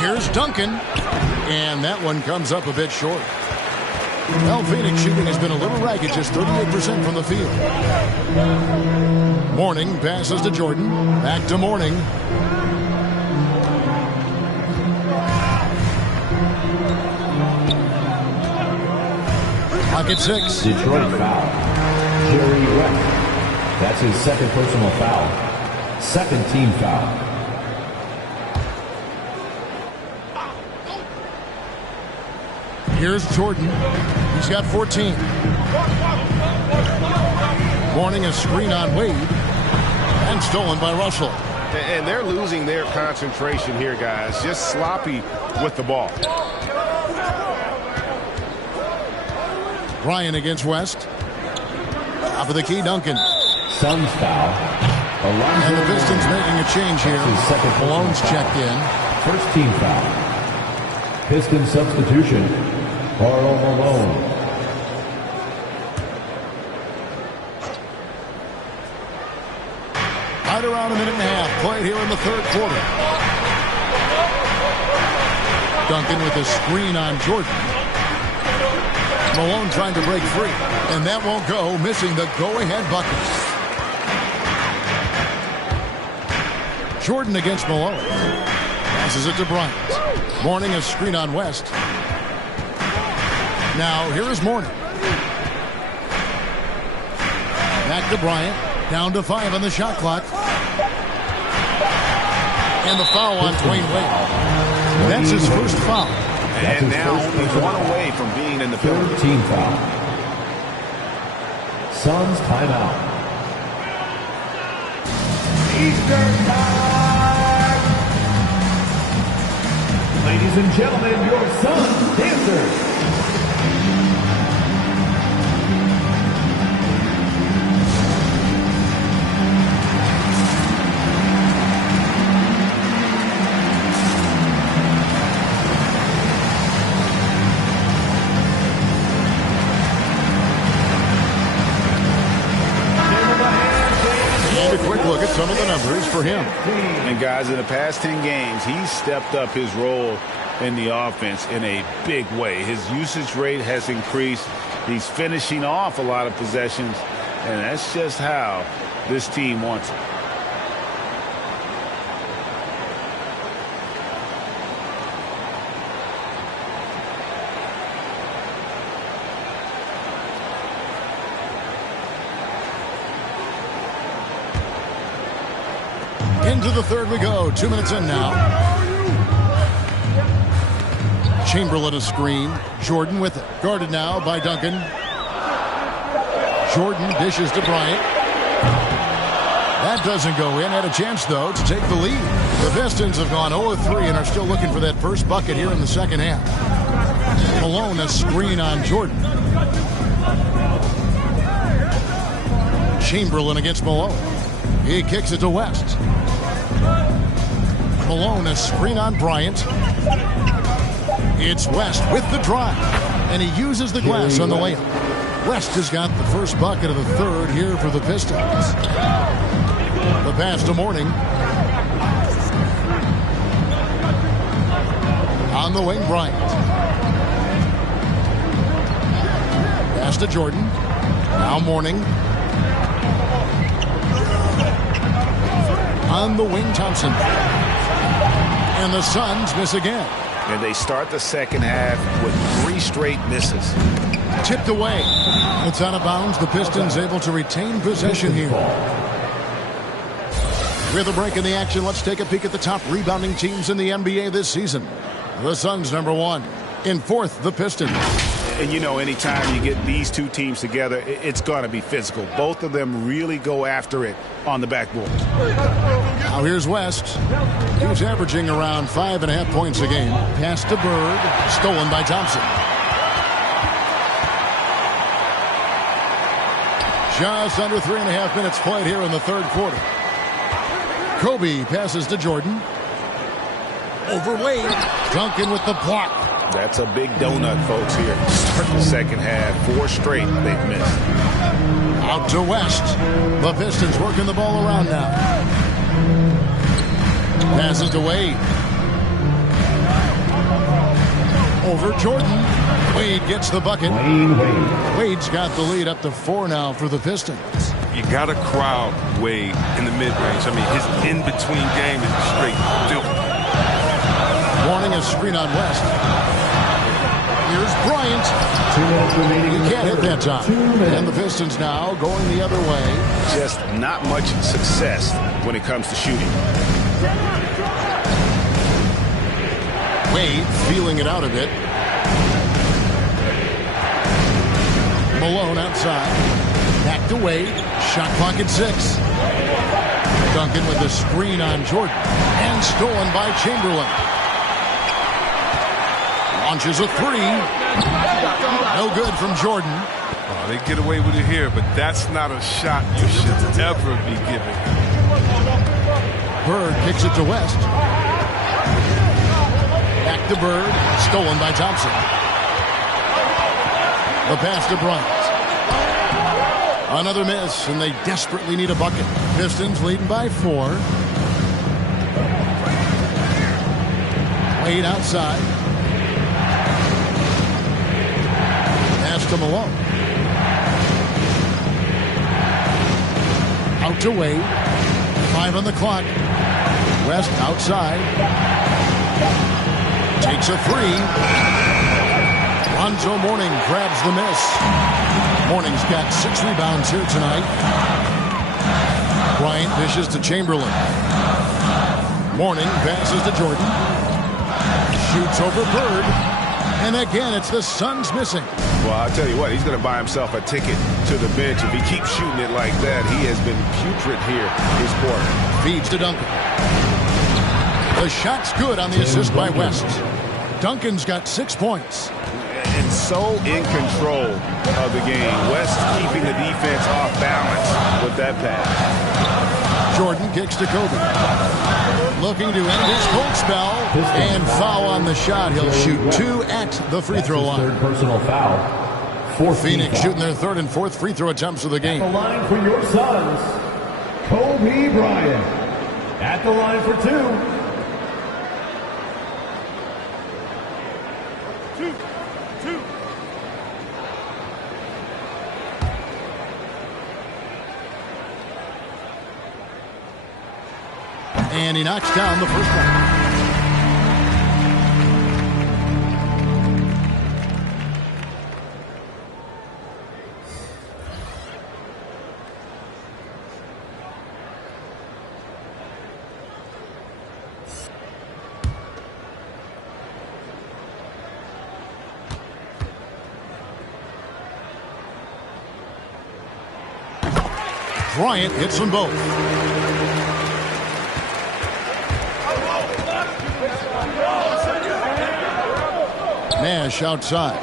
Here's Duncan. And that one comes up a bit short. Well, Phoenix shooting has been a little ragged, just 38% from the field. Mourning passes to Jordan. Back to Mourning. Pocket 6. Detroit foul. Jerry West. That's his second personal foul. Second team foul. Here's Jordan. He's got 14. Mourning a screen on Wade. And stolen by Russell. And they're losing their concentration here, guys. Just sloppy with the ball. Bryant against West. Top of the key, Duncan. Suns foul. And the Pistons making a change here. Malone's checked in. First team foul. Pistons substitution. Karl Malone. Right around a minute and a half played here in the third quarter. Duncan with a screen on Jordan. Malone trying to break free. And that won't go, missing the go-ahead bucket. Jordan against Malone. Passes it to Bryant. Mourning a screen on West. Now, here is Mourning. Back to Bryant. Down to 5 on the shot clock. And the foul on Dwayne Wade. That's his first foul. And now only one away from being in the penalty. Third team foul. Suns timeout. Eastern time. Ladies and gentlemen, your Suns dancers. a quick look at some of the numbers for him. And guys, in the past 10 games, he's stepped up his role in the offense in a big way. His usage rate has increased. He's finishing off a lot of possessions, and that's just how this team wants it. Into the third we go. 2 minutes in now. Chamberlain a screen. Jordan with it. Guarded now by Duncan. Jordan dishes to Bryant. That doesn't go in. Had a chance, though, to take the lead. The Pistons have gone 0-3 and are still looking for that first bucket here in the second half. Malone a screen on Jordan. Chamberlain against Malone. He kicks it to West. Malone a screen on Bryant. It's West with the drive, and he uses the glass on the layup. West has got the first bucket of the third here for the Pistons. The pass to Mourning. On the wing, Bryant. Pass to Jordan. Now Mourning. On the wing, Thompson. And the Suns miss again. And they start the second half with 3 straight misses. Tipped away. It's out of bounds. The Pistons able to retain possession here. With a break in the action, let's take a peek at the top rebounding teams in the NBA this season. The Suns #1. In fourth, the Pistons. And you know, anytime you get these two teams together, it's going to be physical. Both of them really go after it on the backboard. Now here's West. He's averaging around 5.5 points a game. Pass to Bird. Stolen by Thompson. Just under 3.5 minutes played here in the third quarter. Kobe passes to Jordan. Over Wade. Duncan with the block. That's a big donut, folks, here. Start the second half. 4 straight they've missed. Out to West. The Pistons working the ball around now. Passes to Wade. Over Jordan. Wade gets the bucket. Wade's got the lead up to 4 now for the Pistons. You got to crowd Wade in the mid-range. I mean, his in-between game is straight filthy. Warning a screen on West. Here's Bryant. He can't hit that time. And the Pistons now going the other way. Just not much success when it comes to shooting. Wade feeling it out a bit. Malone outside. Back to Wade. Shot clock at 6. Duncan with the screen on Jordan. And stolen by Chamberlain. Launches a 3. No good from Jordan. Oh, they get away with it here, but that's not a shot you should ever be giving. Bird kicks it to West. Back to Bird. Stolen by Thompson. The pass to Bryant. Another miss, and they desperately need a bucket. Pistons leading by 4. Wade outside. Pass to Malone. Out to Wade. 5 on the clock. West outside. Takes a 3. Lonzo Mourning grabs the miss. Mourning's got 6 rebounds here tonight. Bryant dishes to Chamberlain. Mourning passes to Jordan. Shoots over Bird. And again, it's the Suns missing. Well, I'll tell you what, he's going to buy himself a ticket to the bench. If he keeps shooting it like that, he has been putrid here this quarter. Feeds to Duncan. The shot's good on the assist by West. Duncan's got 6 points. And so in control of the game. West keeping the defense off balance with that pass. Jordan kicks to Kobe. Looking to end his cold spell. And foul on the shot. He'll shoot 2 at the free throw line. Third personal foul. Phoenix shooting their third and fourth free throw attempts of the game. The line for your Suns, Kobe Bryant. At the line for two. And he knocks down the first one. Bryant hits them both. Nash outside.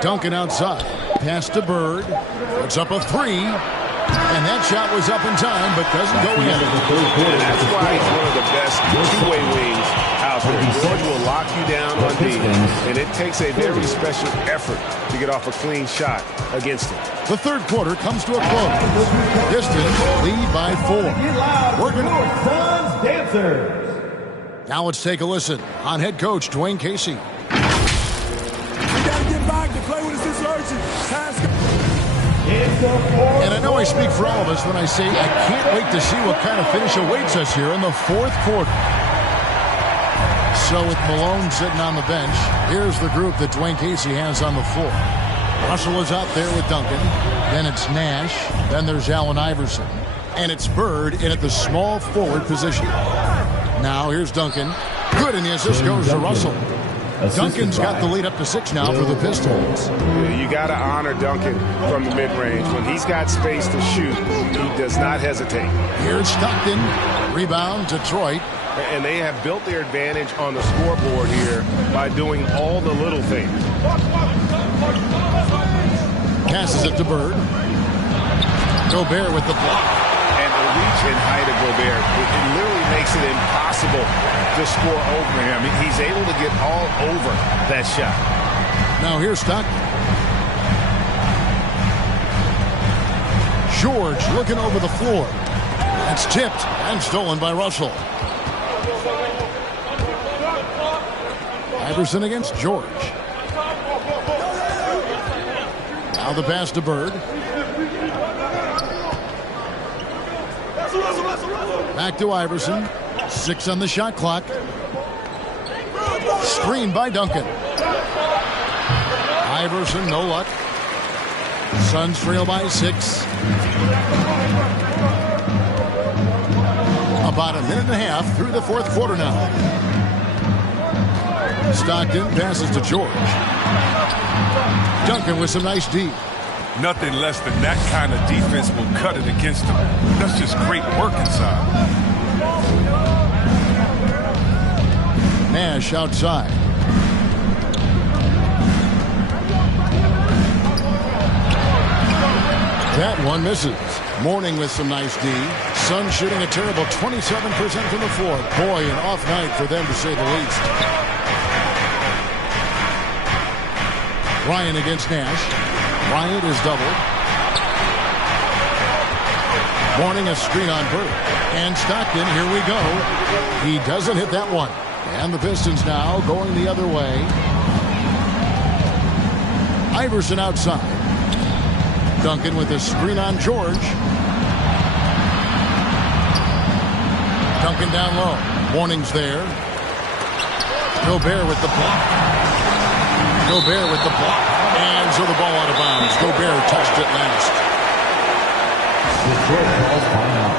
Duncan outside. Pass to Bird. Puts up a three. And that shot was up in time, but doesn't go in. And that's why he's one of the best two-way wings out there. George will lock you down on D, and it takes a very special effort to get off a clean shot against him. The third quarter comes to a close. Pistons lead by 4. We're going Suns Dancers. Now let's take a listen on head coach Dwayne Casey. And I know I speak for all of us when I say I can't wait to see what kind of finish awaits us here in the fourth quarter. So with Malone sitting on the bench, here's the group that Dwayne Casey has on the floor. Russell is out there with Duncan. Then it's Nash. Then there's Allen Iverson. And it's Bird in at the small forward position. Now here's Duncan. Good, and the assist goes to Russell. Duncan's got the lead up to 6 now for the Pistons. You got to honor Duncan from the mid-range. When he's got space to shoot, he does not hesitate. Here's Stockton. Rebound, Detroit. And they have built their advantage on the scoreboard here by doing all the little things. Passes it to Bird. Gobert with the block. And the reach and height of Gobert, it literally makes it impossible to score over him. He's able to get all over that shot. Now here's Stockton. George looking over the floor. It's tipped and stolen by Russell. Iverson against George. Now the pass to Bird. Back to Iverson. 6 on the shot clock. Screen by Duncan. Iverson, no luck. Suns trail by 6. About a minute and a half through the fourth quarter now. Stockton passes to George. Duncan with some nice D. Nothing less than that kind of defense will cut it against them. That's just great work inside. Nash outside. That one misses. Mourning with some nice D. Suns shooting a terrible 27% from the floor. Boy, an off night for them to say the least. Ryan against Nash. Bryant is doubled. Mourning a screen on Bird. And Stockton, here we go. He doesn't hit that one. And the Pistons now going the other way. Iverson outside. Duncan with a screen on George. Duncan down low. Warning's there. Gobert with the block. Gobert with the block. And so the ball out of bounds. Gobert touched it last. Detroit calls timeout.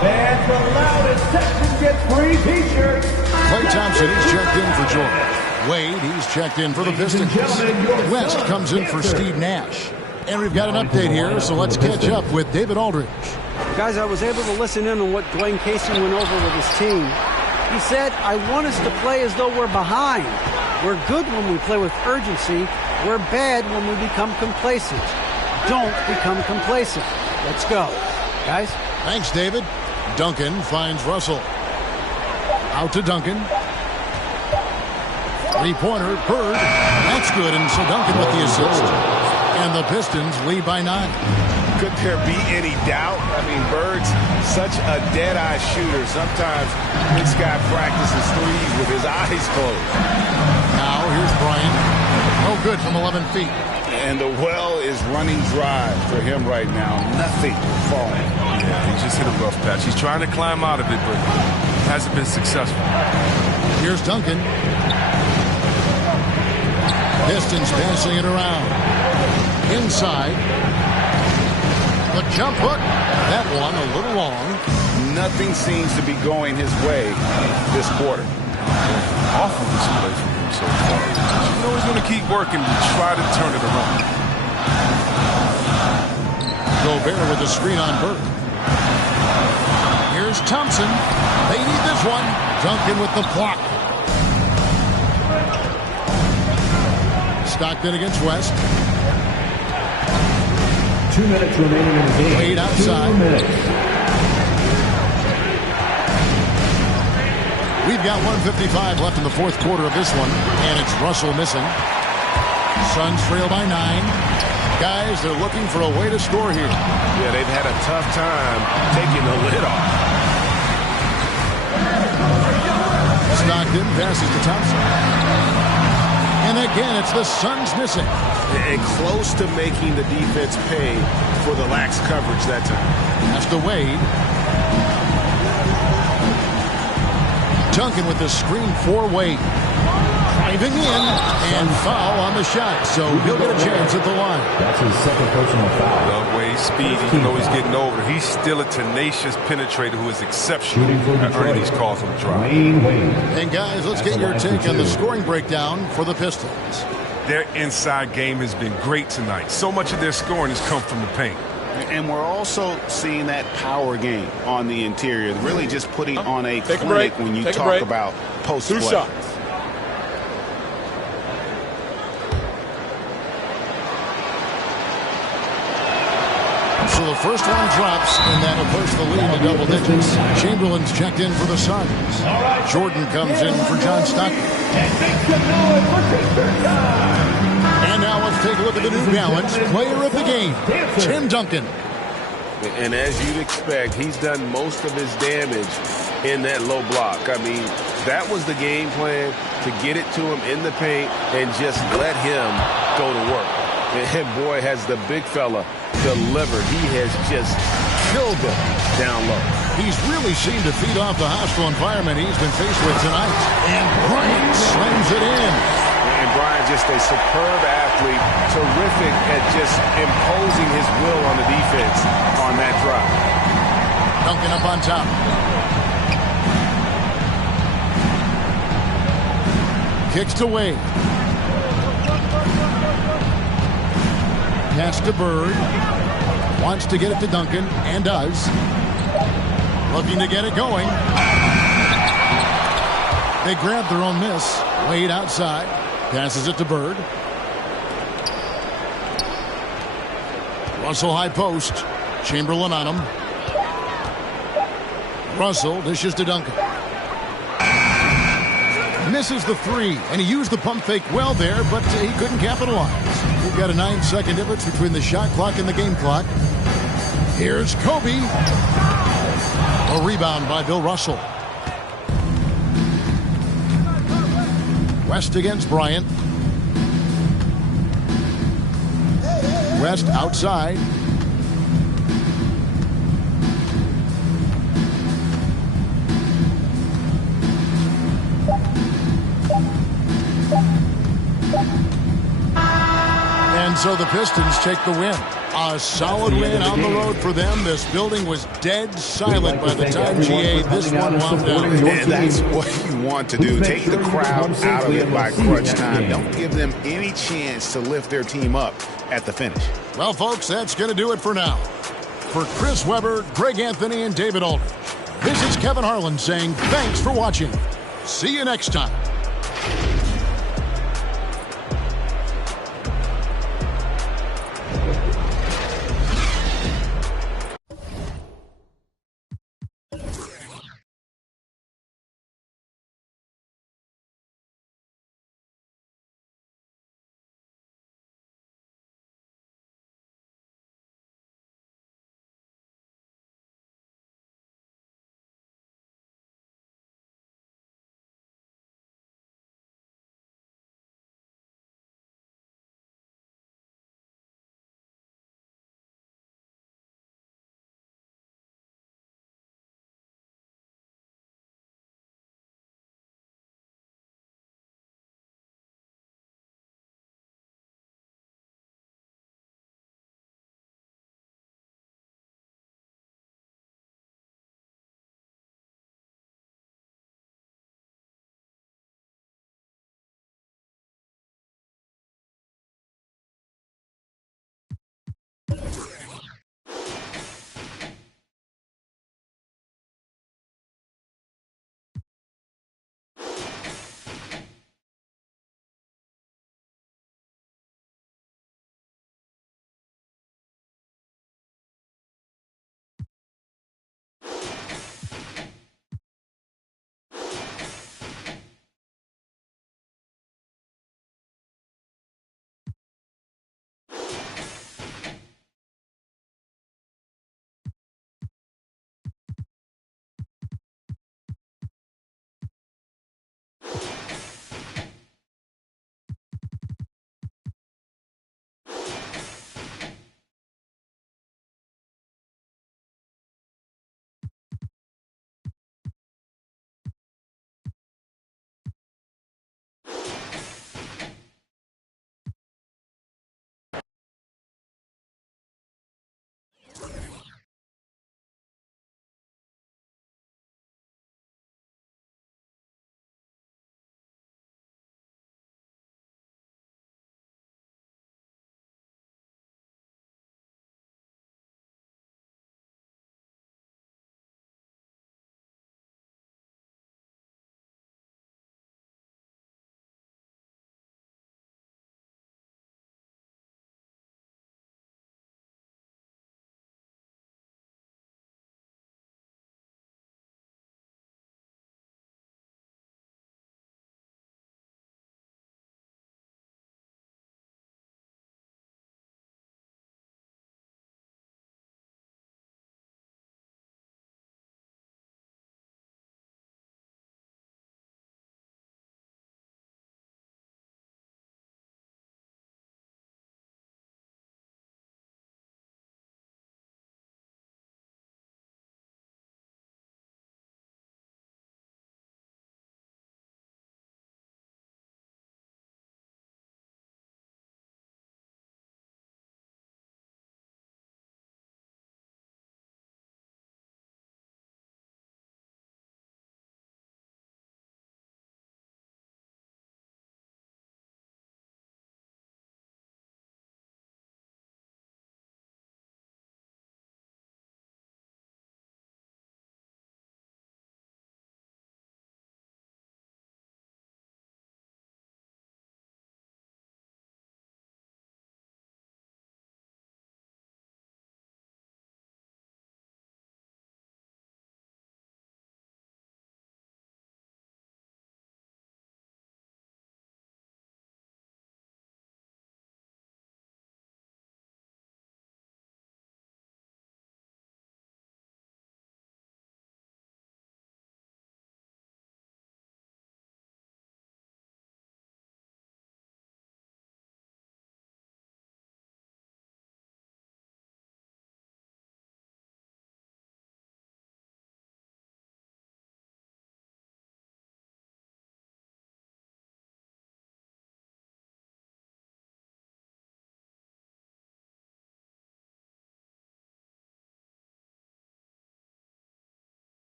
Fans, the loudest section gets free T-shirts. Klay Thompson, he's checked in for George. Wade, he's checked in for the Pistons. West comes in for Steve Nash. And we've got an update here, so let's catch up with David Aldridge. Guys, I was able to listen in on what Dwayne Casey went over with his team. He said, I want us to play as though we're behind. We're good when we play with urgency. We're bad when we become complacent. Don't become complacent. Let's go. Guys? Thanks, David. Duncan finds Russell. Out to Duncan. Three-pointer, Bird. That's good, and so Duncan with the assist. And the Pistons lead by 9. Could there be any doubt? I mean, Bird's such a dead-eye shooter. Sometimes this guy practices threes with his eyes closed. Now here's Bryant. No good from 11 feet. And the well is running dry for him right now. Nothing falling. Yeah, he just hit a rough patch. He's trying to climb out of it, but hasn't been successful. Here's Duncan. Pistons passing it around. Inside. The jump hook. That one a little long. Nothing seems to be going his way this quarter. Awful display from him so far. You know he's going to keep working to try to turn it around. Gobert with the screen on Burke. Here's Thompson. They need this one. Duncan with the block. Stockton against West. 2 minutes remaining in the game. Wade outside. 2 minutes. We've got 1:55 left in the fourth quarter of this one, and it's Russell missing. Suns trail by 9. Guys, they're looking for a way to score here. Yeah, they've had a tough time taking the lid off. Stockton passes to Thompson. And again, it's the Suns missing. And close to making the defense pay for the lax coverage that time. That's to Wade. Duncan with the screen for Wade. Driving in and foul on the shot. So he'll get a chance at the line. That's his second personal foul. Love Wade's speed. Even though he's getting over, he's still a tenacious penetrator who is exceptional at earning these calls on the drive. And guys, let's get your take on the scoring breakdown for the Pistons. Their inside game has been great tonight. So much of their scoring has come from the paint. And we're also seeing that power game on the interior, really just putting on a clinic when you talk about post play. 2 shots. So the first one drops, and that'll push the lead to double digits. Chamberlain's checked in for the Suns. Jordan comes in for John Stockton. And now let's take a look at the New Balance player of the game, Tim Duncan. And as you'd expect, he's done most of his damage in that low block. I mean, that was the game plan, to get it to him in the paint and just let him go to work. And boy, has the big fella delivered. He has just killed them down low. He's really seemed to feed off the hostile environment he's been faced with tonight. And Bryant slams it in. And Bryant, just a superb athlete, terrific at just imposing his will on the defense on that drive. Duncan up on top. Kicks to Wade. Pass to Bird. Wants to get it to Duncan, and does. Looking to get it going. They grab their own miss. Wade outside. Passes it to Bird. Russell high post. Chamberlain on him. Russell dishes to Duncan. Misses the three, and he used the pump fake well there, but he couldn't capitalize. We've got a 9-second difference between the shot clock and the game clock. Here's Kobe. A rebound by Bill Russell. West against Bryant. West outside. And so the Pistons take the win. A solid win on the road for them. This building was dead silent by the time GA this one wound down. And that's what you want to do. Take the crowd out of it by crunch time. Don't give them any chance to lift their team up at the finish. Well, folks, that's going to do it for now. For Chris Webber, Greg Anthony, and David Aldridge, this is Kevin Harlan saying thanks for watching. See you next time.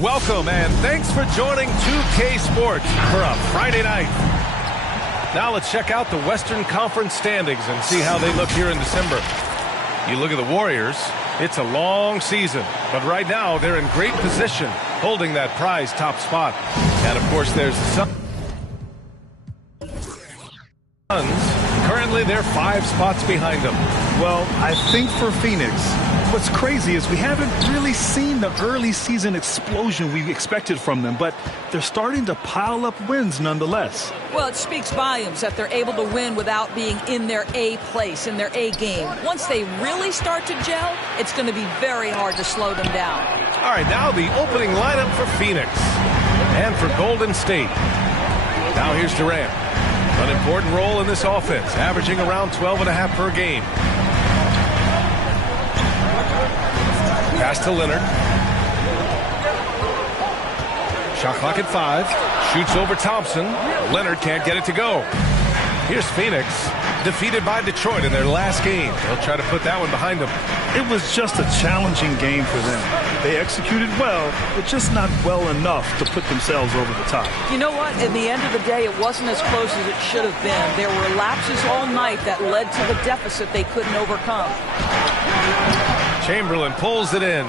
Welcome and thanks for joining 2K Sports for a Friday night. Now let's check out the Western Conference standings and see how they look here in December. You look at the Warriors, it's a long season, but right now they're in great position, holding that prize top spot. And of course there's the Suns. Currently they're 5 spots behind them. Well, I think for Phoenix, what's crazy is we haven't really seen the early season explosion we expected from them, but they're starting to pile up wins nonetheless. Well, it speaks volumes that they're able to win without being in their A place, in their A game. Once they really start to gel, it's going to be very hard to slow them down. All right, now the opening lineup for Phoenix and for Golden State. Now here's Durant. An important role in this offense, averaging around 12.5 per game. Pass to Leonard. Shot clock at 5. Shoots over Thompson. Leonard can't get it to go. Here's Phoenix, defeated by Detroit in their last game. They'll try to put that one behind them. It was just a challenging game for them. They executed well, but just not well enough to put themselves over the top. You know what? In the end of the day, it wasn't as close as it should have been. There were lapses all night that led to the deficit they couldn't overcome. Chamberlain pulls it in.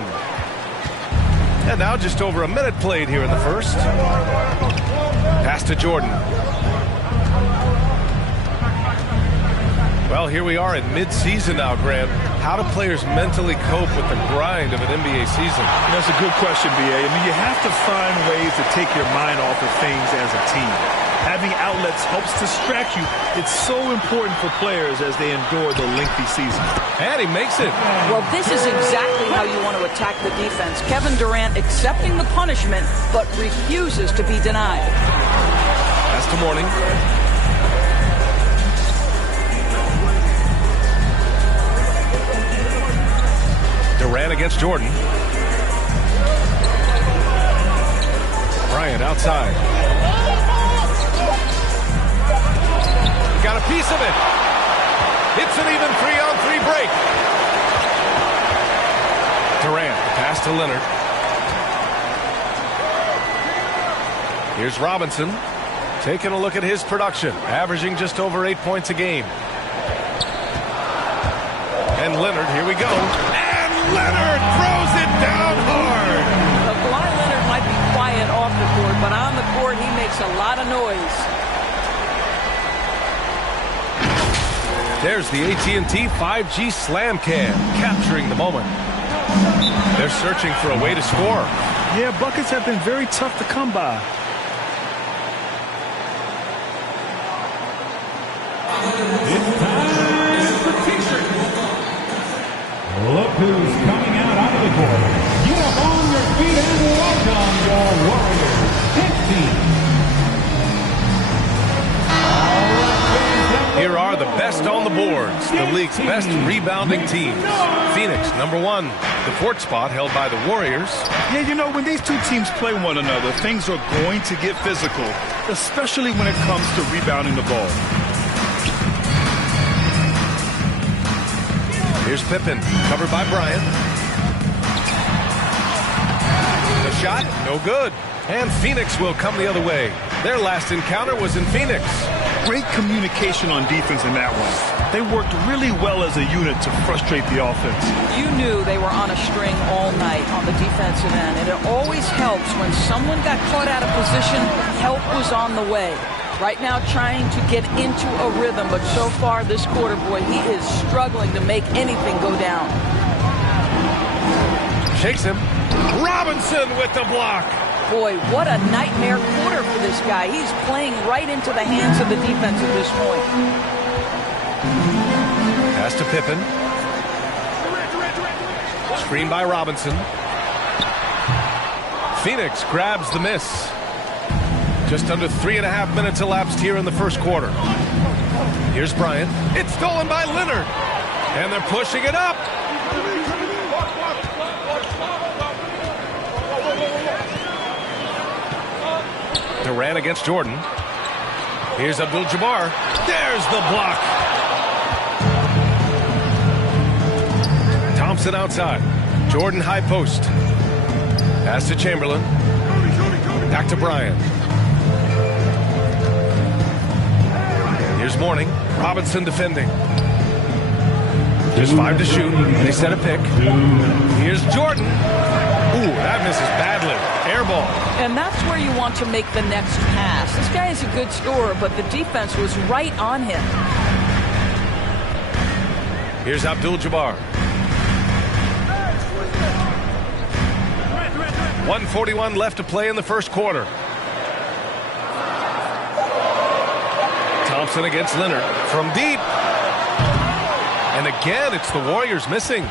And now just over a minute played here in the first. Pass to Jordan. Well, here we are in mid-season now, Grant. How do players mentally cope with the grind of an NBA season? That's a good question, B.A. I mean, you have to find ways to take your mind off of things as a team. Having outlets helps distract you. It's so important for players as they endure the lengthy season. And he makes it. Well, this is exactly how you want to attack the defense. Kevin Durant accepting the punishment, but refuses to be denied. That's the morning. Durant against Jordan. Bryant outside. got a piece of it. It's an even 3-on-3 break. Durant, pass to Leonard. Here's Robinson, taking a look at his production, averaging just over 8 points a game. And Leonard, here we go. And Leonard throws it down hard. Kawhi Leonard might be quiet off the court, but on the court he makes a lot of noise. There's the AT&T 5G Slam Cam, capturing the moment. They're searching for a way to score. Yeah, buckets have been very tough to come by. It's time for T-shirt. Look who's coming out onto the court. Get up on your feet and welcome your Warriors 15. Here are the best on the boards, the league's best rebounding teams. Phoenix, number 1. The 4th spot held by the Warriors. Yeah, you know, when these two teams play one another, things are going to get physical, especially when it comes to rebounding the ball. Here's Pippen, covered by Bryant. The shot, no good. And Phoenix will come the other way. Their last encounter was in Phoenix. Great communication on defense in that one. They worked really well as a unit to frustrate the offense. You knew they were on a string all night on the defensive end, and it always helps when someone got caught out of position, help was on the way. Right now trying to get into a rhythm, but so far this quarter, boy, he is struggling to make anything go down. Shakes him. Robinson with the block. Boy, what a nightmare quarter for this guy. He's playing right into the hands of the defense at this point. Pass to Pippen. Screen by Robinson. Phoenix grabs the miss. Just under 3.5 minutes elapsed here in the first quarter. Here's Bryant. It's stolen by Leonard. And they're pushing it up. Durant against Jordan. Here's Abdul-Jabbar. There's the block. Thompson outside. Jordan high post. Pass to Chamberlain. Back to Bryant. Here's Mourning. Robinson defending. Just 5 to shoot. They set a pick. Here's Jordan. Ooh, that misses badly. Air ball. And that's where you want to make the next pass. This guy is a good scorer, but the defense was right on him. Here's Abdul-Jabbar. 1:41 left to play in the first quarter. Thompson against Leonard from deep. And again, it's the Warriors missing.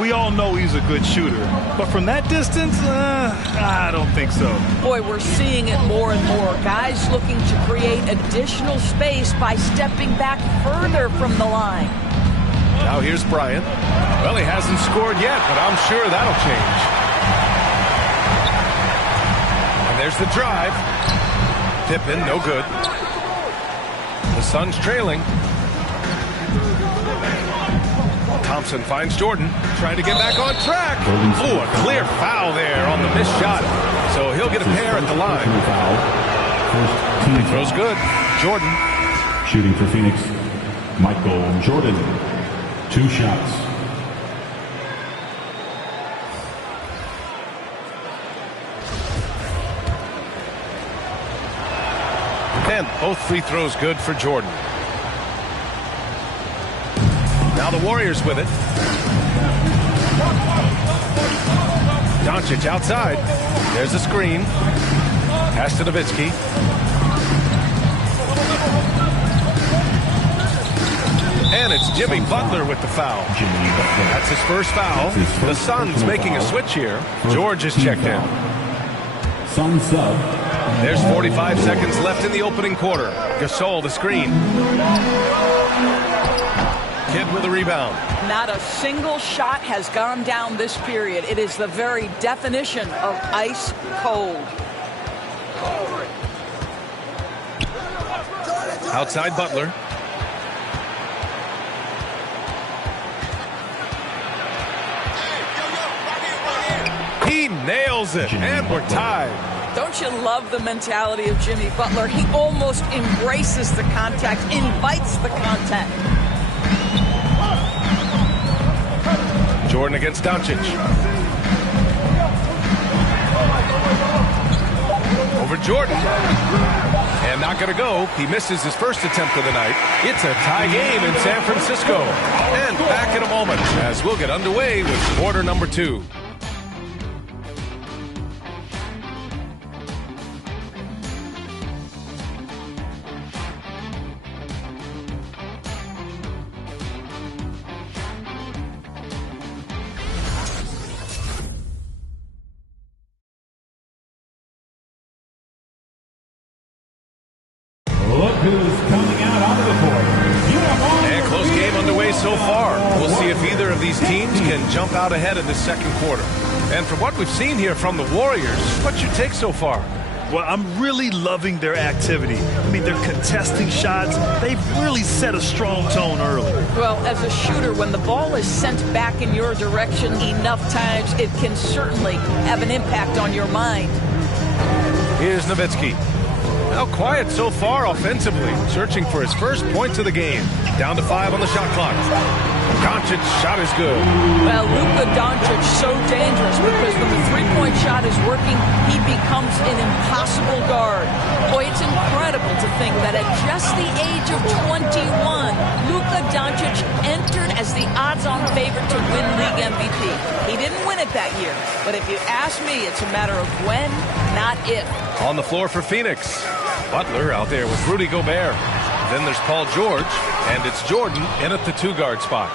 We all know he's a good shooter, but from that distance, I don't think so. Boy, we're seeing it more and more. Guys looking to create additional space by stepping back further from the line. Now here's Bryant. Well, he hasn't scored yet, but I'm sure that'll change. And there's the drive. Pippen, no good. The Suns trailing. Thompson finds Jordan, trying to get back on track. Ooh, a clear foul there on the missed shot. So he'll get a pair at the line. He throws good. Jordan. Shooting for Phoenix, Michael Jordan. 2 shots. And both free throws good for Jordan. Now the Warriors with it. Doncic outside. There's a screen. Pass to Nowitzki. And it's Jimmy Butler with the foul. That's his first foul. The Suns making a switch here. George is checked in. Suns sub. There's 45 seconds left in the opening quarter. Gasol the screen. Kidd with a rebound. Not a single shot has gone down this period. It is the very definition of ice cold. Outside Butler. drills it, and we're tied. Don't you love the mentality of Jimmy Butler? He almost embraces the contact, invites the contact. Jordan against Doncic. Over Jordan. And not going to go. He misses his first attempt of the night. It's a tie game in San Francisco. And back in a moment as we'll get underway with quarter number 2. Look who's coming out onto the court. And close game underway so far. We'll see if either of these teams can jump out ahead in this second quarter. And from what we've seen here from the Warriors, what's your take so far? Well, I'm really loving their activity. I mean, they're contesting shots. They've really set a strong tone early. Well, as a shooter, when the ball is sent back in your direction enough times, it can certainly have an impact on your mind. Here's Nowitzki. Now quiet so far offensively, searching for his first points of the game. Down to 5 on the shot clock. Doncic's shot is good. Well, Luka Doncic so dangerous because when the three-point shot is working, he becomes an impossible guard. Boy, it's incredible to think that at just the age of 21, Luka Doncic entered as the odds-on favorite to win league MVP. He didn't win it that year, but if you ask me, it's a matter of when, not if. On the floor for Phoenix. Butler out there with Rudy Gobert. Then there's Paul George, and it's Jordan in at the 2-guard spot.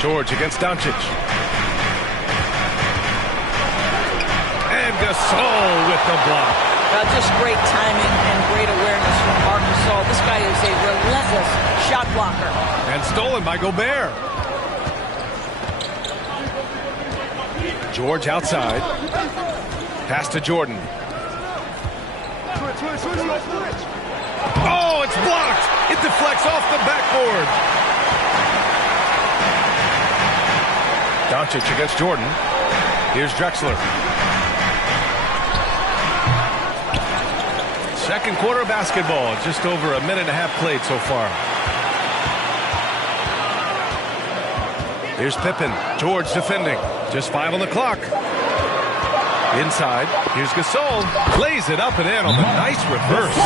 George against Doncic. And Gasol with the block. Just great timing and great awareness from Marc Gasol. This guy is a relentless shot blocker. And stolen by Gobert. George outside. Pass to Jordan. Oh, it's blocked. It deflects off the backboard. Doncic against Jordan. Here's Drexler. Second quarter of basketball. Just over a minute and a half played so far. Here's Pippen. George defending. Just 5 on the clock. Inside, here's Gasol. Plays it up and in on the nice reverse.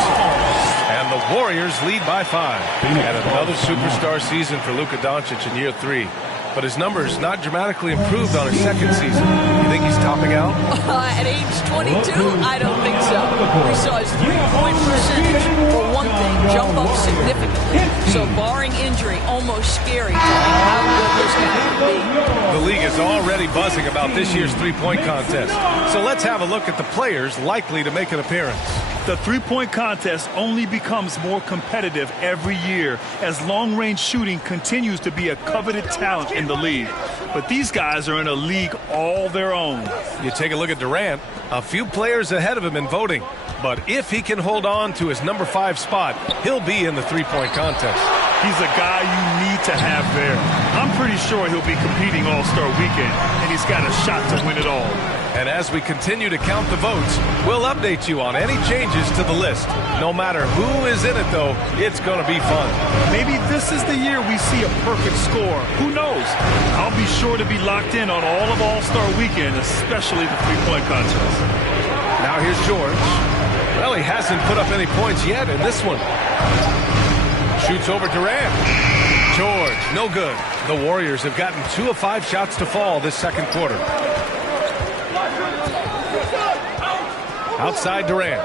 And the Warriors lead by 5. And another superstar season for Luka Doncic in year 3. But his numbers not dramatically improved on his second season. You think he's topping out? At age 22, I don't think so. We saw his three-point percentage, for one thing, jump up significantly. So barring injury, almost scary to think how good this guy could be. The league is already buzzing about this year's three-point contest. So let's have a look at the players likely to make an appearance. The three-point contest only becomes more competitive every year as long-range shooting continues to be a coveted talent in the league. But these guys are in a league all their own. You take a look at Durant, a few players ahead of him in voting. But if he can hold on to his number 5 spot, he'll be in the three-point contest. He's a guy you need to have there. I'm pretty sure he'll be competing All-Star Weekend, and he's got a shot to win it all. And as we continue to count the votes, we'll update you on any changes to the list. No matter who is in it, though, it's going to be fun. Maybe this is the year we see a perfect score. Who knows? I'll be sure to be locked in on all of All-Star Weekend, especially the three-point contest. Now here's George. Well, he hasn't put up any points yet in this one. Shoots over Durant. George, no good. The Warriors have gotten 2 of 5 shots to fall this second quarter. Outside Durant.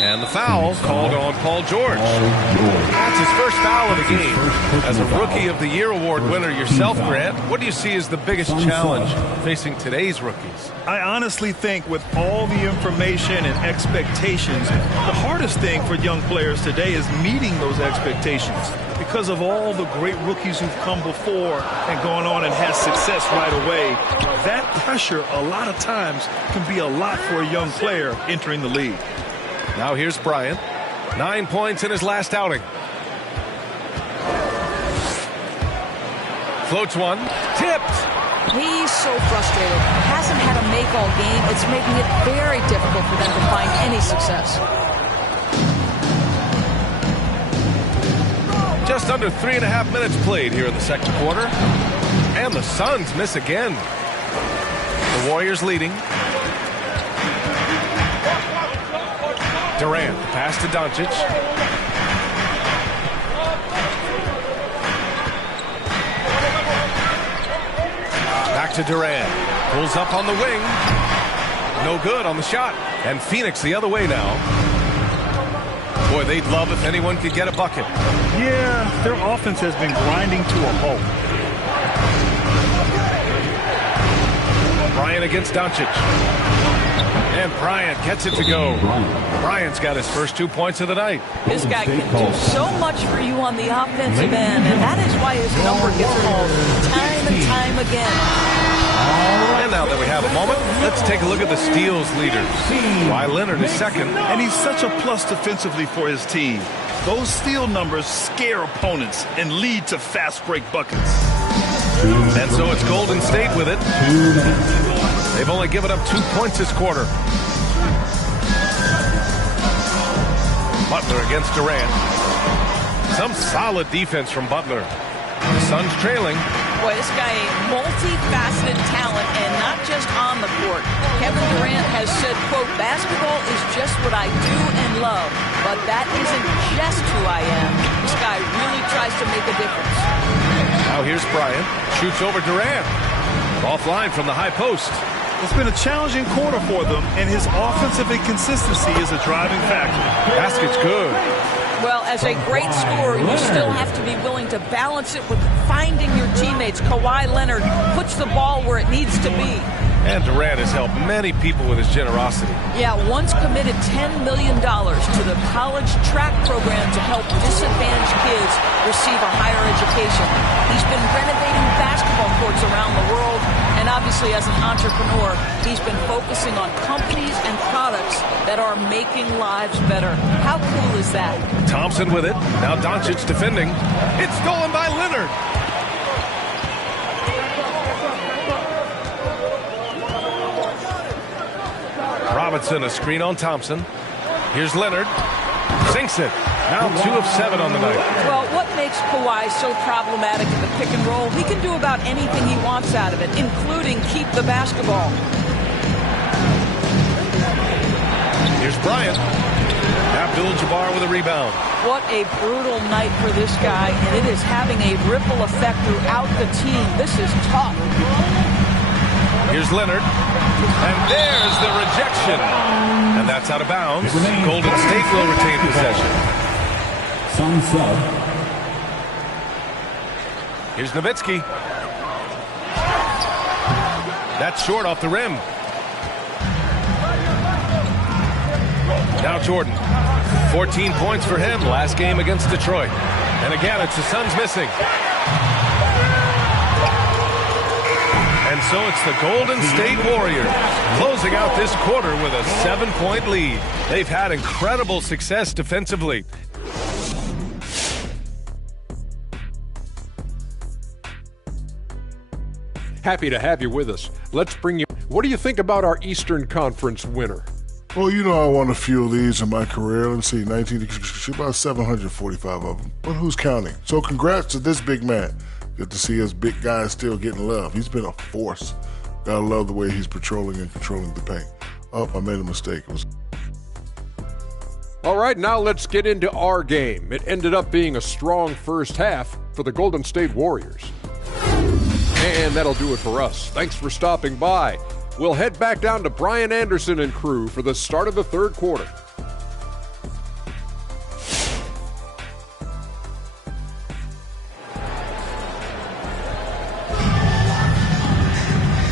And the foul called on Paul George. That's his first foul of the game. As a Rookie of the Year award winner yourself, Grant, what do you see as the biggest challenge facing today's rookies? I honestly think with all the information and expectations, the hardest thing for young players today is meeting those expectations. Because of all the great rookies who've come before and gone on and had success right away, that pressure a lot of times can be a lot for a young player entering the league. Now here's Bryant. 9 points in his last outing. Floats one. Tipped. He's so frustrated. Hasn't had a make all game. It's making it very difficult for them to find any success. Just under 3.5 minutes played here in the second quarter. And the Suns miss again. The Warriors leading. Durant, pass to Doncic. Back to Durant. Pulls up on the wing. No good on the shot. And Phoenix the other way now. Boy, they'd love if anyone could get a bucket. Yeah, their offense has been grinding to a halt. Bryant against Doncic. And Bryant gets it to go. Bryant's got his first 2 points of the night. This guy can do so much for you on the offensive end, and that is why his number gets called time and time again. And now that we have a moment, let's take a look at the steals leaders. Kawhi Leonard is second. And he's such a plus defensively for his team. Those steal numbers scare opponents and lead to fast break buckets. And so it's Golden State with it. They've only given up 2 points this quarter. Butler against Durant. Some solid defense from Butler. The Suns trailing. Boy, this guy a multifaceted talent, and not just on the court. Kevin Durant has said, quote, basketball is just what I do and love, but that isn't just who I am. This guy really tries to make a difference. Now here's Bryant. Shoots over Durant. Offline from the high post. It's been a challenging quarter for them, and his offensive inconsistency is a driving factor. Basket's good. Well, as a great scorer, you still have to be willing to balance it with finding your teammates. Kawhi Leonard puts the ball where it needs to be. And Durant has helped many people with his generosity. Yeah, once committed $10 million to the college track program to help disadvantaged kids receive a higher education. He's been renovating basketball courts around the world, and obviously as an entrepreneur, he's been focusing on companies and products that are making lives better. How cool is that? Thompson with it. Now Doncic defending. It's stolen by Leonard. Robinson, a screen on Thompson. Here's Leonard. Sinks it. Now 2 of 7 on the night. Well, what makes Kawhi so problematic in the pick and roll? He can do about anything he wants out of it, including keep the basketball. Here's Bryant. Abdul-Jabbar with a rebound. What a brutal night for this guy, and it is having a ripple effect throughout the team. This is tough. Here's Leonard. And there's the rejection. And that's out of bounds. Golden State will retain possession. Sun sub. Here's Nowitzki. That's short off the rim. Now Jordan. 14 points for him last game against Detroit. And again, it's the Suns missing. And so it's the Golden State Warriors closing out this quarter with a 7-point lead. They've had incredible success defensively. Happy to have you with us. Let's bring you. What do you think about our Eastern Conference winner? Well, you know I won a few of these in my career. Let me see, 19, about 745 of them. But who's counting? So congrats to this big man. Good to see us big guys still getting love. He's been a force. Gotta love the way he's patrolling and controlling the paint. Oh, I made a mistake. All right, now let's get into our game. It ended up being a strong first half for the Golden State Warriors. And that'll do it for us. Thanks for stopping by. We'll head back down to Brian Anderson and crew for the start of the third quarter.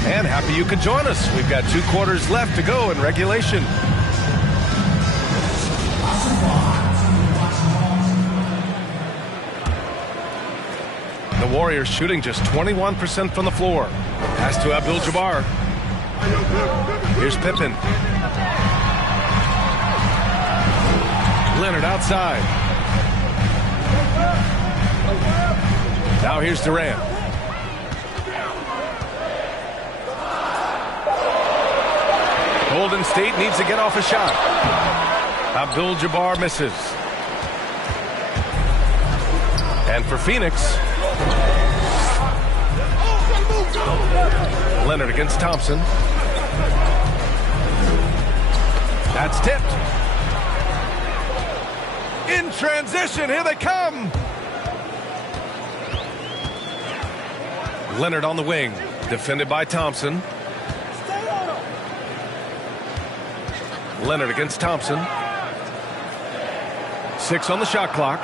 And happy you could join us. We've got 2 quarters left to go in regulation. The Warriors shooting just 21% from the floor. Pass to Abdul-Jabbar. Here's Pippen. Leonard outside. Now here's Durant. Golden State needs to get off a shot. Abdul-Jabbar misses. And for Phoenix, Leonard against Thompson. That's tipped. In transition, here they come. Leonard on the wing, defended by Thompson. Leonard against Thompson. 6 on the shot clock.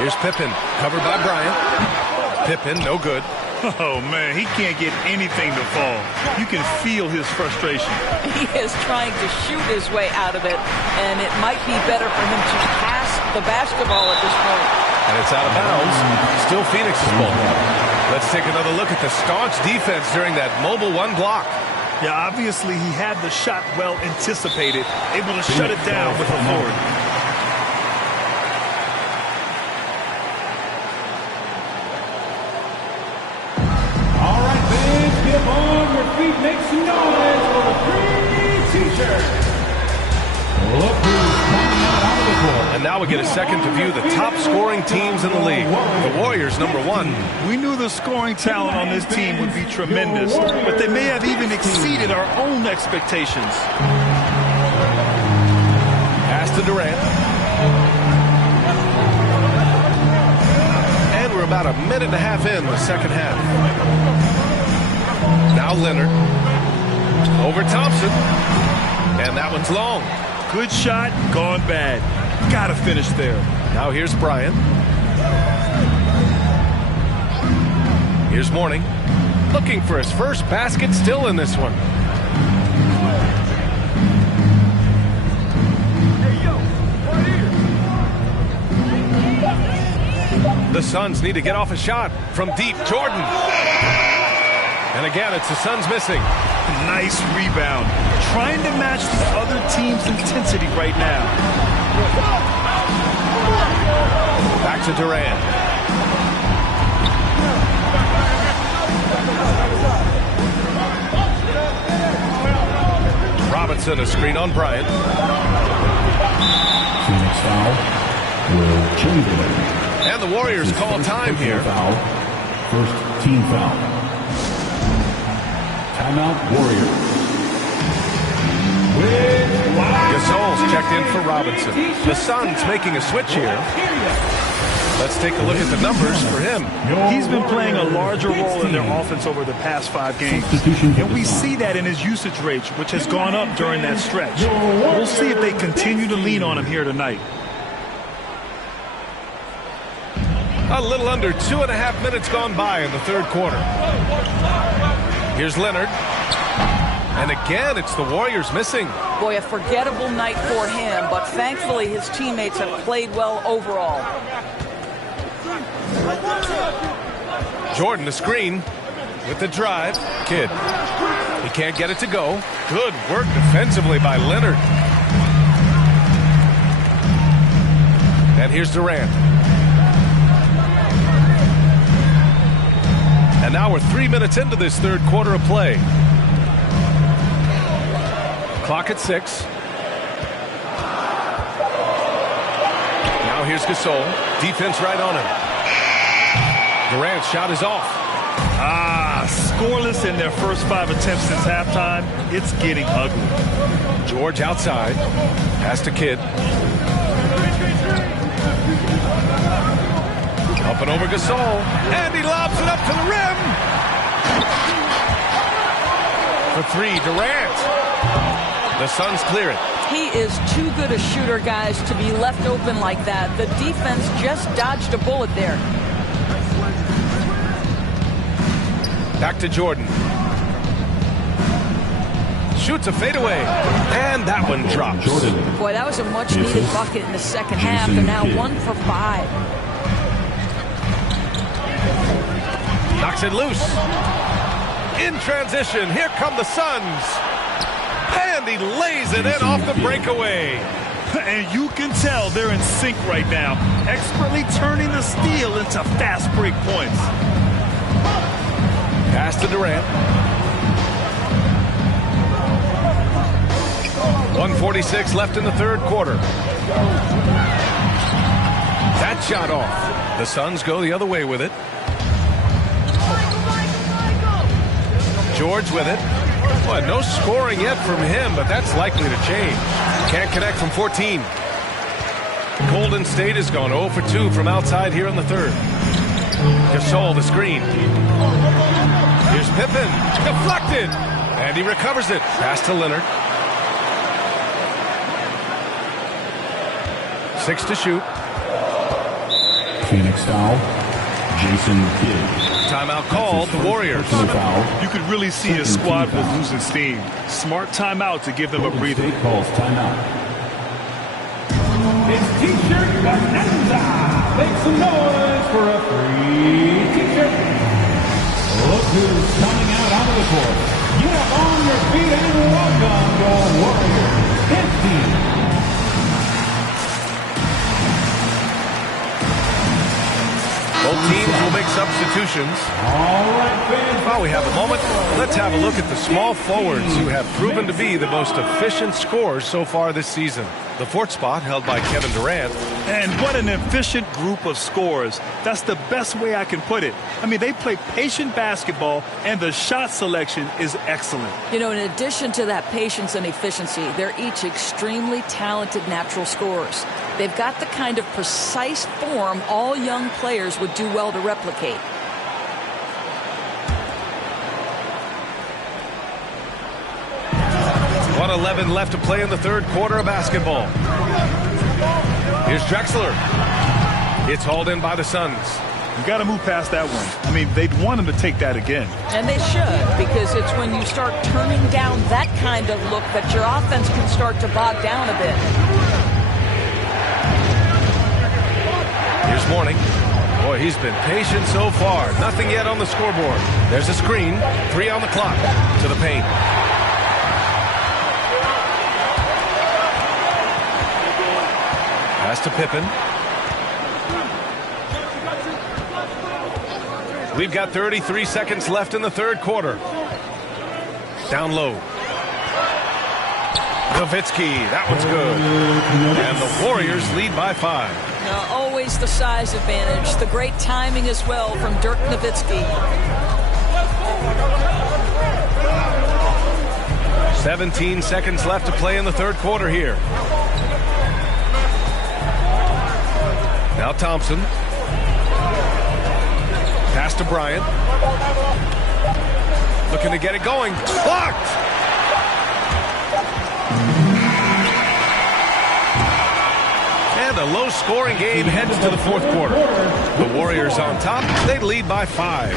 Here's Pippen, covered by Bryant. Pippen, no good. Oh, man, he can't get anything to fall. You can feel his frustration. He is trying to shoot his way out of it, and it might be better for him to pass the basketball at this point. And it's out of bounds. Still Phoenix's ball. Let's take another look at the staunch defense during that mobile 1 block. Yeah, obviously he had the shot well anticipated, able to shut it down with authority. All right, fans, get up on your feet, make some noise for the free T-shirt. Look who's coming out onto the court. And now we get a second to view the top scoring teams in the league. The Warriors, number 1. We knew the scoring talent on this team would be tremendous, but they may have even exceeded our own expectations. Pass to Durant. And we're about a minute and a half in the second half. Now Leonard. Over Thompson. And that one's long. Good shot, gone bad. Gotta finish there. Now here's Bryant. Here's Mourning. Looking for his first basket, still in this one. The Suns need to get off a shot from deep. Jordan. And again, it's the Suns missing. Nice rebound. Trying to match the other team's intensity right now. Back to Durant. Robinson, a screen on Bryant. Phoenix foul. Will Chamberlain. And the Warriors call time here. Foul. First team foul. Timeout, Warriors. Gasol's checked in for Robinson. The Suns making a switch here. Let's take a look at the numbers for him. He's been playing a larger role in their offense over the past 5 games. And we see that in his usage rate, which has gone up during that stretch. We'll see if they continue to lean on him here tonight. A little under 2.5 minutes gone by in the third quarter. Here's Leonard. And again, it's the Warriors missing. Boy, a forgettable night for him, but thankfully his teammates have played well overall. Jordan, the screen with the drive. Kidd. He can't get it to go. Good work defensively by Leonard. And here's Durant. And now we're 3 minutes into this third quarter of play. Clock at 6. Now here's Gasol. Defense right on him. Durant's shot is off. Scoreless in their first 5 attempts since halftime. It's getting ugly. George outside. Pass to Kidd. Up and over Gasol. And he lobs it up to the rim. For 3, Durant. The Suns clear it. He is too good a shooter, guys, to be left open like that. The defense just dodged a bullet there. Back to Jordan. Shoots a fadeaway. And that one drops. Boy, that was a much-needed bucket in the second half. They're now 1 for 5. Knocks it loose. In transition, here come the Suns. And he lays it in off the breakaway. And you can tell they're in sync right now, expertly turning the steal into fast break points. Pass to Durant. 1:46 left in the third quarter. That shot off. The Suns go the other way with it. George with it. Well, no scoring yet from him, but that's likely to change. Can't connect from 14. Golden State has gone 0 for 2 from outside here in the third. Gasol the screen. Here's Pippen. Deflected. And he recovers it. Pass to Leonard. 6 to shoot. Phoenix foul. Jason Kidd. Timeout called. The Warriors. You could really see his squad was losing steam. Smart timeout to give them a breather. Calls timeout. It's T-shirt bonanza. Make some noise for a free T-shirt. Look who's coming out onto the court. Get up on your feet and welcome your Warriors team. Both teams will make substitutions. While we have a moment, let's have a look at the small forwards who have proven to be the most efficient scorers so far this season. The fourth spot held by Kevin Durant. And what an efficient group of scorers. That's the best way I can put it. I mean, they play patient basketball, and the shot selection is excellent. You know, in addition to that patience and efficiency, they're each extremely talented natural scorers. They've got the kind of precise form all young players would do well to replicate. .11 left to play in the third quarter of basketball. Here's Drexler. It's hauled in by the Suns. You got to move past that one. I mean, they'd want him to take that again. And they should, because it's when you start turning down that kind of look that your offense can start to bog down a bit. Here's Mourning. Boy, he's been patient so far. Nothing yet on the scoreboard. There's a screen. 3 on the clock. To the paint. Pass to Pippen. We've got 33 seconds left in the third quarter. Down low. Nowitzki, that one's good. And the Warriors lead by 5. Now, always the size advantage. The great timing as well from Dirk Nowitzki. 17 seconds left to play in the third quarter here. Now Thompson. Pass to Bryant. Looking to get it going. Blocked! And a low-scoring game heads to the fourth quarter. The Warriors on top. They lead by 5.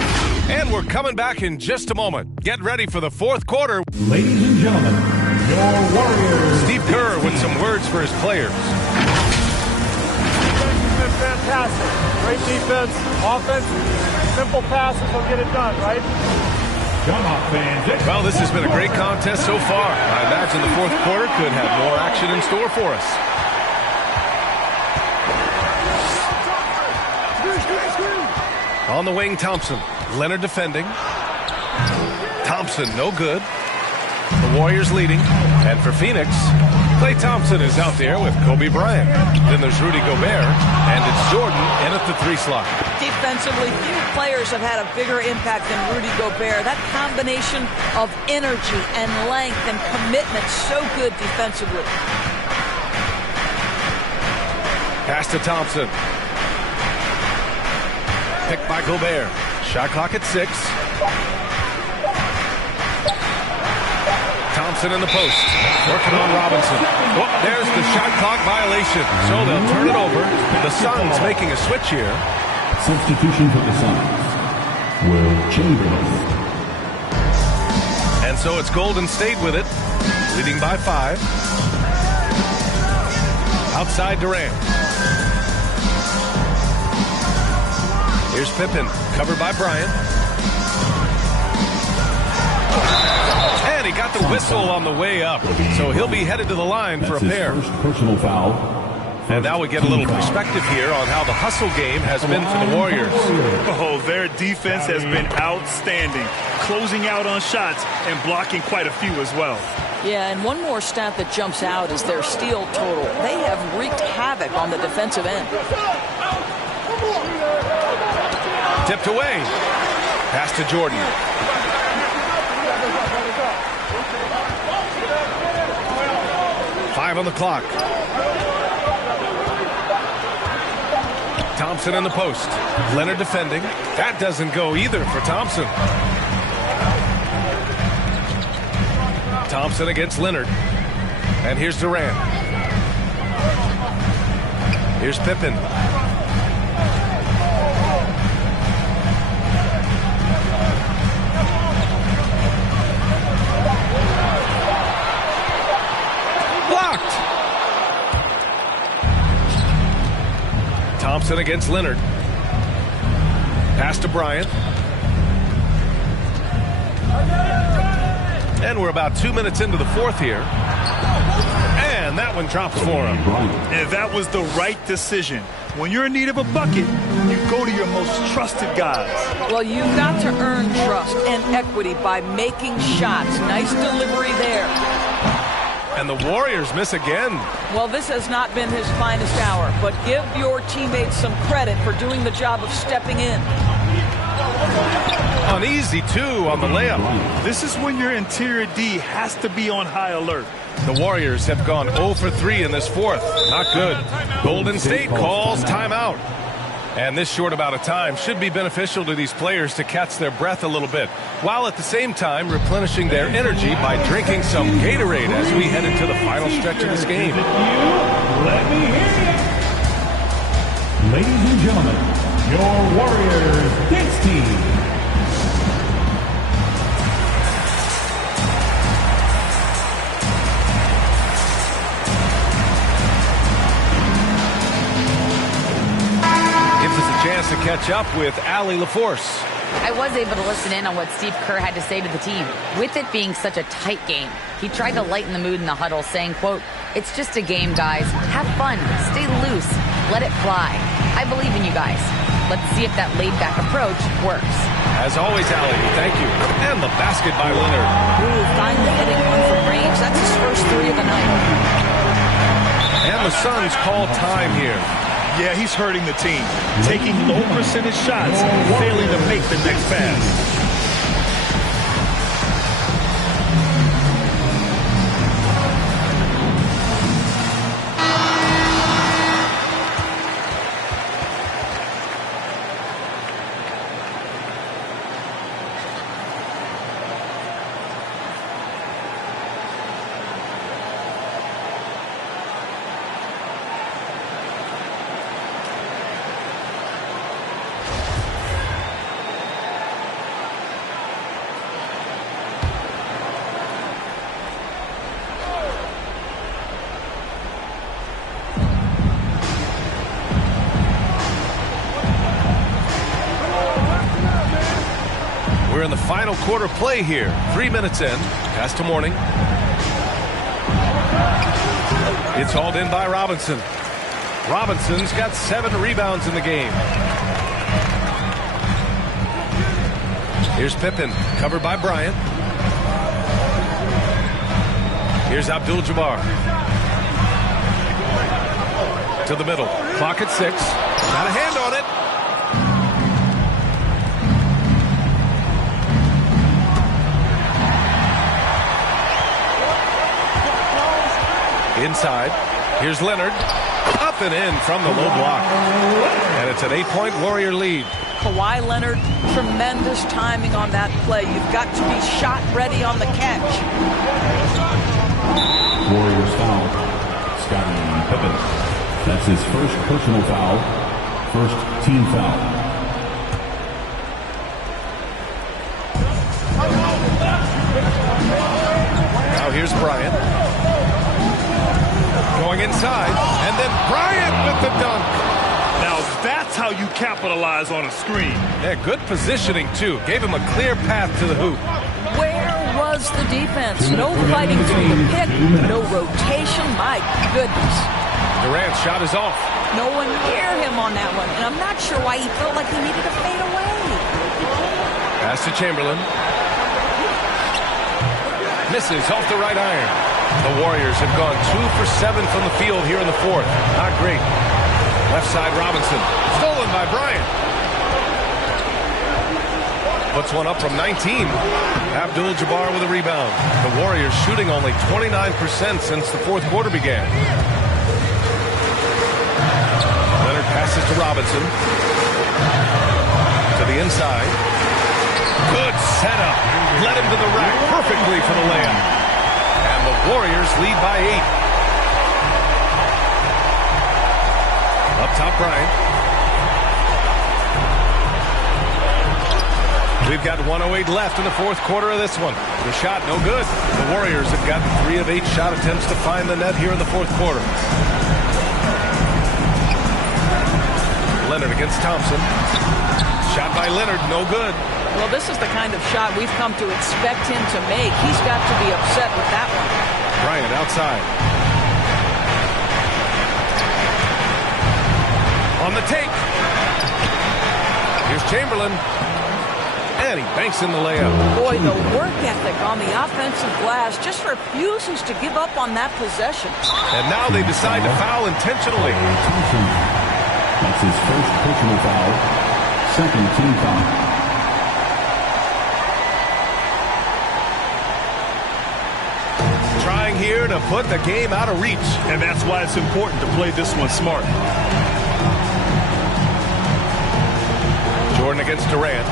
And we're coming back in just a moment. Get ready for the fourth quarter. Ladies and gentlemen, your Warriors. Steve Kerr with some words for his players. Fantastic. Great defense, offense, simple passes will get it done, right? Come on, fans. Well, this has been a great contest so far. I imagine the fourth quarter could have more action in store for us. On the wing, Thompson. Leonard defending. Thompson, no good. The Warriors leading. And for Phoenix, Klay Thompson is out there with Kobe Bryant. Then there's Rudy Gobert, and it's Jordan in at the 3 slot. Defensively, few players have had a bigger impact than Rudy Gobert. That combination of energy and length and commitment, so good defensively. Pass to Thompson. Picked by Gobert. Shot clock at 6. Thompson in the post. Working on Robinson. Oh, there's the shot clock violation. So they'll turn it over. The Suns making a switch here. Substitution for the Suns. Will Chamberlain. And so it's Golden State with it. Leading by 5. Outside Durant. Here's Pippen, covered by Bryant. And he got the whistle on the way up. So he'll be headed to the line for a pair. First personal foul. And now we get a little perspective here on how the hustle game has been for the Warriors. Oh, their defense has been outstanding, closing out on shots and blocking quite a few as well. Yeah, and one more stat that jumps out is their steal total. They have wreaked havoc on the defensive end. Tipped away. Pass to Jordan. Five on the clock. Thompson in the post. Leonard defending. That doesn't go either for Thompson. Thompson against Leonard. And here's Durant. Here's Pippen. Blocked. Thompson against Leonard. Pass to Bryant. And we're about 2 minutes into the fourth here. And that one drops for him. And that was the right decision. When you're in need of a bucket, you go to your most trusted guys. Well, you've got to earn trust and equity by making shots. Nice delivery there. And the Warriors miss again. Well, this has not been his finest hour, but give your teammates some credit for doing the job of stepping in. An easy two on the layup. This is when your interior D has to be on high alert. The Warriors have gone 0 for 3 in this fourth. Not good. Golden State calls timeout. And this short amount of time should be beneficial to these players to catch their breath a little bit, while at the same time replenishing their energy by drinking some Gatorade as we head into the final stretch of this game. Let me hear you. Ladies and gentlemen, your Warriors dance team. Chance to catch up with Allie LaForce. I was able to listen in on what Steve Kerr had to say to the team. With it being such a tight game, he tried to lighten the mood in the huddle, saying, quote, "It's just a game, guys. Have fun. Stay loose. Let it fly. I believe in you guys. Let's see if that laid-back approach works." As always, Allie, thank you. And the basket by Leonard. Ooh, finally hitting one from range. That's his first three of the night. And the Suns call time here. Yeah, he's hurting the team. Taking low percentage shots, failing to make the next pass. We're in the final quarter play here. 3 minutes in. Pass to Mourning. It's hauled in by Robinson. Robinson's got 7 rebounds in the game. Here's Pippen, covered by Bryant. Here's Abdul-Jabbar. To the middle. Clock at 6. Got a hand on it. Inside. Here's Leonard. Up and in from the low block. And it's an 8-point Warrior lead. Kawhi Leonard, tremendous timing on that play. You've got to be shot ready on the catch. Warriors foul. Scottie Pippen. That's his first personal foul. First team foul. Now here's Bryant. Going inside, and then Bryant with the dunk. Now that's how you capitalize on a screen. Yeah, good positioning, too. Gave him a clear path to the hoop. Where was the defense? No fighting through the pick, no rotation. My goodness. Durant's shot is off. No one near him on that one, and I'm not sure why he felt like he needed to fade away. Pass to Chamberlain. Misses off the right iron. The Warriors have gone 2 for 7 from the field here in the fourth. Not great. Left side Robinson. Stolen by Bryant. Puts one up from 19. Abdul-Jabbar with a rebound. The Warriors shooting only 29% since the fourth quarter began. Leonard passes to Robinson. To the inside. Good setup. Led him to the rack perfectly for the layup. And the Warriors lead by 8. Up top, Bryant. We've got 1:08 left in the fourth quarter of this one. The shot, no good. The Warriors have gotten 3 of 8 shot attempts to find the net here in the fourth quarter. Leonard against Thompson. Shot by Leonard, no good. Well, this is the kind of shot we've come to expect him to make. He's got to be upset with that one. Bryant outside. On the take. Here's Chamberlain. And he banks in the layup. Boy, the work ethic on the offensive glass just refuses to give up on that possession. And now they decide to foul intentionally. That's his first personal foul. Second team foul. Trying here to put the game out of reach. And that's why it's important to play this one smart. Jordan against Durant.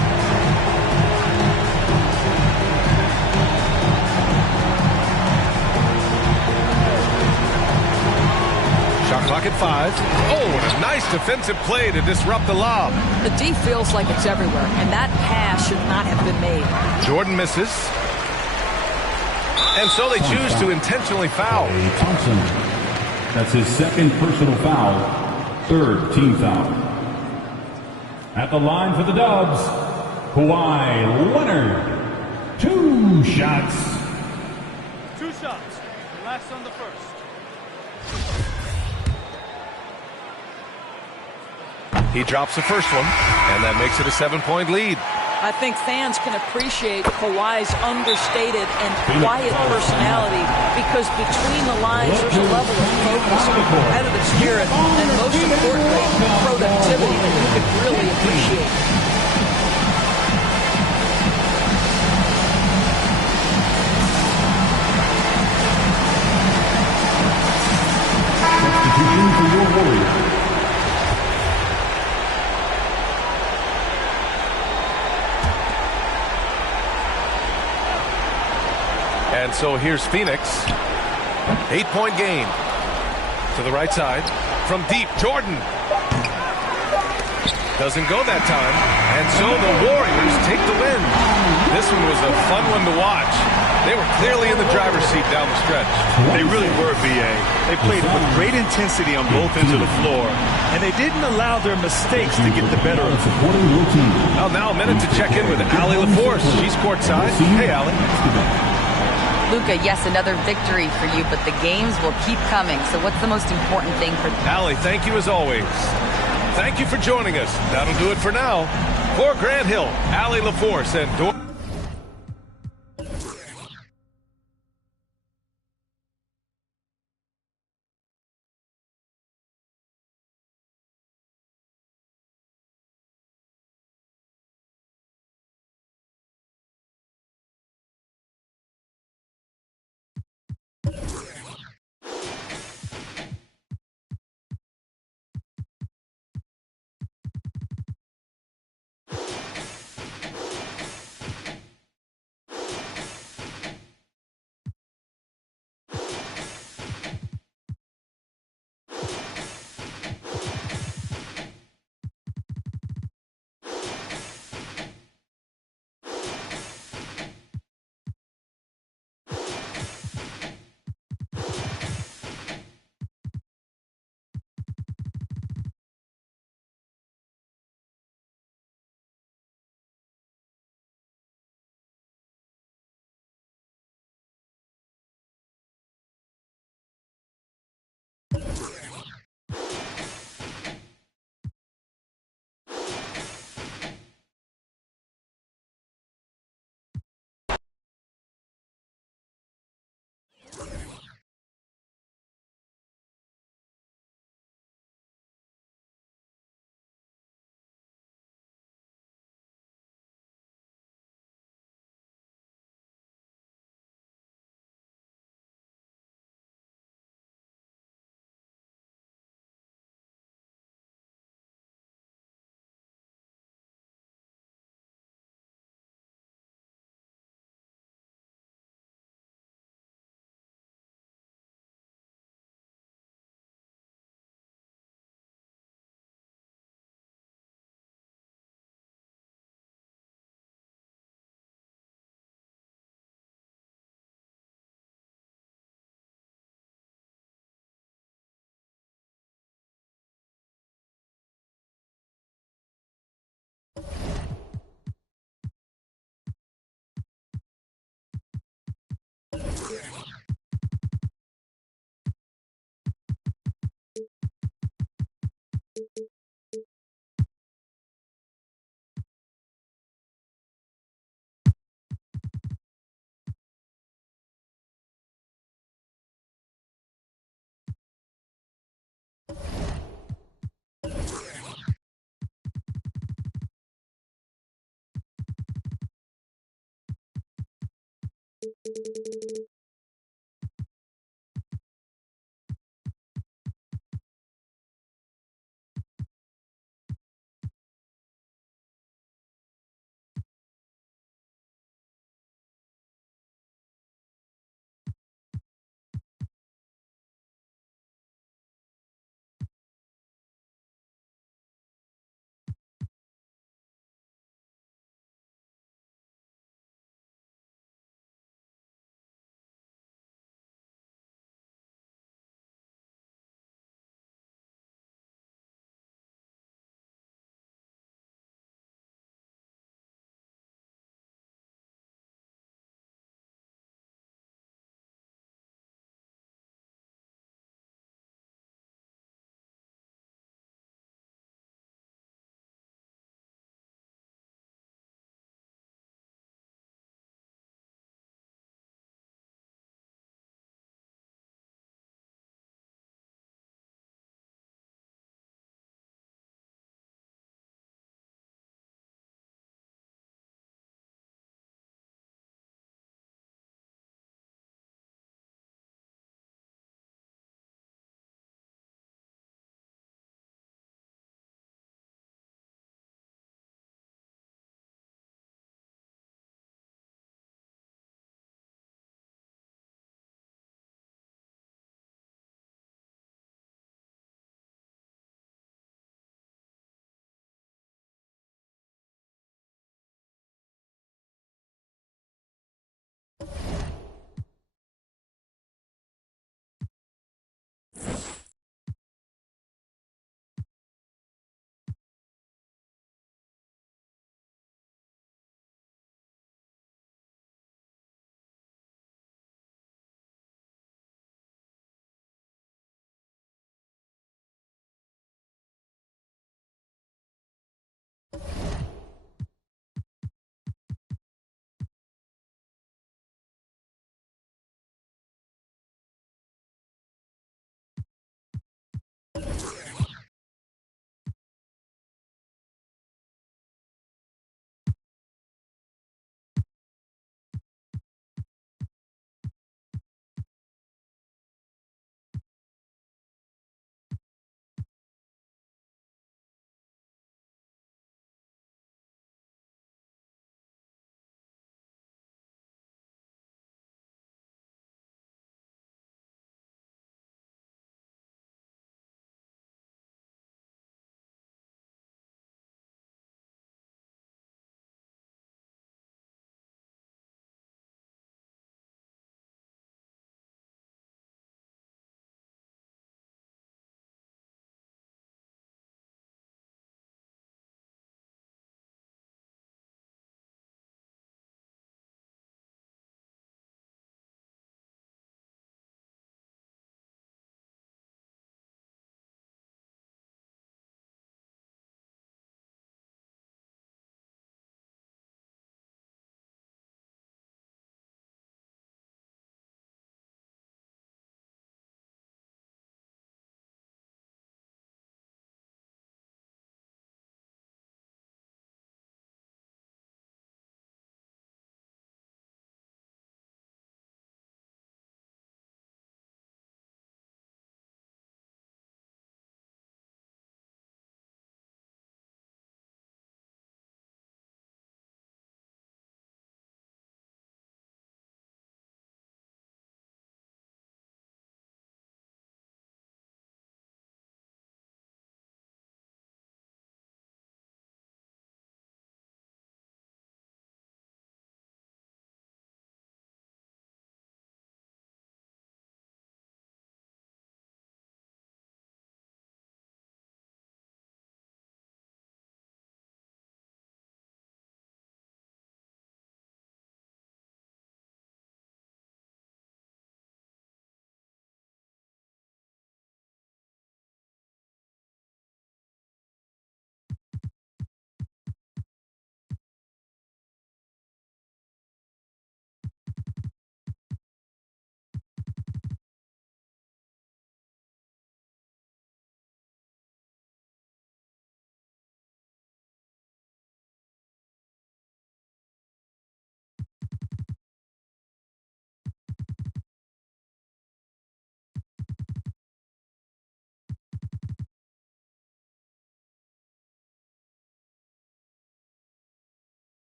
Shot clock at 5. Oh, and a nice defensive play to disrupt the lob. The D feels like it's everywhere, and that pass should not have been made. Jordan misses. And so they choose to intentionally foul. Thompson. That's his second personal foul. Third team foul. At the line for the Dubs, Kawhi Leonard. 2 shots. 2 shots. Last on the first. He drops the first one, and that makes it a 7-point lead. I think fans can appreciate Kawhi's understated and quiet personality because between the lines there's a level of focus, competitive spirit, and most importantly, productivity that you can really appreciate. Substitution for your Warriors. And so here's Phoenix. 8-point game. To the right side. From deep, Jordan. Doesn't go that time. And so the Warriors take the win. This one was a fun one to watch. They were clearly in the driver's seat down the stretch. They really were, B.A. They played with great intensity on both ends of the floor, and they didn't allow their mistakes to get the better of them. Well, now a minute to check in with Allie LaForce. She's courtside. Hey, Allie. Luka, yes, another victory for you, but the games will keep coming. So what's the most important thing for Allie, thank you as always. Thank you for joining us. That'll do it for now. For Grant Hill, Allie LaForce, and Dor